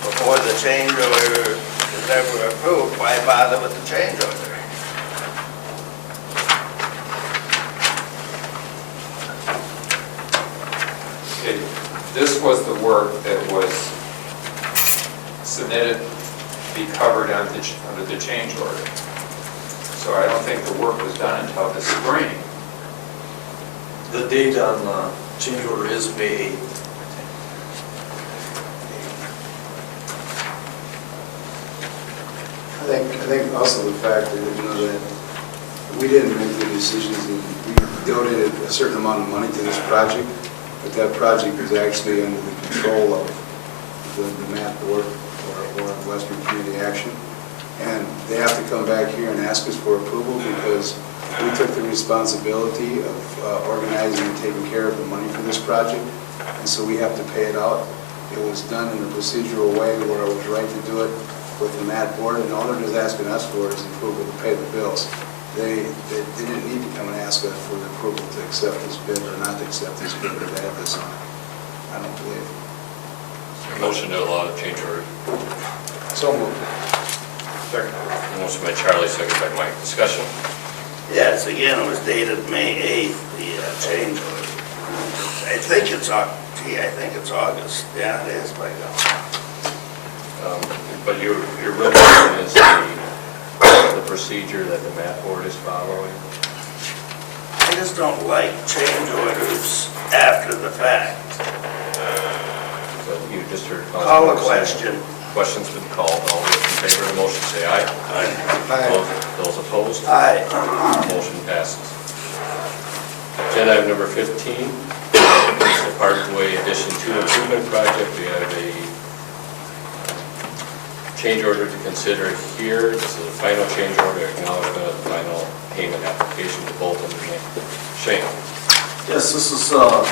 before the change order is ever approved, why bother with the change order? Okay, this was the work that was submitted to be covered under the change order. So I don't think the work was done until this spring. The date on the change order is May 8th. I think also the fact that we didn't make the decisions, and we donated a certain amount of money to this project, but that project is actually under the control of the MAP board or Western Community Action. And they have to come back here and ask us for approval because we took the responsibility of organizing and taking care of the money for this project. And so we have to pay it out. It was done in a procedural way where it was right to do it with the MAP board, and all they're just asking us for is approval to pay the bills. They didn't need to come and ask us for the approval to accept this bid or not to accept this bid or to have this on. I don't believe. Motion to allow the change order. So moved. Second. Motion by Charlie, second by Mike. Discussion? Yes, again, it was dated May 8th, the change order. I think it's August. Yeah, it is by now. But your real question is the procedure that the MAP board is following? I just don't like change orders after the fact. So you just heard. Call a question. Question's been called. All those in favor of the motion say aye. Aye. Those opposed? Aye. Motion passes. Agenda item number 15, the Parkway Addition 2 Improvement Project. We have a change order to consider here. This is a final change order, acknowledgement of the final payment application to Bolton and Shane. Yes, this is, the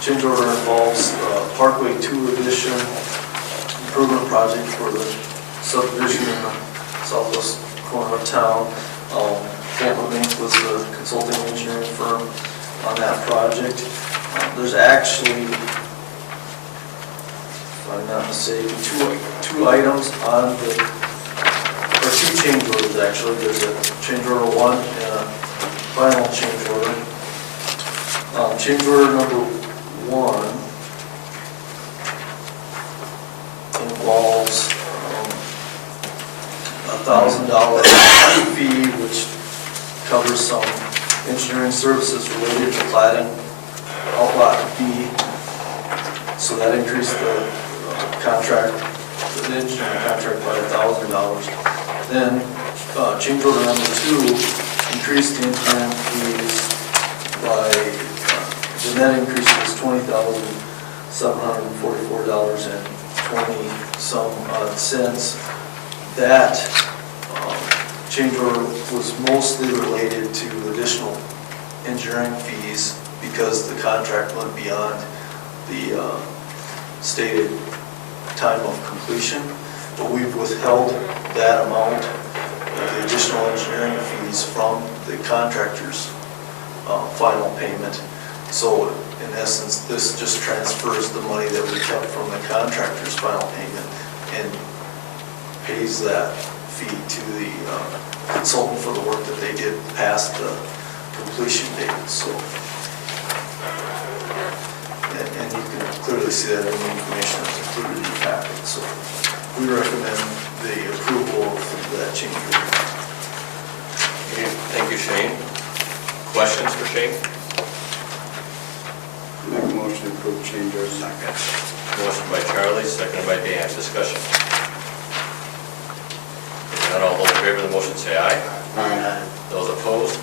change order involves Parkway 2 Addition improvement project for the subdivision in the southwest corner of town. Bolton Inc. was the consulting engineering firm on that project. There's actually, if I'm not mistaken, two items on the, or two change orders actually. There's a change order 1 and a final change order. Change order number 1 involves $1,000 fee, which covers some engineering services related to plating Outlot B. So that increased the contract, the engineering contract by $1,000. Then change order number 2 increased the engineering fees by, the net increase was $20,744.20-some. That change order was mostly related to additional engineering fees because the contract went beyond the stated time of completion. But we've withheld that amount the additional engineering fees from the contractor's final payment. So in essence, this just transfers the money that we kept from the contractor's final payment and pays that fee to the consultant for the work that they did past the completion date. So, and you can clearly see that in the information that's included in the packet. So we recommend the approval of that change order. Okay, thank you, Shane. Questions for Shane? Make a motion to approve change order. Second. Motion by Charlie, seconded by Dan. Discussion. If not, all those in favor of the motion say aye. Aye. Those opposed,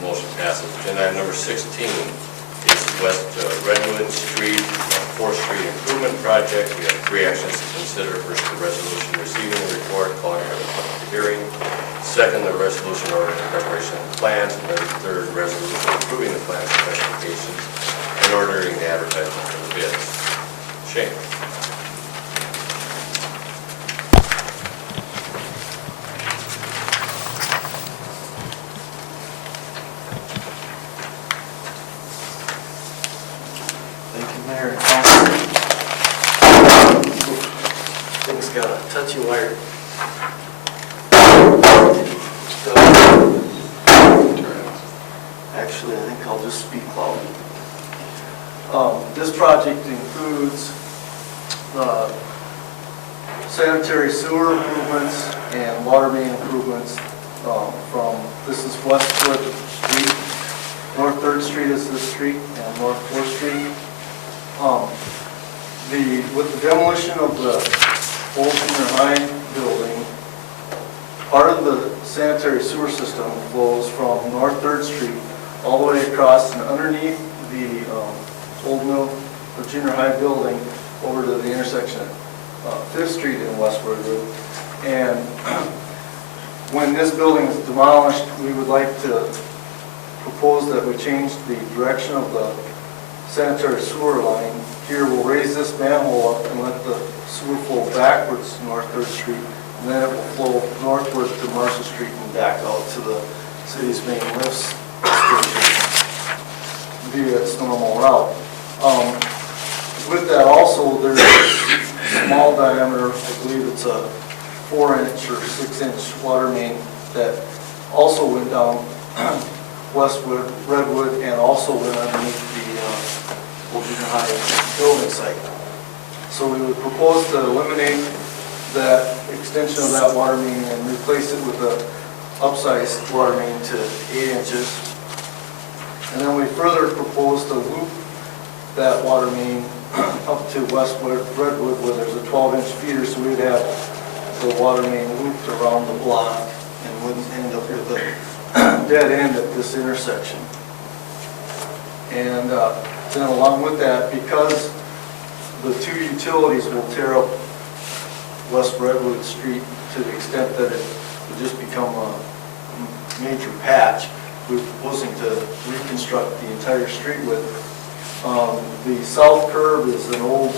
motion passes. Agenda item number 16 is West Redwood Street, 4th Street Improvement Project. We have 3 actions to consider. First, the resolution receiving the report, calling for the public hearing. Second, the resolution ordering the preparation of the plans. And then third, resolution approving the plan specifications and ordering the advertisement for the bids. Shane. Thank you, Mayor and Council. Things got a touchy wire. Actually, I think I'll just speak loud. This project includes sanitary sewer improvements and water main improvements from, this is Westwood Street, North 3rd Street is this street, and North 4th Street. With the demolition of the old junior high building, part of the sanitary sewer system flows from North 3rd Street all the way across and underneath the old mill, the junior high building, over to the intersection of 5th Street in Westwood. And when this building is demolished, we would like to propose that we change the direction of the sanitary sewer line. Here, we'll raise this manhole up and let the sewer flow backwards to North 3rd Street, and then it will flow northward to Marshall Street and back out to the city's main lift station via its normal route. With that also, there's a small diameter, I believe it's a 4-inch or 6-inch water main that also went down Westwood, Redwood, and also went underneath the old junior high building site. So we would propose to eliminate that extension of that water main and replace it with a upsized water main to 8 inches. And then we further propose to loop that water main up to Westwood, Redwood, where there's a 12-inch feeder, so we'd have the water main looped around the block and wouldn't end up with a dead end at this intersection. And then along with that, because the 2 utilities will tear up West Redwood Street to the extent that it would just become a major patch, we're proposing to reconstruct the entire street width. The south curb is an old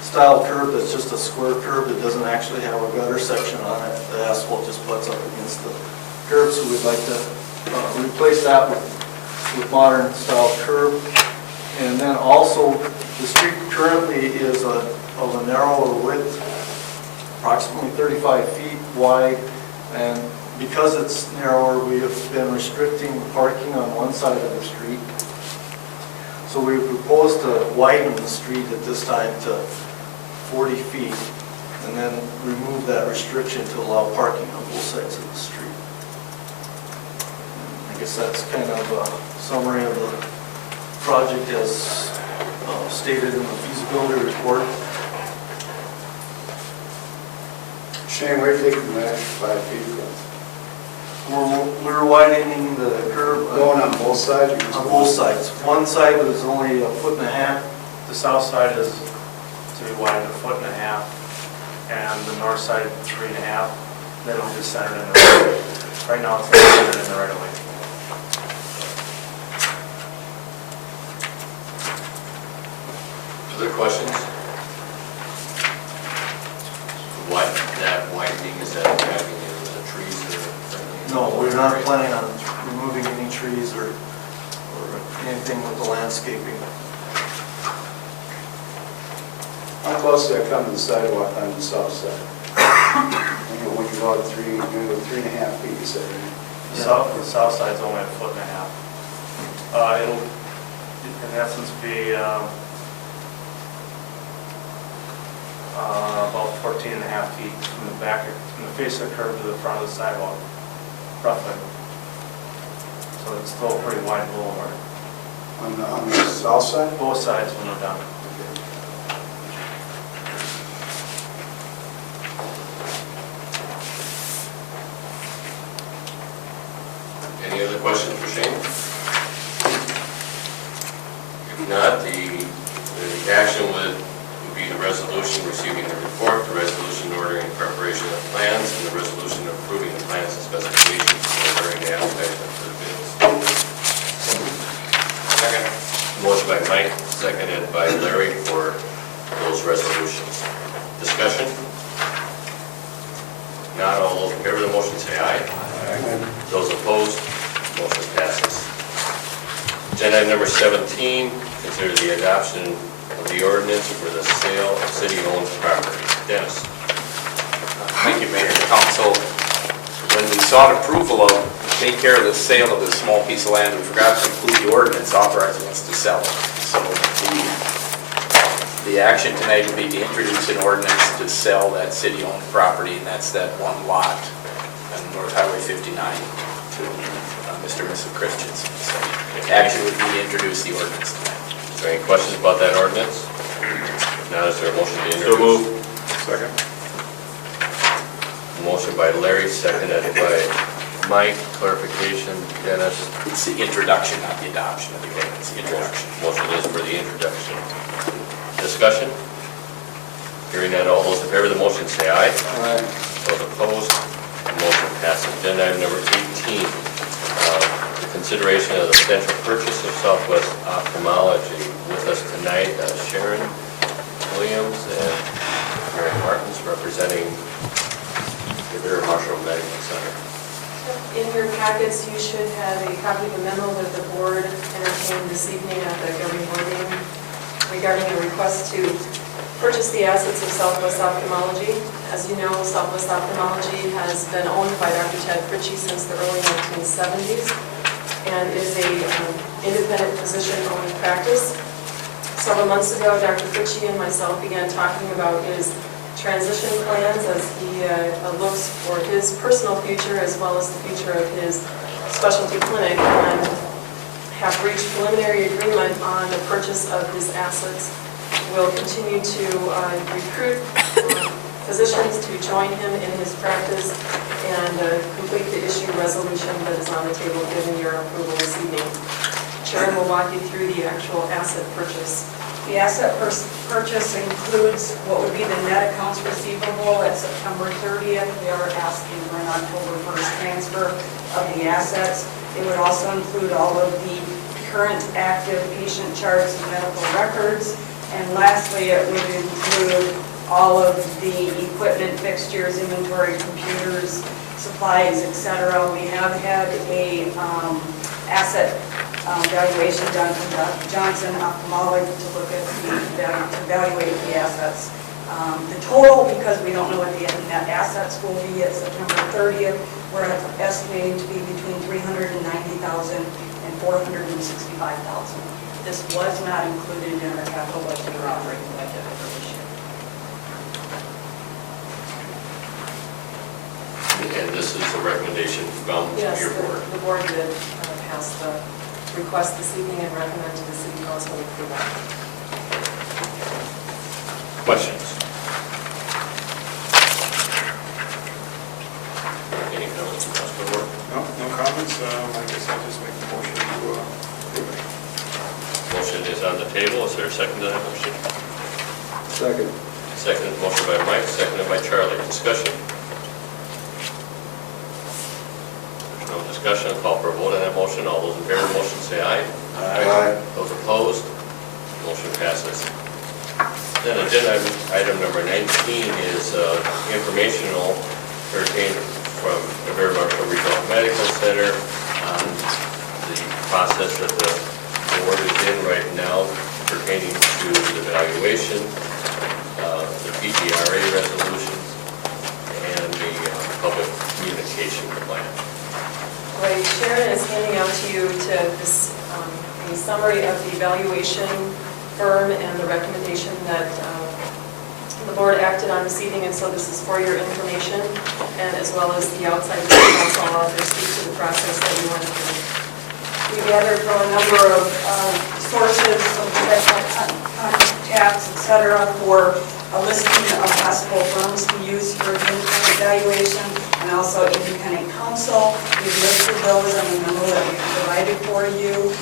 style curb that's just a square curb that doesn't actually have a gutter section on it. The asphalt just butts up against the curb, so we'd like to replace that with modern style curb. And then also, the street currently is of a narrower width, approximately 35 feet wide, and because it's narrower, we have been restricting parking on one side of the street. So we propose to widen the street at this time to 40 feet and then remove that restriction to allow parking on both sides of the street. I guess that's kind of a summary of the project as stated in the feasibility report. Shane, where do you take the extra 5 feet from? We're widening the curb. Going on both sides? On both sides. One side is only 1.5 feet. The south side is to be widened 1.5 feet, and the north side 3.5. Then it'll be centered in the right of way. Right now, it's not centered in the right of way. Other questions? What that widening is that having is No, we're not planning on removing any trees or anything with the landscaping. How close do I come to the sidewalk on the south side? When you go out 3.5 feet, you said, right? The south side's only 1.5 foot. It'll, in essence, be about 14.5 feet from the back, from the face of the curb to the front of the sidewalk, roughly. So it's still a pretty wide boulevard. On the south side? Both sides when they're done. Any other questions for Shane? If not, the action would be the resolution receiving the report, the resolution ordering preparation of plans, and the resolution approving the plans and specifications for ordering the advertisement for the bids. Second. Motion by Mike, seconded by Larry for those resolutions. Discussion? Not all those in favor of the motion say aye. Those opposed, motion passes. Agenda item number 17, consider the adoption of the ordinance for the sale of city-owned property. Dennis. Thank you, Mayor and Council. When we sought approval of take care of the sale of this small piece of land, we forgot to include the ordinance authorizing us to sell it. So the action tonight would be to introduce an ordinance to sell that city-owned property, and that's that one lot on North Highway 59 to Mr. and Mrs. Christensen. So the action would be to introduce the ordinance tonight. Is there any questions about that ordinance? If not, is there a motion to introduce? So moved. Second. Motion by Larry, seconded by Mike. Clarification, Dennis. It's the introduction, not the adoption of the ordinance, the introduction. Motion is for the introduction. Discussion? Hearing none, all those in favor of the motion say aye. Aye. Those opposed, motion passes. Agenda item number 18, the consideration of the potential purchase of Southwest Ophthalmology. With us tonight, Sharon Williams and Mary Martins representing the River Marshall Medical Center. In your packets, you should have a copy of the memo that the board entertained this evening at the governing board meeting regarding a request to purchase the assets of Southwest Ophthalmology. As you know, Southwest Ophthalmology has been owned by Dr. Ted Fritchie since the early 1970s and is a independent physician-owned practice. Several months ago, Dr. Fritchie and myself began talking about his transition plans as he looks for his personal future as well as the future of his specialty clinic, and have reached preliminary agreement on the purchase of his assets. We'll continue to recruit physicians to join him in his practice and complete the issue resolution that is on the table given your approval this evening. Sharon will walk you through the actual asset purchase. The asset purchase includes what would be the net accounts receivable at September 30th. We are asking for an October 1st transfer of the assets. It would also include all of the current active patient charts and medical records. And lastly, it would include all of the equipment, fixtures, inventory, computers, supplies, etc. We have had a asset valuation done from Johnson Ophthalmology to look at to evaluate the assets. The total, because we don't know what the net assets will be at September 30th, we're estimating to be between $390,000 and $465,000. This was not included in our capital budget or operating budget for this year. And this is a recommendation from Yes, your board. the board did pass the request this evening and recommend to the city council approval. Questions? Any comments from the board? No comments. I guess I'll just make the motion to approve it. Motion is on the table. Is there a second to that motion? Second. Second, motion by Mike, seconded by Charlie. Discussion? There's no discussion. I'll call for a vote on that motion. All those in favor of the motion say aye. Aye. Those opposed? Motion passes. Then agenda item number 19 is informational, entertain from the Bear Marshall Regional Medical Center on the process that the board is in right now pertaining to the evaluation, the PGRA resolutions, and the public communication plan. Right, Sharon is handing out to you this a summary of the evaluation firm and the recommendation that the board acted on this evening, and so this is for your information, and as well as the outside counsel authors speak to the process that we went through. We gathered from a number of sources, contacts, et cetera, for a listing of possible firms to use for independent evaluation, and also independent counsel. We've listed those in the memo that we provided for you.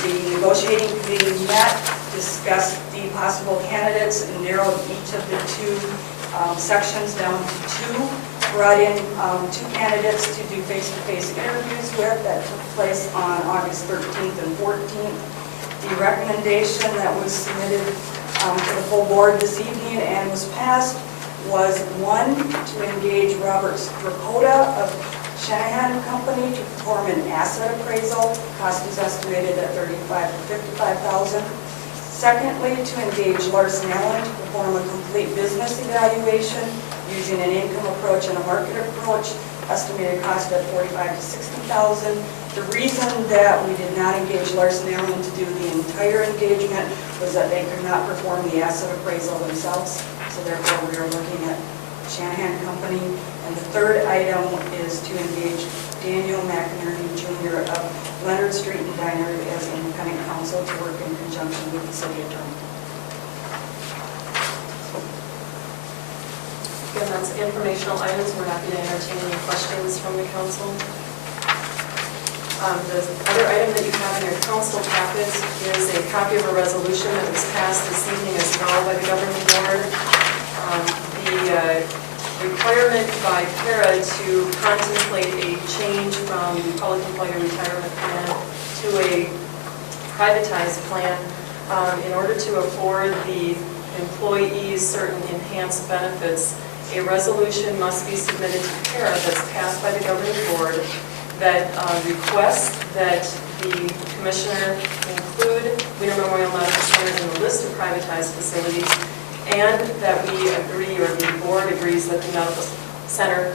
The negotiating committee met, discussed the possible candidates, and narrowed each of the two sections down to two. Brought in two candidates to do face-to-face interviews with that took place on August 13th and 14th. The recommendation that was submitted to the full board this evening and was passed was, one, to engage Robert Strakota of Shanahan Company to perform an asset appraisal. Cost is estimated at $35,000 to $55,000. Secondly, to engage Larson Allen to perform a complete business evaluation using an income approach and a market approach, estimated cost at $45,000 to $60,000. The reason that we did not engage Larson Allen to do the entire engagement was that they could not perform the asset appraisal themselves, so therefore we are looking at Shanahan Company. And the third item is to engage Daniel McInerney Jr. of Leonard Street and Diner as independent counsel to work in conjunction with the city attorney. Again, that's informational items. We're happy to entertain any questions from the council. The other item that you have in your council packets is a copy of a resolution that was passed this evening as well by the governing board. The requirement by PARA to contemplate a change from the public employee retirement plan to a privatized plan in order to afford the employees certain enhanced benefits. A resolution must be submitted to PARA that's passed by the governing board that requests that the commissioner include Wiener Memorial Medical Center in the list of privatized facilities, and that we agree, or the board agrees, that the medical center,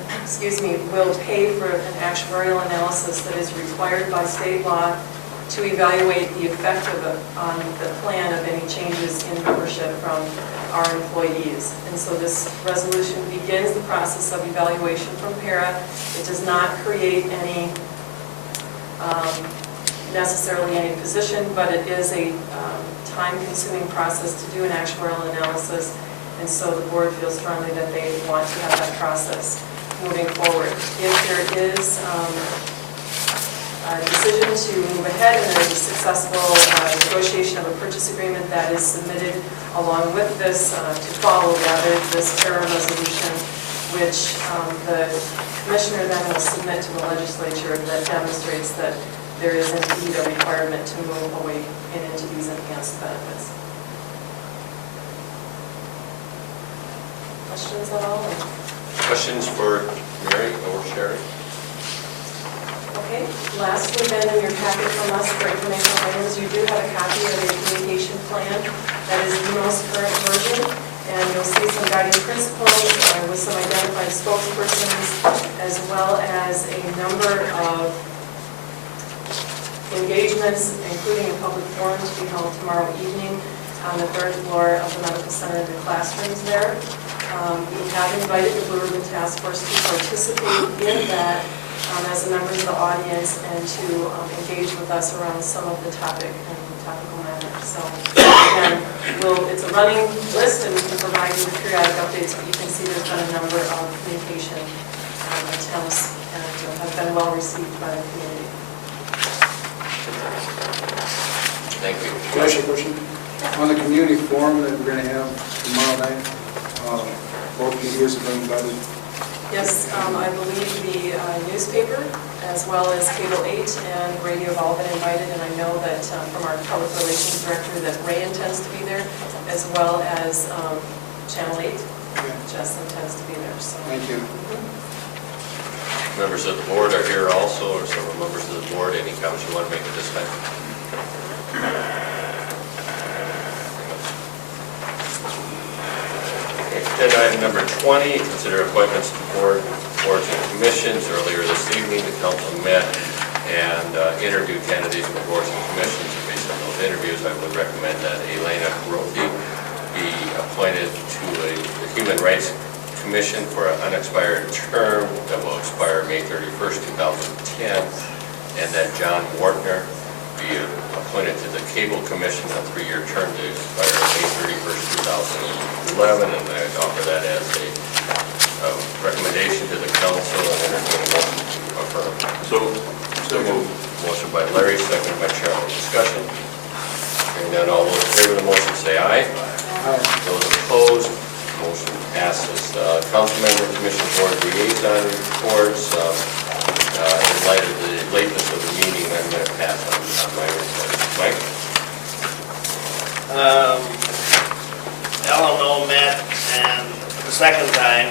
will pay for an actuarial analysis that is required by state law to evaluate the effect on the plan of any changes in membership from our employees. And so this resolution begins the process of evaluation from PARA. It does not create any, necessarily any position, but it is a time-consuming process to do an actuarial analysis. And so the board feels strongly that they want to have that process moving forward. If there is a decision to move ahead and there is a successful negotiation of a purchase agreement that is submitted along with this, to follow rather this PARA resolution, which the commissioner then will submit to the legislature, that demonstrates that there is indeed a requirement to move away and into these enhanced benefits. Questions at all? Questions for Mary or Sherry? Okay, lastly then, in your packet from us for informational items, you do have a copy of the communication plan. That is the most current version, and you'll see some guiding principles with some identified spokespersons, as well as a number of engagements, including a public forum to be held tomorrow evening on the third floor of the medical center in the classrooms there. We have invited the Blue Ribbon Task Force to participate in that as a member of the audience and to engage with us around some of the topical matters. So again, it's a running list and we can provide you with periodic updates, but you can see there's been a number of communication attempts and have been well received by the community. Thank you. Can I ask you a question? On the community forum that we're going to have tomorrow night, both medias have been invited. Yes, I believe the newspaper, as well as Cable 8 and Radio have all been invited, and I know that from our public relations director that Ray intends to be there, as well as Channel 8. Jess intends to be there. So. Thank you. Members of the board are here also, or several members of the board. Any comments you want to make at this time? Okay, agenda item number 20, consider appointments to boards and commissions. Earlier this evening, the council met and interviewed candidates for boards and commissions. Based on those interviews, I would recommend that Elena Carothi be appointed to the Human Rights Commission for an unexpired term that will expire May 31st, 2010, and that John Wartner be appointed to the Cable Commission, a 3-year term to expire May 31st, 2011, and I would offer that as a recommendation to the council and entertain a motion to affirm. So moved. Motion by Larry, second by Cheryl. Discussion. Hearing none, all those in favor of the motion say aye. Aye. Those opposed, motion passes. Councilmember Commission Board Liaison reports. In light of the lateness of the meeting, I'm going to pass on my report. Mike? LMO met, and the second time,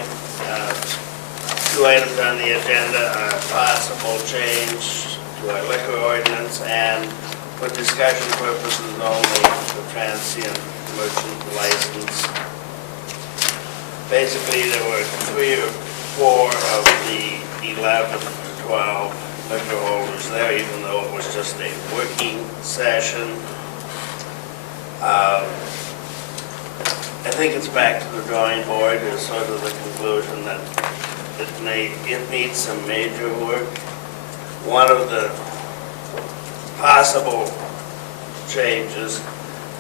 2 items on the agenda are possible change to our liquor ordinance and for discussion purposes only, the transient merchant license. Basically, there were 3 or 4 of the 11 or 12 liquor holders there, even though it was just a working session. I think it's back to the drawing board is sort of the conclusion that it needs some major work. One of the possible changes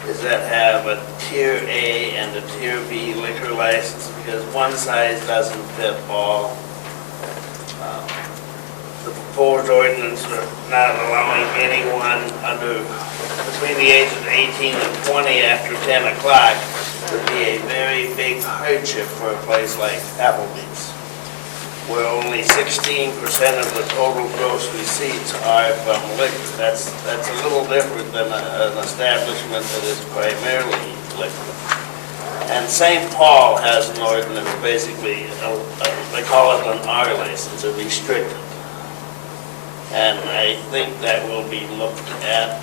is that have a tier A and a tier B liquor license because one size doesn't fit all. The proposed ordinance are not allowing anyone between the ages of 18 and 20 after 10 o'clock would be a very big hardship for a place like Applebee's, where only 16% of the total gross receipts are from liquor. That's a little different than an establishment that is primarily liquor. And St. Paul has an ordinance, basically, they call it an R license, a restricted. And I think that will be looked at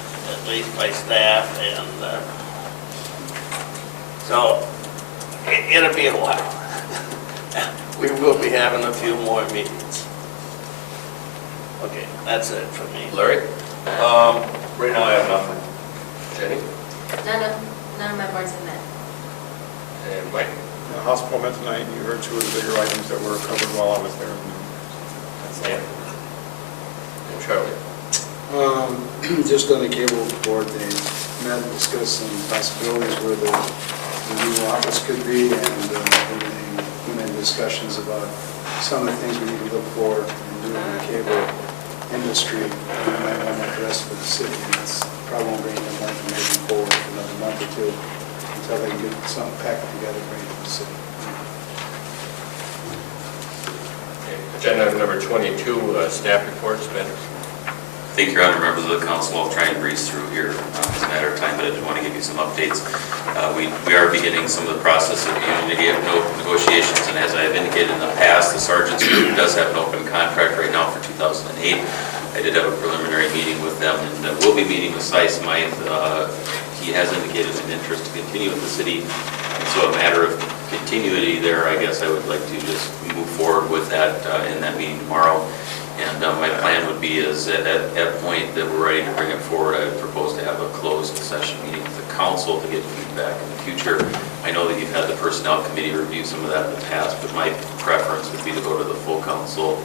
least by staff, and so it'll be a while. We will be having a few more meetings. Okay, that's it for me. Larry? Right now I have nothing. Jenny? None of my boards have met. And Mike? The hospital met tonight. You heard 2 of the bigger items that were covered while I was there. That's all. Yeah. And Charlie? Just on the cable board, they met and discussed some possibilities where the new office could be, and we had discussions about some of the things we need to look for in doing the cable industry we might want to address for the city, and that's probably won't bring them more information forward for another month or 2 until they can get something packed together and bring it to the city. Okay. Agenda item number 22, staff reports, Ben. Thank you, Your Honor, members of the council. I'll try and breeze through here. It's a matter of time, but I did want to give you some updates. We are beginning some of the process of unity of negotiations, and as I have indicated in the past, the Sergeant's Group does have an open contract right now for 2008. I did have a preliminary meeting with them, and we'll be meeting with Cy Smythe. He has indicated an interest to continue with the city, and so a matter of continuity there, I guess I would like to just move forward with that in that meeting tomorrow. And my plan would be is at that point that we're ready to bring it forward, I would propose to have a closed session meeting with the council to get feedback in the future. I know that you've had the personnel committee review some of that in the past, but my preference would be to go to the full council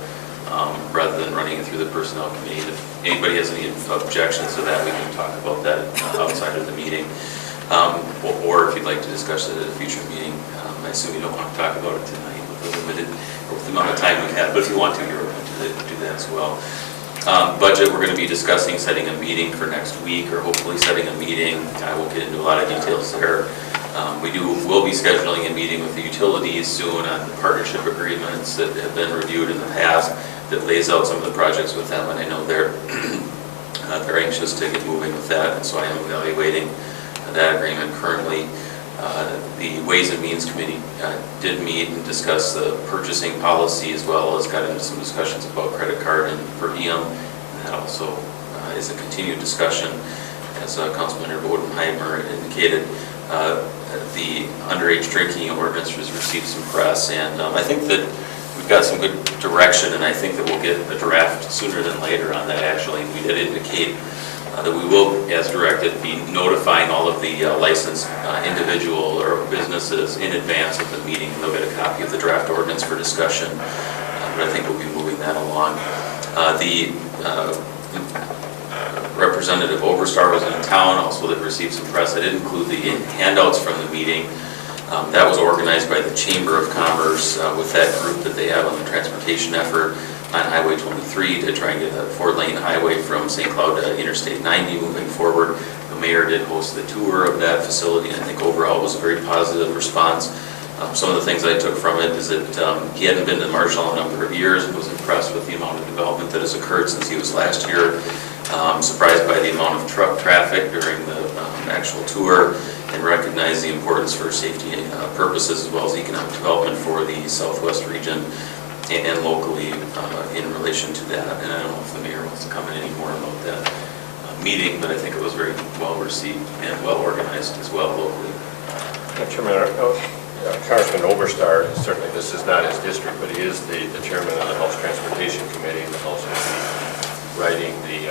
rather than running it through the personnel committee. If anybody has any objections to that, we can talk about that outside of the meeting. Or if you'd like to discuss it at a future meeting, I assume you don't want to talk about it tonight with the amount of time we have, but if you want to, you're open to do that as well. Budget, we're going to be discussing setting a meeting for next week, or hopefully setting a meeting. I won't get into a lot of details there. We'll be scheduling a meeting with the utilities soon on the partnership agreements that have been reviewed in the past that lays out some of the projects with them, and I know they're anxious to get moving with that, and so I am evaluating that agreement currently. The Ways and Means Committee did meet and discuss the purchasing policy, as well as got into some discussions about credit card and per diem. And that also is a continued discussion. As Councilmember Bodenheimer indicated, the underage drinking ordinance has received some press, and I think that we've got some good direction, and I think that we'll get a draft sooner than later on that, actually. We did indicate that we will, as directed, be notifying all of the licensed individual or businesses in advance of the meeting. They'll get a copy of the draft ordinance for discussion, but I think we'll be moving that along. The Representative Overstar was in town, also that received some press. I did include the handouts from the meeting. That was organized by the Chamber of Commerce with that group that they have on the transportation effort on Highway 23 to try and get a 4-lane highway from St. Cloud to Interstate 90 moving forward. The mayor did host the tour of that facility, and I think overall it was a very positive response. Some of the things I took from it is that he hadn't been to Marshall in a number of years and was impressed with the amount of development that has occurred since he was last here. Surprised by the amount of truck traffic during the actual tour, and recognized the importance for safety purposes as well as economic development for the Southwest region and locally in relation to that. And I don't know if the mayor wants to comment any more about that meeting, but I think it was very well received and well organized as well locally. Chairman, Congressman Overstar, certainly this is not his district, but he is the chairman of the House Transportation Committee, and the House will be writing the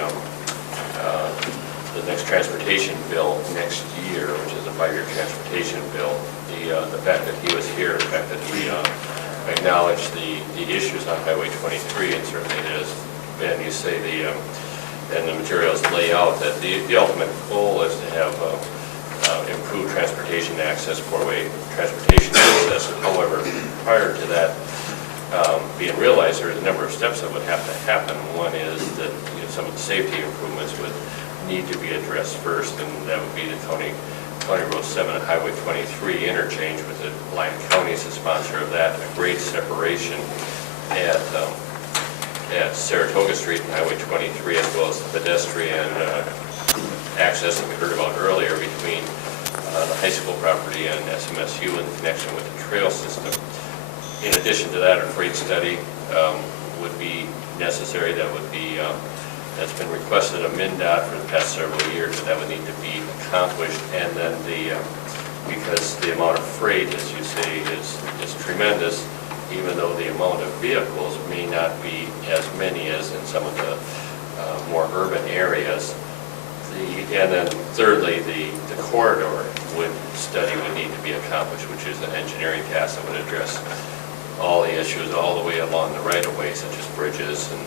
next transportation bill next year, which is a 5-year transportation bill. The fact that he was here, the fact that he acknowledged the issues on Highway 23, and certainly it is, Ben, you say and the materials lay out that the ultimate goal is to have improved transportation access, 4-way transportation access. However, prior to that being realized, there's a number of steps that would have to happen. One is that some of the safety improvements would need to be addressed first, and that would be the County Road 7 and Highway 23 interchange, with the Lyon County as a sponsor of that, a grade separation at Saratoga Street and Highway 23, as well as the pedestrian access that we heard about earlier between the high school property and SMSU in connection with the trail system. In addition to that, a freight study would be necessary. That's been requested of MnDOT for the past several years, that would need to be accomplished. And then because the amount of freight, as you say, is tremendous, even though the amount of vehicles may not be as many as in some of the more urban areas. And then thirdly, the corridor study would need to be accomplished, which is an engineering task that would address all the issues all the way along the right-of-way, such as bridges and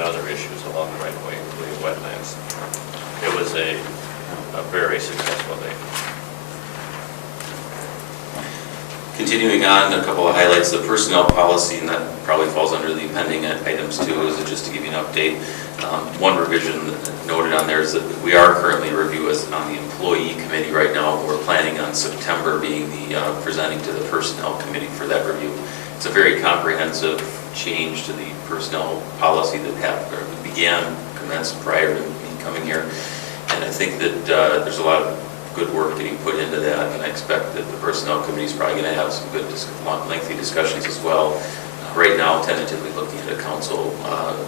other issues along the right-of-way, including wetlands. It was a very successful day. Continuing on, a couple of highlights. The personnel policy, and that probably falls under the pending items too, is just to give you an update. One revision noted on there is that we are currently reviewing on the employee committee right now. We're planning on September being the presenting to the personnel committee for that review. It's a very comprehensive change to the personnel policy that commenced prior to me coming here. And I think that there's a lot of good work getting put into that, and I expect that the personnel committee is probably going to have some good, lengthy discussions as well. Right now, tentatively looking at a council,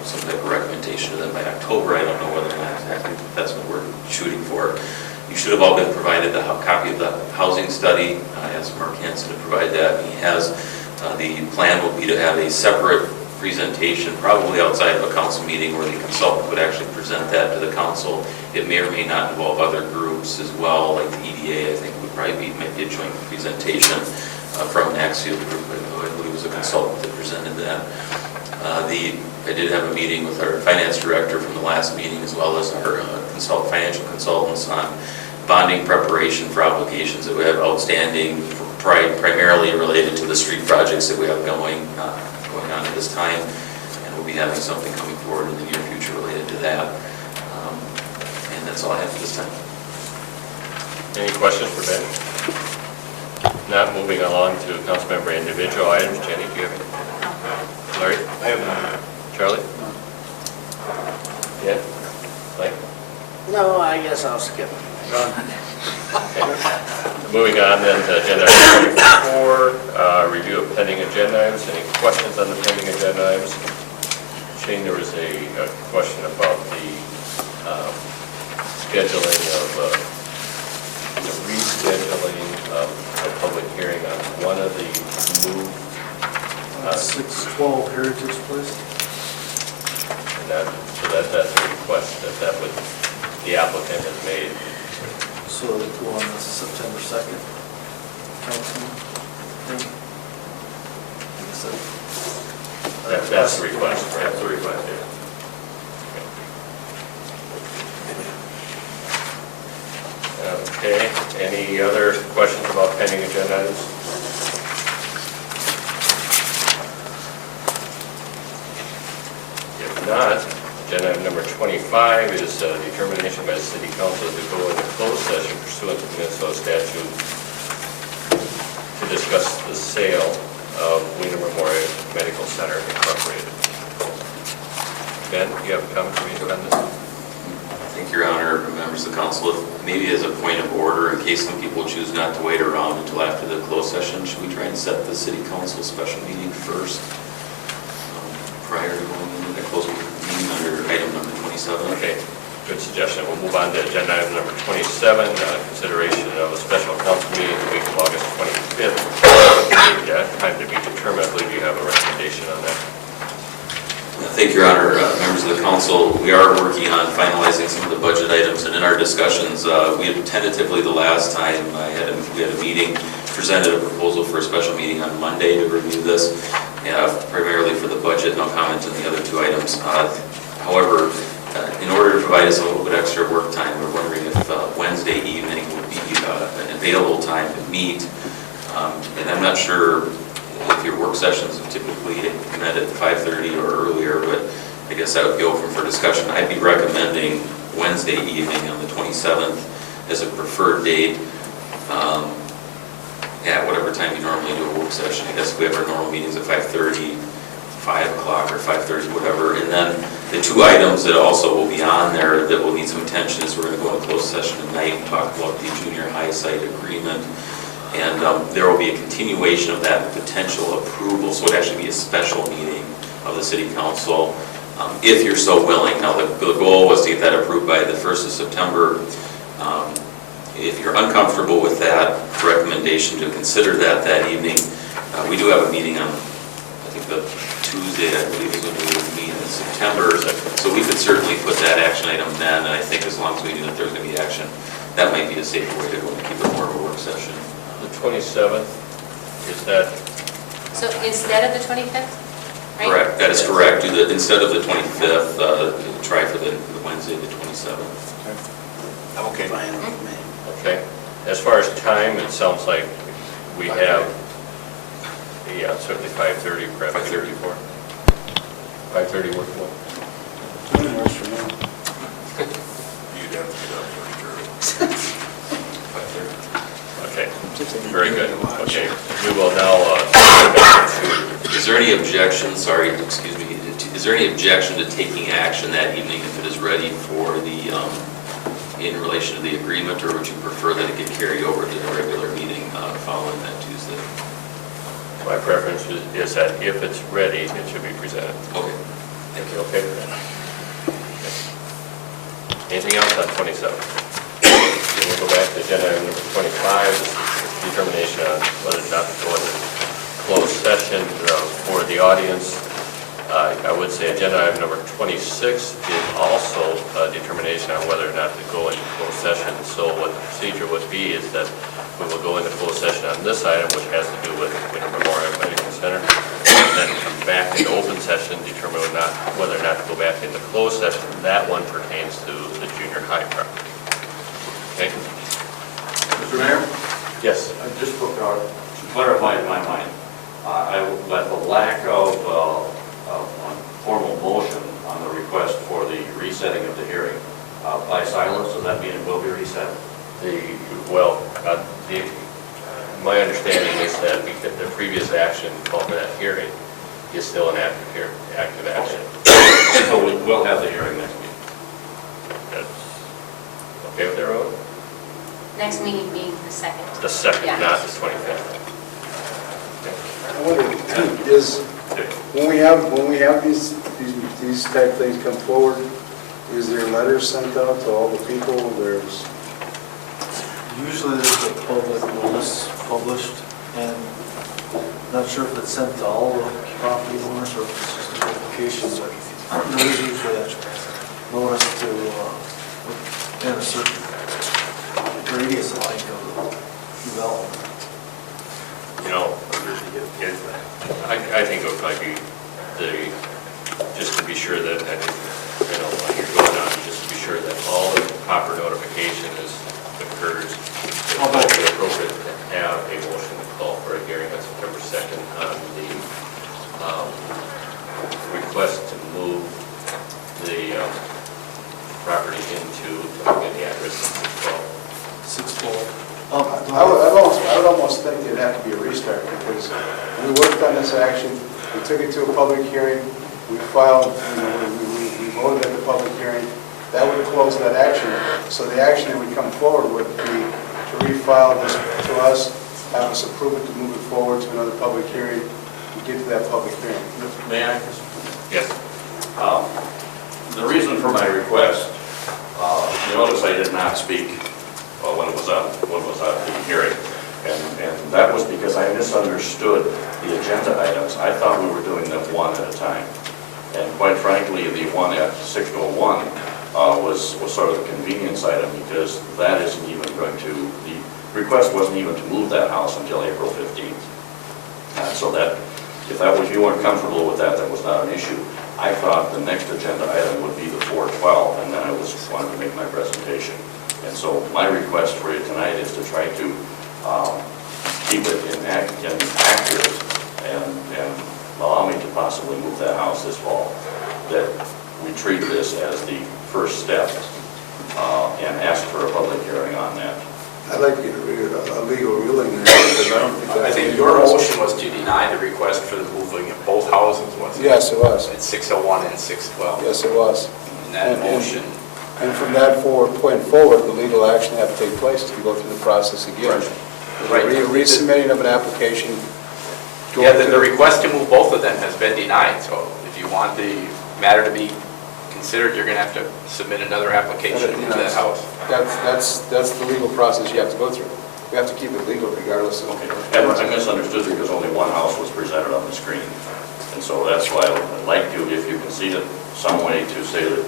some type of recommendation to them by October. I don't know whether or not exactly that's what we're shooting for. You should have all been provided a copy of the housing study. I asked Mark Hansen to provide that, and he has. The plan will be to have a separate presentation, probably outside of a council meeting, where the consultant would actually present that to the council. It may or may not involve other groups as well, like the EDA, I think would probably be a joint presentation from an Axial group. I believe it was a consultant that presented that. I did have a meeting with our finance director from the last meeting, as well as our financial consultants on bonding preparation for obligations that we have outstanding, primarily related to the street projects that we have going on at this time, and we'll be having something coming forward in the near future related to that. And that's all I have at this time. Any questions for Ben? Not moving along to councilmember individual items. Jenny, do you have any? Larry? I have none. Charlie? Yeah? Mike? No, I guess I'll skip. Moving on then to agenda item 24, review of pending agenda items. Any questions on the pending agenda items? Shane, there was a question about the scheduling of, the rescheduling of a public hearing on one of the new 612 Heritage Place. And that's a request that would, the applicant has made. So it'll go on the September 2nd council thing. That's the request, right? That's the request, yeah. Okay, any other questions about pending agenda items? If not, agenda item number 25 is determination by the city council to go into closed session pursuant to Minnesota statute to discuss the sale of Wiener Memorial Medical Center Incorporated. Ben, do you have a comment to make on this? Thank you, Your Honor, members of the council. Maybe as a point of order, in case some people choose not to wait around until after the closed session, should we try and set the city council special meeting first prior to going into the closed meeting under item number 27? Okay, good suggestion. We'll move on to agenda item number 27, consideration of a special council meeting the week of August 25th. Yeah, time to be determined. I believe you have a recommendation on that. Thank you, Your Honor. Members of the council, we are working on finalizing some of the budget items, and in our discussions, we had tentatively the last time we had a meeting, presented a proposal for a special meeting on Monday to review this, primarily for the budget, and I'll comment on the other two items. However, in order to provide us a little bit extra work time, we're wondering if Wednesday evening would be an available time to meet, and I'm not sure if your work sessions have typically met at 5:30 or earlier, but I guess that would be open for discussion. I'd be recommending Wednesday evening on the 27th as a preferred date, at whatever time you normally do a work session. I guess we have our normal meetings at 5:30, 5 o'clock or 5:30, whatever. And then the two items that also will be on there that will need some attention is we're going to go into closed session tonight and talk about the junior high site agreement. And there will be a continuation of that potential approval, so it would actually be a special meeting of the city council, if you're so willing. Now, the goal was to get that approved by the 1st of September. If you're uncomfortable with that, recommendation to consider that evening. We do have a meeting on, I think, the Tuesday, I believe is when we will meet in September, so we could certainly put that action item then, and I think as long as we knew that there's going to be action, that might be a safer way to go and keep it more of a work session. The 27th, is that? So instead of the 25th, right? Correct, that is correct. Instead of the 25th, try for the Wednesday, the 27th. I'm okay. Okay. As far as time, it sounds like we have, yeah, certainly 5:30, perhaps 5:34. 5:30 workable. 20 minutes from now. You'd have to get up pretty early. 5:30. Okay, very good. Okay, we will now, is there any objection, sorry, excuse me, is there any objection to taking action that evening if it is ready for the, in relation to the agreement, or would you prefer that it get carried over to the regular meeting following that Tuesday? my preference is that if it's ready, it should be presented. Okay. Thank you. Okay with that? Okay. Anything else on 27? We'll go back to agenda item number 25, this is determination on whether or not to go into closed session for the audience. I would say agenda item number 26 is also a determination on whether or not to go into closed session. So what the procedure would be is that we will go into closed session on this item, which has to do with Wiener Memorial Medical Center, and then come back into open session, determine whether or not to go back into closed session. That one pertains to the junior high property. Okay? Mr. Mayor? Yes. Just to clarify in my mind, that the lack of formal motion on the request for the resetting of the hearing by silence, does that mean it will be reset? My understanding is that the previous action called for that hearing is still an active action. So we will have the hearing next week? Okay with that, Road? Next meeting being the 2nd. The 2nd, Yeah. not the 25th. I wonder, is, when we have these type things come forward, is there letters sent out to all the people? There's, Usually there's a public notice published, and not sure if it's sent to all the property owners or if it's just a notification, but there's usually a notice to, in a certain radius, I think, of development. You know, I think it would probably be just to be sure that, you know, when you're going on, just to be sure that all the proper notification occurs. It might be appropriate to have a motion to call for a hearing on September 2nd on the request to move the property into, get the address of 612. I would almost think it'd have to be a restart, because we worked on this action, we took it to a public hearing, we filed, we voted at the public hearing, that would close that action. So the action that would come forward would be to refile this to us, have us approve it to move it forward to another public hearing, and get to that public hearing. May I? Yes. The reason for my request, you notice I did not speak when it was on the hearing, and that was because I misunderstood the agenda items. I thought we were doing them one at a time, and quite frankly, the one at 601 was sort of a convenience item, because that isn't even going to, the request wasn't even to move that house until April 15th. So that, if you weren't comfortable with that, that was not an issue. I thought the next agenda item would be the 412, and then I wanted to make my presentation. And so my request for you tonight is to try to keep it accurate and allow me to possibly move that house this fall. That we treat this as the first step and ask for a public hearing on that. I'd like to get a legal ruling there, because I don't think that's... I think your motion was to deny the request for the moving of both houses, wasn't it? Yes, it was. At 601 and 612. Yes, it was. And that motion... And from that point forward, the legal action had to take place to go through the process again. Right. Resubmitting of an application. Yeah, the request to move both of them has been denied, so if you want the matter to be considered, you're going to have to submit another application to move that house. That's the legal process you have to go through. We have to keep it legal regardless of... Okay. I misunderstood because only one house was presented on the screen. And so that's why I'd like you, if you can see it some way, to say that...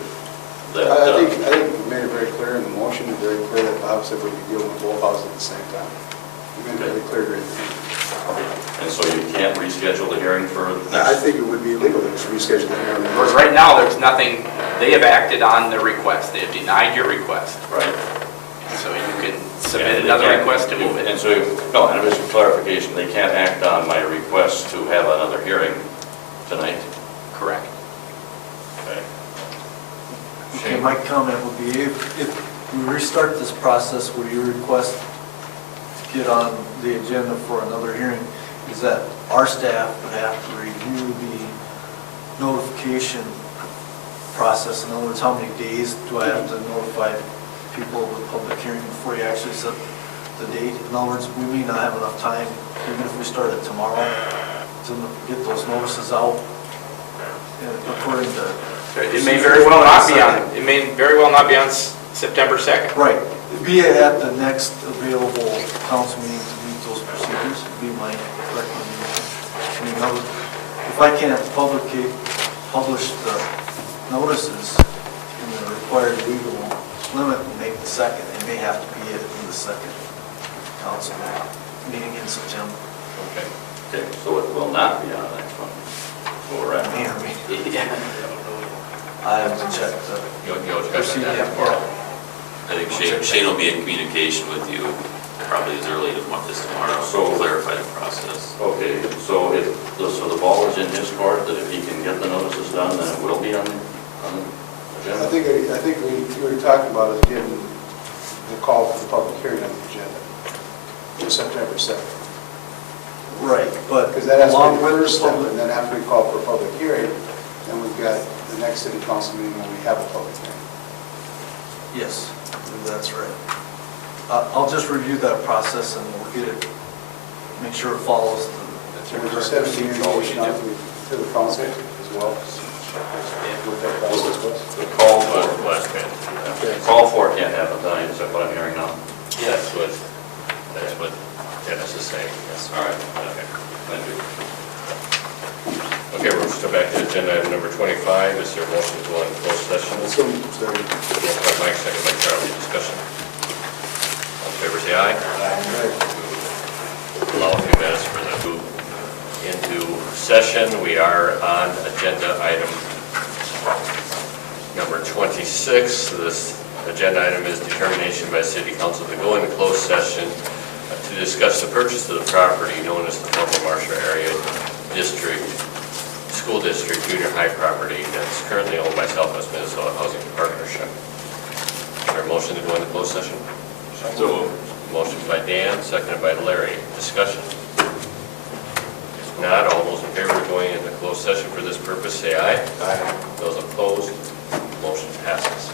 I think we made it very clear in the motion, very clear that the house said we'd be dealing with both houses at the same time. We made it very clear during the meeting. Okay. And so you can't reschedule the hearing for next... I think it would be illegal to reschedule the hearing. Because right now, there's nothing, they have acted on the request, they have denied your request. Right. So you can submit another request to move it. And so, no, and just for clarification, they can't act on my request to have another hearing tonight? Correct. Okay. Okay, my comment would be, if we restart this process where you request to get on the agenda for another hearing, is that our staff would have to review the notification process. In other words, how many days do I have to notify people of the public hearing before you actually set the date? In other words, we may not have enough time, even if we start it tomorrow, to get those notices out according to... It may very well not be on, it may very well not be on September 2nd. Right. Be at the next available council meeting to meet those procedures, would be my recommendation. I mean, if I can't publish the notices in the required legal limit and make the 2nd, it may have to be in the 2nd council meeting in September. Okay. Okay, so it will not be on the next one. All right. Yeah. I have to check the procedure. I think Shane will be in communication with you probably as early as tomorrow, so we'll clarify the process. Okay, so the ball is in his court, that if he can get the notices done, then it will be on the agenda? I think we were talking about is getting the call for the public hearing on the agenda for September 2nd. Right, but because that has to along be the with first step, and then after we call for a public hearing, then we've got the next city council meeting when we have a public hearing. Yes. That's right. I'll just review that process and we'll get it, make sure it follows the. We just have communication out to the council as well. What that process was. The call for, Last man. call for it can't happen tonight, is that what I'm hearing now? That's what Dennis is saying, yes. All right, Okay. thank you. Okay, we're still back to agenda item number 25. Is there a motion to go into closed session? So, Motion by Mike, second by Charlie. Discussion. All in favor, say aye. Allow a few minutes for the move into session. We are on agenda item number 26. This agenda item is determination by City Council to go into closed session to discuss the purchase of the property known as the former Marshall Area District, School District Junior High property that's currently owned by Southwest Minnesota Housing Partnership. Is there a motion to go into closed session? So motion by Dan, seconded by Larry. Discussion. If not, all those in favor of going into closed session for this purpose, say aye. Aye. Those opposed, motion passes.